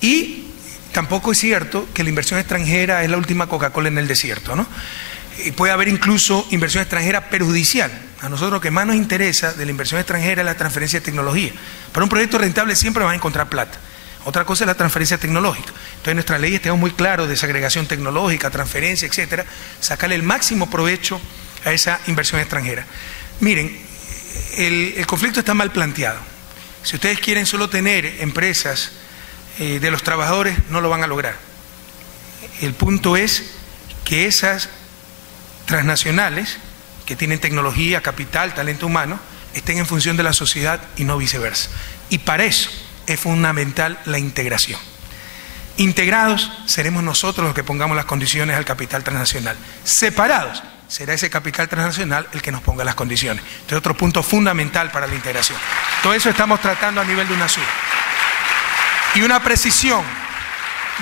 Y tampoco es cierto que la inversión extranjera es la última Coca-Cola en el desierto, ¿no? Y puede haber incluso inversión extranjera perjudicial. A nosotros lo que más nos interesa de la inversión extranjera es la transferencia de tecnología. Para un proyecto rentable siempre van a encontrar plata. Otra cosa es la transferencia tecnológica. Entonces en nuestras leyes tenemos muy claro desagregación tecnológica, transferencia, etcétera, sacarle el máximo provecho a esa inversión extranjera. Miren, el conflicto está mal planteado. Si ustedes quieren solo tener empresas de los trabajadores, no lo van a lograr. El punto es que esas transnacionales que tienen tecnología, capital, talento humano, estén en función de la sociedad y no viceversa. Y para eso es fundamental la integración. Integrados seremos nosotros los que pongamos las condiciones al capital transnacional. Separados será ese capital transnacional el que nos ponga las condiciones. Este es otro punto fundamental para la integración. Todo eso estamos tratando a nivel de UNASUR. Y una precisión.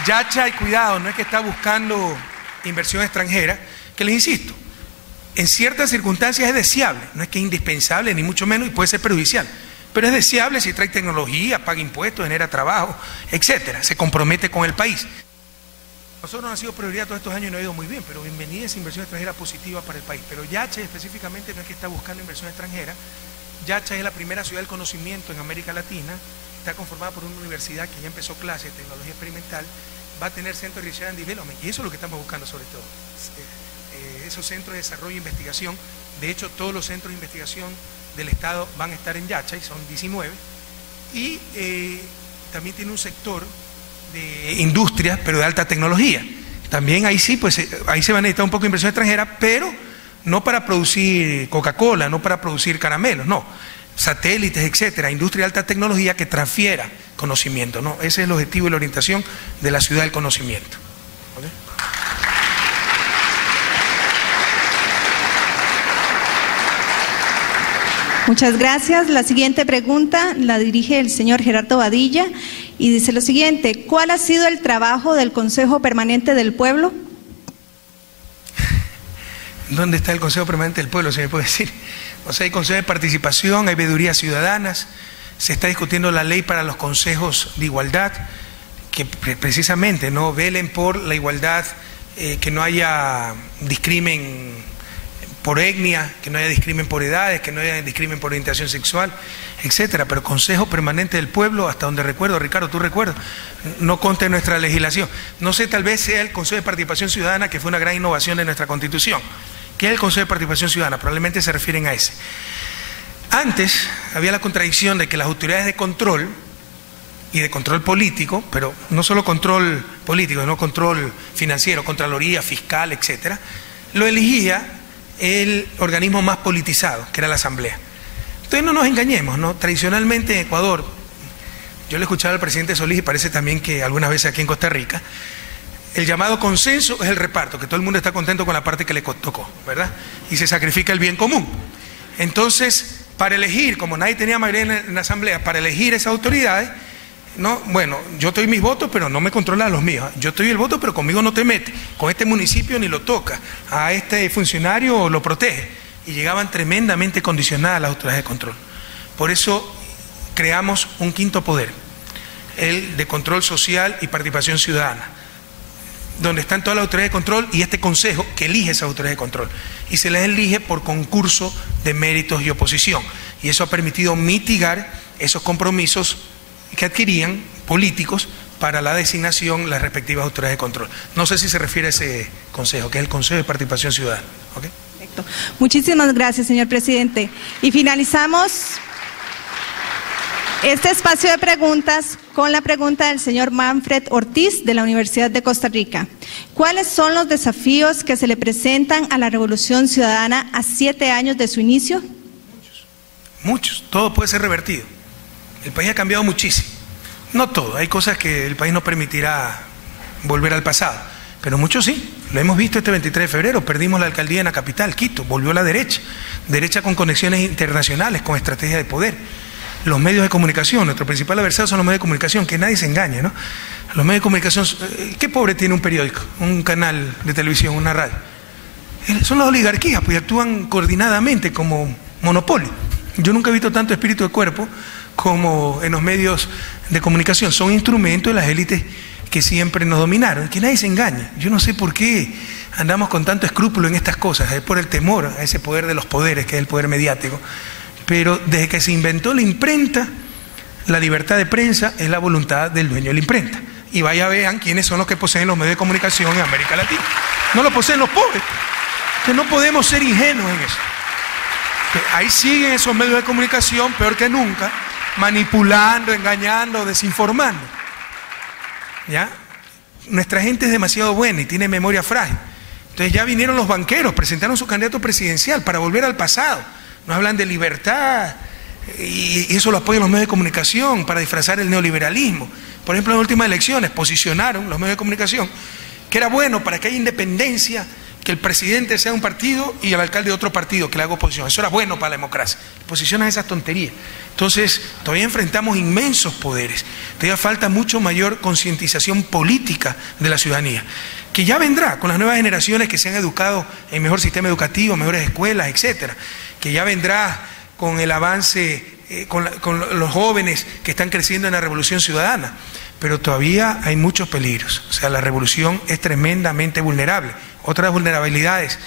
Yachay, cuidado, no es que está buscando inversión extranjera, que les insisto, en ciertas circunstancias es deseable, no es que es indispensable ni mucho menos y puede ser perjudicial, pero es deseable si trae tecnología, paga impuestos, genera trabajo, etcétera, se compromete con el país. Nosotros nos ha sido prioridad todos estos años y nos ha ido muy bien, pero bienvenida esa inversión extranjera positiva para el país. Pero Yachay específicamente no es que está buscando inversión extranjera. Yachay es la primera ciudad del conocimiento en América Latina, está conformada por una universidad que ya empezó clases de tecnología experimental, va a tener centros de research and development y eso es lo que estamos buscando sobre todo. Esos centros de desarrollo e investigación, de hecho todos los centros de investigación del Estado van a estar en Yachay, son 19, y también tiene un sector de industrias, pero de alta tecnología. También ahí sí, pues ahí se va a necesitar un poco de inversión extranjera, pero no para producir Coca-Cola, no para producir caramelos, no. Satélites, etcétera, industria de alta tecnología que transfiera conocimiento, ¿no? Ese es el objetivo y la orientación de la ciudad del conocimiento. ¿Okay? Muchas gracias. La siguiente pregunta la dirige el señor Gerardo Badilla y dice lo siguiente: ¿cuál ha sido el trabajo del Consejo Permanente del Pueblo? ¿Dónde está el Consejo Permanente del Pueblo, se me puede decir? O sea, hay consejos de participación, hay veedurías ciudadanas, se está discutiendo la ley para los consejos de igualdad, que precisamente no velen por la igualdad, que no haya discrimen por etnia, que no haya discrimen por edades, que no haya discrimen por orientación sexual, etcétera. Pero Consejo Permanente del Pueblo, hasta donde recuerdo, Ricardo, tú recuerdas, no consta en nuestra legislación. No sé, tal vez sea el Consejo de Participación Ciudadana, que fue una gran innovación de nuestra Constitución. ¿Qué es el Consejo de Participación Ciudadana? Probablemente se refieren a ese. Antes había la contradicción de que las autoridades de control y de control político, pero no solo control político, sino control financiero, contraloría, fiscal, etcétera, lo elegía el organismo más politizado, que era la Asamblea. Entonces no nos engañemos, ¿no? Tradicionalmente en Ecuador, yo le escuchaba al presidente Solís y parece también que algunas veces aquí en Costa Rica, el llamado consenso es el reparto, que todo el mundo está contento con la parte que le tocó, ¿verdad? Y se sacrifica el bien común. Entonces, para elegir, como nadie tenía mayoría en la Asamblea, para elegir esas autoridades, No, bueno, yo te doy mis votos, pero no me controlas los míos. Yo te doy el voto, pero conmigo no te metes. Con este municipio ni lo toca. A este funcionario lo protege. Y llegaban tremendamente condicionadas las autoridades de control. Por eso creamos un quinto poder, el de control social y participación ciudadana, donde están todas las autoridades de control y este consejo que elige esa autoridad de control. Y se les elige por concurso de méritos y oposición. Y eso ha permitido mitigar esos compromisos que adquirían políticos para la designación de las respectivas autoridades de control. No sé si se refiere a ese consejo, que es el Consejo de Participación Ciudadana. ¿Okay? Perfecto. Muchísimas gracias, señor presidente. Y finalizamos este espacio de preguntas con la pregunta del señor Manfred Ortiz de la Universidad de Costa Rica. ¿Cuáles son los desafíos que se le presentan a la Revolución Ciudadana a 7 años de su inicio? Muchos. Todo puede ser revertido. El país ha cambiado muchísimo. No todo, hay cosas que el país no permitirá volver al pasado, pero muchos sí. Lo hemos visto este 23 de febrero, perdimos la alcaldía en la capital, Quito, volvió la derecha con conexiones internacionales, con estrategia de poder. Los medios de comunicación, nuestro principal adversario son los medios de comunicación, que nadie se engañe, ¿no? Los medios de comunicación, ¿qué pobre tiene un periódico, un canal de televisión, una radio? Son las oligarquías, pues actúan coordinadamente como monopolio. Yo nunca he visto tanto espíritu de cuerpo como en los medios de comunicación. Son instrumentos de las élites que siempre nos dominaron, que nadie se engañe. Yo no sé por qué andamos con tanto escrúpulo en estas cosas, es por el temor a ese poder de los poderes, que es el poder mediático. Pero desde que se inventó la imprenta, la libertad de prensa es la voluntad del dueño de la imprenta. Y vaya, vean quiénes son los que poseen los medios de comunicación en América Latina. No lo poseen los pobres. Entonces no podemos ser ingenuos en eso. Ahí siguen esos medios de comunicación, peor que nunca, manipulando, engañando, desinformando. ¿Ya? Nuestra gente es demasiado buena y tiene memoria frágil. Entonces ya vinieron los banqueros, presentaron su candidato presidencial para volver al pasado. Nos hablan de libertad y eso lo apoyan los medios de comunicación para disfrazar el neoliberalismo. Por ejemplo, en las últimas elecciones posicionaron los medios de comunicación que era bueno para que haya independencia, que el presidente sea un partido y el alcalde de otro partido que le haga oposición. Eso era bueno para la democracia. Posicionan esas tonterías. Entonces, todavía enfrentamos inmensos poderes. Todavía falta mucho mayor concientización política de la ciudadanía, que ya vendrá con las nuevas generaciones que se han educado en mejor sistema educativo, mejores escuelas, etcétera, que ya vendrá con el avance, con los jóvenes que están creciendo en la revolución ciudadana. Pero todavía hay muchos peligros. O sea, la revolución es tremendamente vulnerable. Otras vulnerabilidades,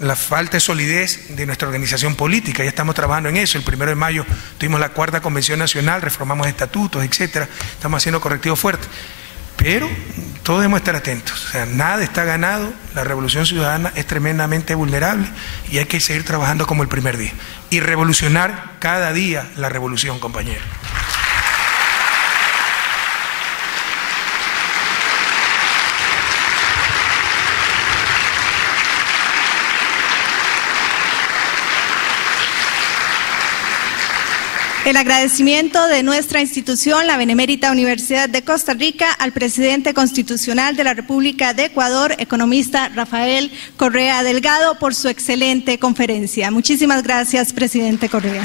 la falta de solidez de nuestra organización política. Ya estamos trabajando en eso. El 1 de mayo tuvimos la 4ª Convención Nacional, reformamos estatutos, etcétera. Estamos haciendo correctivos fuertes. Pero todos debemos estar atentos. O sea, nada está ganado. La revolución ciudadana es tremendamente vulnerable y hay que seguir trabajando como el primer día. Y revolucionar cada día la revolución, compañeros. El agradecimiento de nuestra institución, la Benemérita Universidad de Costa Rica, al presidente constitucional de la República de Ecuador, economista Rafael Correa Delgado, por su excelente conferencia. Muchísimas gracias, presidente Correa.